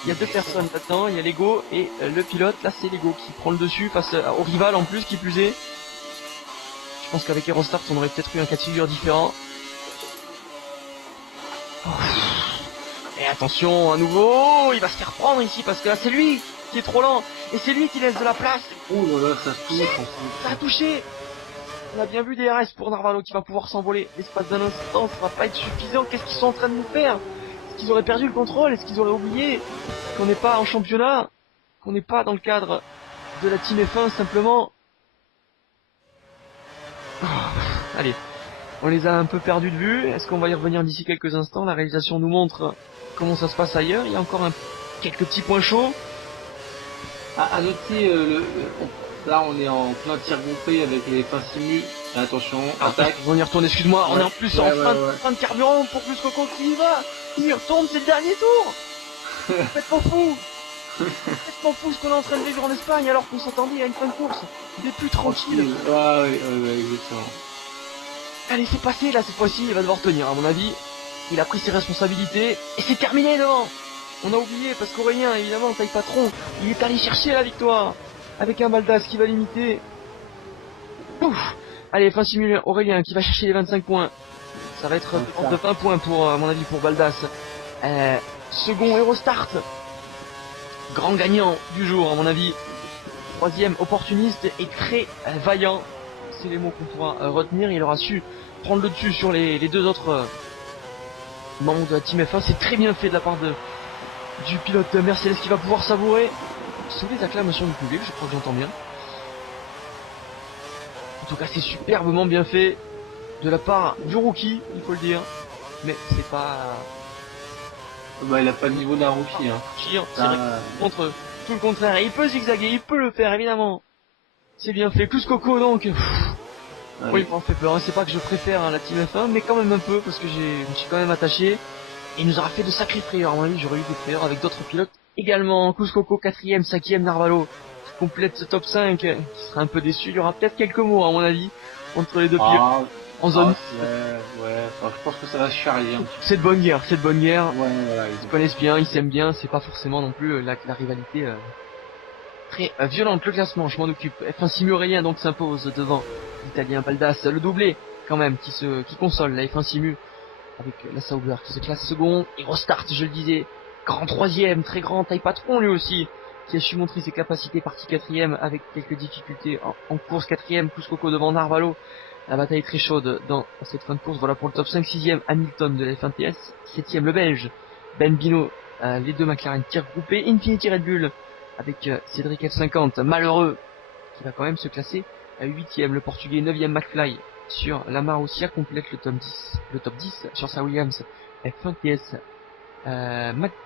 Il y a deux personnes là-dedans, il y a l'ego et le pilote. Là c'est l'ego qui prend le dessus face au rival en plus, qui plus est. Je pense qu'avec Aerostart on aurait peut-être eu un cas de figure différent. Oh. Et attention à nouveau, il va se faire prendre ici parce que là c'est lui qui est trop lent et c'est lui qui laisse de la place. Oh là là, ça touche. Ça a touché. On a bien vu DRS pour Narvalo qui va pouvoir s'envoler. L'espace d'un instant, ça va pas être suffisant. Qu'est-ce qu'ils sont en train de nous faire? Est-ce qu'ils auraient perdu le contrôle? Est-ce qu'ils auraient oublié qu'on n'est pas en championnat? Qu'on n'est pas dans le cadre de la Team F1 simplement? Oh, allez, on les a un peu perdus de vue. Est-ce qu'on va y revenir d'ici quelques instants? La réalisation nous montre comment ça se passe ailleurs. Il y a encore quelques petits points chauds. À noter, là on est en plein tir groupé avec les fins simu. Attention, attaque. On y retourne, excuse-moi, on est en plus en ouais. fin de carburant pour plus Coco qui y va. Il y retourne, c'est le dernier tour. Faites-moi fou. Faites-moi fou ce qu'on est en train de vivre en Espagne alors qu'on s'attendait à une fin de course des plus tranquilles. Ouais, exactement. Allez, c'est passé là cette fois-ci, il va devoir tenir à mon avis. Il a pris ses responsabilités et c'est terminé devant. On a oublié parce qu'Aurélien, évidemment, taille patron, il est allé chercher la victoire avec un Baldas qui va limiter. Ouf. Allez, fin simulé, Aurélien qui va chercher les 25 points. Ça va être de 20 points pour, à mon avis, pour Baldas. Second Eurostart. Grand gagnant du jour, à mon avis. Troisième opportuniste et très vaillant. C'est les mots qu'on pourra retenir. Il aura su prendre le dessus sur les deux autres membres de la Team F1. C'est très bien fait de la part du pilote Mercedes qui va pouvoir savourer sous les acclamations du public. Je crois que j'entends bien. En tout cas, c'est superbement bien fait de la part du rookie, il faut le dire. Mais c'est pas... Bah, il a pas le niveau d'un rookie, hein. Contre tout le contraire. Et il peut zigzaguer, il peut le faire, évidemment. C'est bien fait. Plus Coco, donc. Oui, il m'en fait peur. C'est pas que je préfère la Team F1, mais quand même un peu, parce que je me suis quand même attaché. Et il nous aura fait de sacrés frayeurs. À mon avis, j'aurais eu des frayeurs avec d'autres pilotes. Également, Coco, 4ème, 5ème, Narvalo complète ce top 5, qui sera un peu déçu. Il y aura peut-être quelques mots, à mon avis, entre les deux pilotes. En zone. Ouais. Enfin, je pense que ça va se charrier. C'est de bonne guerre, Ouais, voilà. Ils se connaissent bien, ils s'aiment bien. C'est pas forcément non plus la rivalité très violente. Le classement, je m'en occupe. F1 Simu Aurélien donc s'impose devant l'Italien Baldas. Le doublé, quand même, qui console la F1 Simu avec la Sauber qui se classe second. Eurostart, je le disais, grand troisième, très grand, taille patron lui aussi, qui a su montrer ses capacités, parti quatrième avec quelques difficultés en course, quatrième, Coco devant Narvalo. La bataille est très chaude dans cette fin de course. Voilà pour le top 5, 6ème Hamilton de la F1 TS, 7ème le Belge Ben Bino, les deux McLaren tir groupé, Infinity Red Bull avec Cédric F50, malheureux, qui va quand même se classer à 8ème, le Portugais 9ème McFly sur la Marussia complète le top 10 sur sa Williams F1 TS.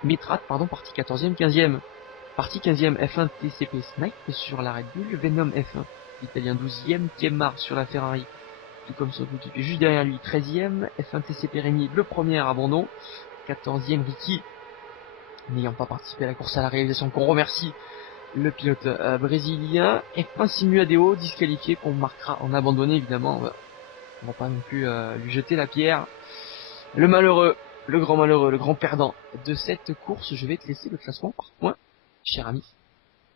Mitrat, parti 14ème, 15ème. Parti 15ème F1 TCP Snipe sur la Red Bull, Venom F1, l'Italien 12ème, Kiemar sur la Ferrari, tout comme son coéquipier juste derrière lui, 13ème, F1 TCP Rémi, le premier abandon, 14ème Ricky, n'ayant pas participé à la course à la réalisation, qu'on remercie le pilote brésilien, F1 Simuadeo, disqualifié, qu'on marquera en abandonné évidemment, on va pas non plus lui jeter la pierre. Le malheureux, le grand malheureux, le grand perdant de cette course. Je vais te laisser le classement par points, cher ami.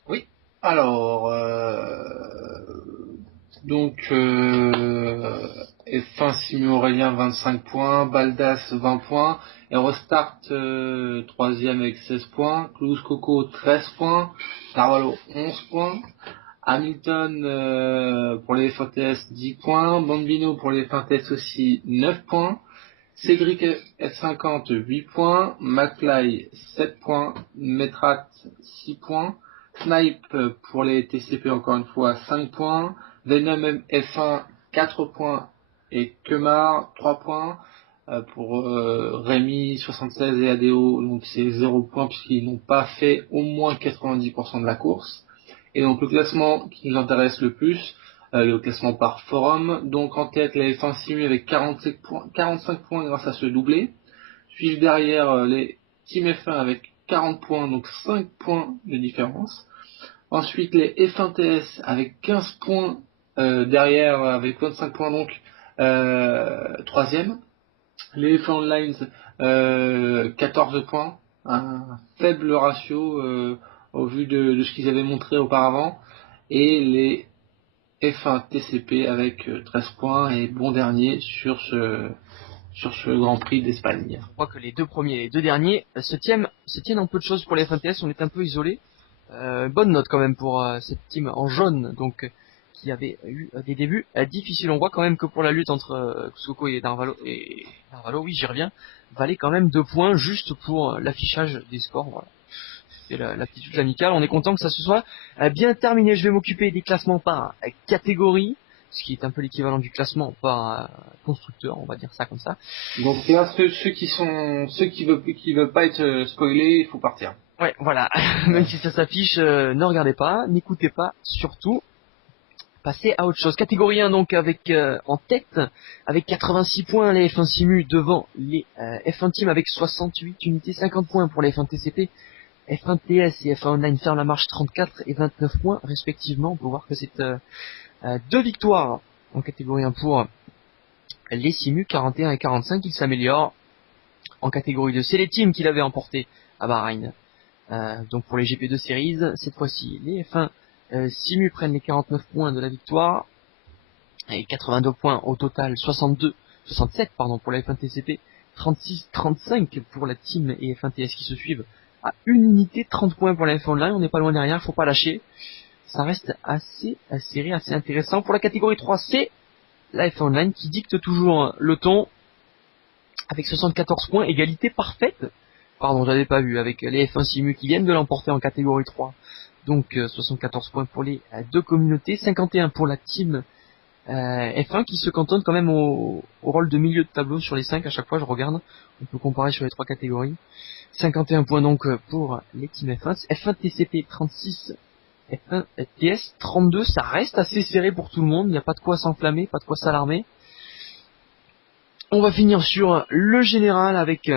Oui. Alors, donc F1 Simu Aurélien 25 points, Baldas 20 points, Eurostart 3ème avec 16 points, Clous Coco 13 points, Narvalo 11 points, Hamilton pour les FTS 10 points, Bambino pour les FTS aussi 9 points, Cédric F50 8 points, McFly 7 points, Metrat 6 points, Snipe pour les TCP encore une fois 5 points, Venom F1 4 points et Kemar 3 points, pour Rémi 76 et ADO donc c'est 0 points puisqu'ils n'ont pas fait au moins 90% de la course. Et donc le classement qui nous intéresse le plus, le classement par forum, donc en tête la F1 Simu avec 45 points grâce à ce doublé, suivent derrière les Team F1 avec 40 points, donc 5 points de différence. Ensuite les F1 TS avec 15 points derrière avec 25 points donc 3ème. Les F1 Online 14 points, un faible ratio au vu de ce qu'ils avaient montré auparavant. Et les F1 TCP avec 13 points et bon dernier sur ce Grand Prix d'Espagne. Je crois que les deux premiers et les deux derniers se tiennent en peu de choses pour les F1 TS. On est un peu isolés. Bonne note quand même pour cette team en jaune, donc qui avait eu des débuts difficiles. On voit quand même que pour la lutte entre Kusoko et Darvalo, oui j'y reviens, valait quand même 2 points juste pour l'affichage des scores. Voilà. C'est la petite lutte amicale. On est content que ça se soit bien terminé. Je vais m'occuper des classements par catégorie, ce qui est un peu l'équivalent du classement par constructeur, on va dire ça comme ça. Donc là, ceux qui veulent pas être spoilés, il faut partir. Ouais, voilà. Même si ça s'affiche, ne regardez pas, n'écoutez pas, surtout. Passez à autre chose. Catégorie 1 donc avec en tête avec 86 points les F1 Simu devant les F1 Team avec 68 unités, 50 points pour les F1 TCP. F1 TS et F1 Online ferment la marche 34 et 29 points respectivement. On peut voir que c'est 2 victoires en catégorie 1 pour les Simu, 41 et 45. Ils s'améliorent. En catégorie 2, c'est les teams qui l'avaient emporté à Bahreïn. Donc pour les GP2 Series, cette fois-ci, les F1 Simu prennent les 49 points de la victoire et 82 points au total, 67 pour la F1 TCP, 36-35 pour la team et F1 TS qui se suivent à une unité, 30 points pour la F1 Online. On n'est pas loin derrière, faut pas lâcher. Ça reste assez serré, assez intéressant. Pour la catégorie 3, c'est la F1 Online qui dicte toujours le ton avec 74 points, égalité parfaite. Pardon, j'avais pas vu, avec les F1 Simu qui viennent de l'emporter en catégorie 3. Donc 74 points pour les 2 communautés, 51 pour la team F1 qui se cantonne quand même au rôle de milieu de tableau sur les 5 à chaque fois, je regarde. On peut comparer sur les 3 catégories. 51 points donc pour les teams F1. F1 TCP 36, F1 TS 32, ça reste assez serré pour tout le monde, il n'y a pas de quoi s'enflammer, pas de quoi s'alarmer. On va finir sur le général avec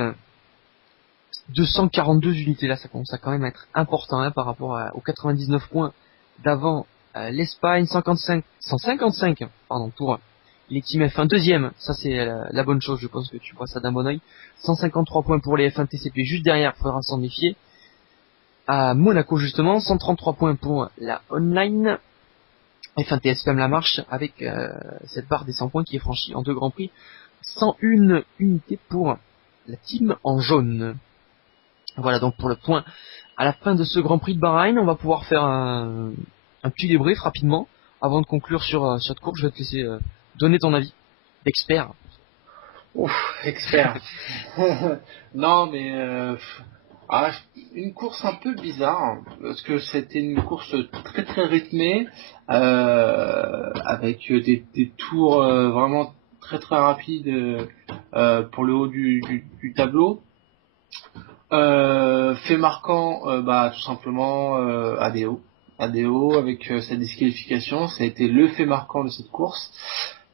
242 unités. Là, ça commence à quand même être important par rapport aux 99 points d'avant l'Espagne. 155 pour les teams F1. Deuxième, ça c'est la bonne chose, je pense que tu vois ça d'un bon oeil. 153 points pour les F1 TCP. Juste derrière, il faudra s'en méfier. À Monaco justement, 133 points pour la online. F1 TS ferme la marche avec cette barre des 100 points qui est franchie en 2 Grands Prix. 101 unités pour la team en jaune. Voilà donc pour le point à la fin de ce Grand Prix de Bahreïn. On va pouvoir faire un petit débrief rapidement avant de conclure sur cette course. Je vais te laisser donner ton avis d'expert. Ouf, expert. Non mais une course un peu bizarre parce que c'était une course très très rythmée avec des tours vraiment très très rapides pour le haut du tableau. Fait marquant, tout simplement ADO avec sa disqualification, ça a été le fait marquant de cette course.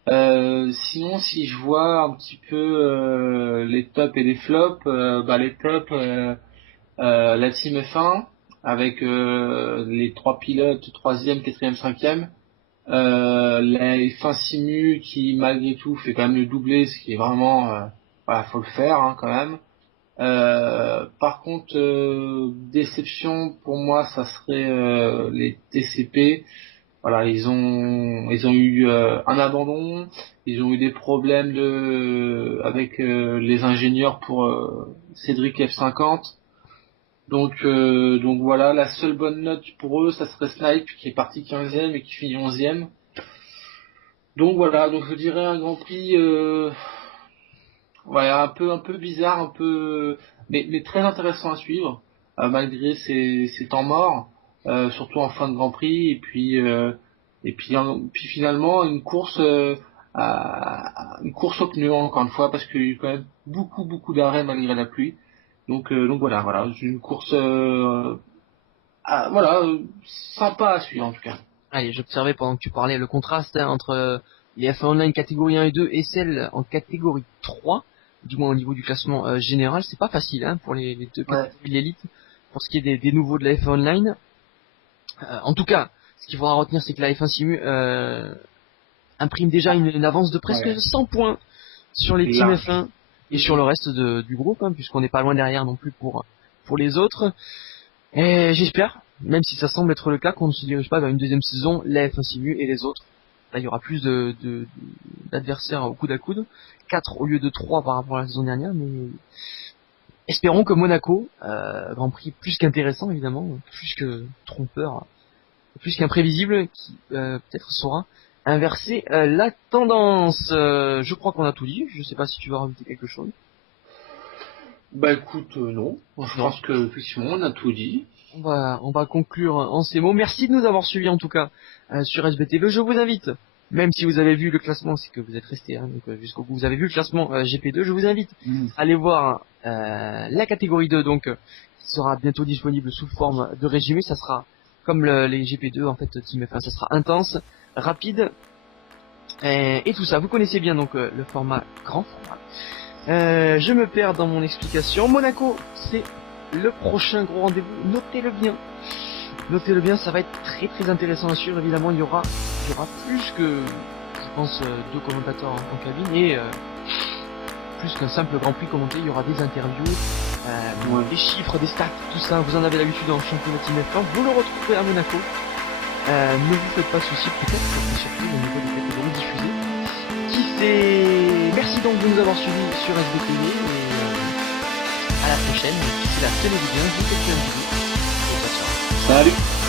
Sinon, si je vois un petit peu les tops et les flops, les tops, la team F1 avec les 3 pilotes, 3e, 4e, 5e. La F1 Simu qui malgré tout fait quand même le doublé, ce qui est vraiment, faut le faire quand même. Par contre, déception pour moi, ça serait les TCP. Voilà, ils ont eu un abandon, ils ont eu des problèmes avec les ingénieurs pour Cédric F50. Donc voilà, la seule bonne note pour eux, ça serait Snipe qui est parti 15e et qui finit 11e. Donc voilà, donc je dirais un Grand Prix un peu bizarre, mais très intéressant à suivre malgré ces temps morts, surtout en fin de Grand Prix et puis finalement une course au pneu encore une fois parce qu'il y a eu quand même beaucoup d'arrêts malgré la pluie. Donc voilà, une course sympa à suivre en tout cas. Allez, j'observais pendant que tu parlais le contraste entre les F1 Online catégorie 1 et 2 et celle en catégorie 3, du moins au niveau du classement général. C'est pas facile pour les 2 catégories de l'élite. Pour ce qui est des nouveaux de la F1 Online, en tout cas, ce qu'il faudra retenir, c'est que la F1 Simu imprime déjà une avance de presque 100 points sur les teams F1 et sur le reste du groupe, puisqu'on n'est pas loin derrière non plus pour les autres. Et j'espère, même si ça semble être le cas, qu'on ne se dirige pas vers une deuxième saison, la F1 Simu et les autres. Là, il y aura plus d'adversaires au coude à coude. 4 au lieu de 3 par rapport à la saison dernière, mais espérons que Monaco, Grand Prix plus qu'intéressant évidemment, plus que trompeur, plus qu'imprévisible, qui peut-être saura inverser la tendance. Je crois qu'on a tout dit. Je sais pas si tu veux rajouter quelque chose. Bah écoute, non. Je pense que effectivement on a tout dit. On va conclure en ces mots. Merci de nous avoir suivis en tout cas sur SBTV. Je vous invite, même si vous avez vu le classement, c'est que vous êtes resté donc jusqu'au bout, vous avez vu le classement GP2, je vous invite à aller voir la catégorie 2 donc qui sera bientôt disponible sous forme de résumé. Ça sera comme les GP2 en fait, Team F1, ça sera intense, rapide et tout ça. Vous connaissez bien donc le format grand format. Je me perds dans mon explication. Monaco, c'est le prochain gros rendez-vous. Notez-le bien. Notez-le bien, ça va être très très intéressant à suivre. Évidemment, il y aura plus que, je pense, 2 commentateurs en cabine et plus qu'un simple Grand Prix commenté. Il y aura des interviews, des chiffres, des stats, tout ça. Vous en avez l'habitude dans le championnat Team F1. Vous le retrouverez à Monaco. Ne vous faites pas de soucis, peut-être surtout au niveau des catégories diffusées. Qui sait. Merci donc de nous avoir suivis sur SBTV et à la prochaine. D'ici là, tenez-vous bien, je vous fais un bisou. Salut.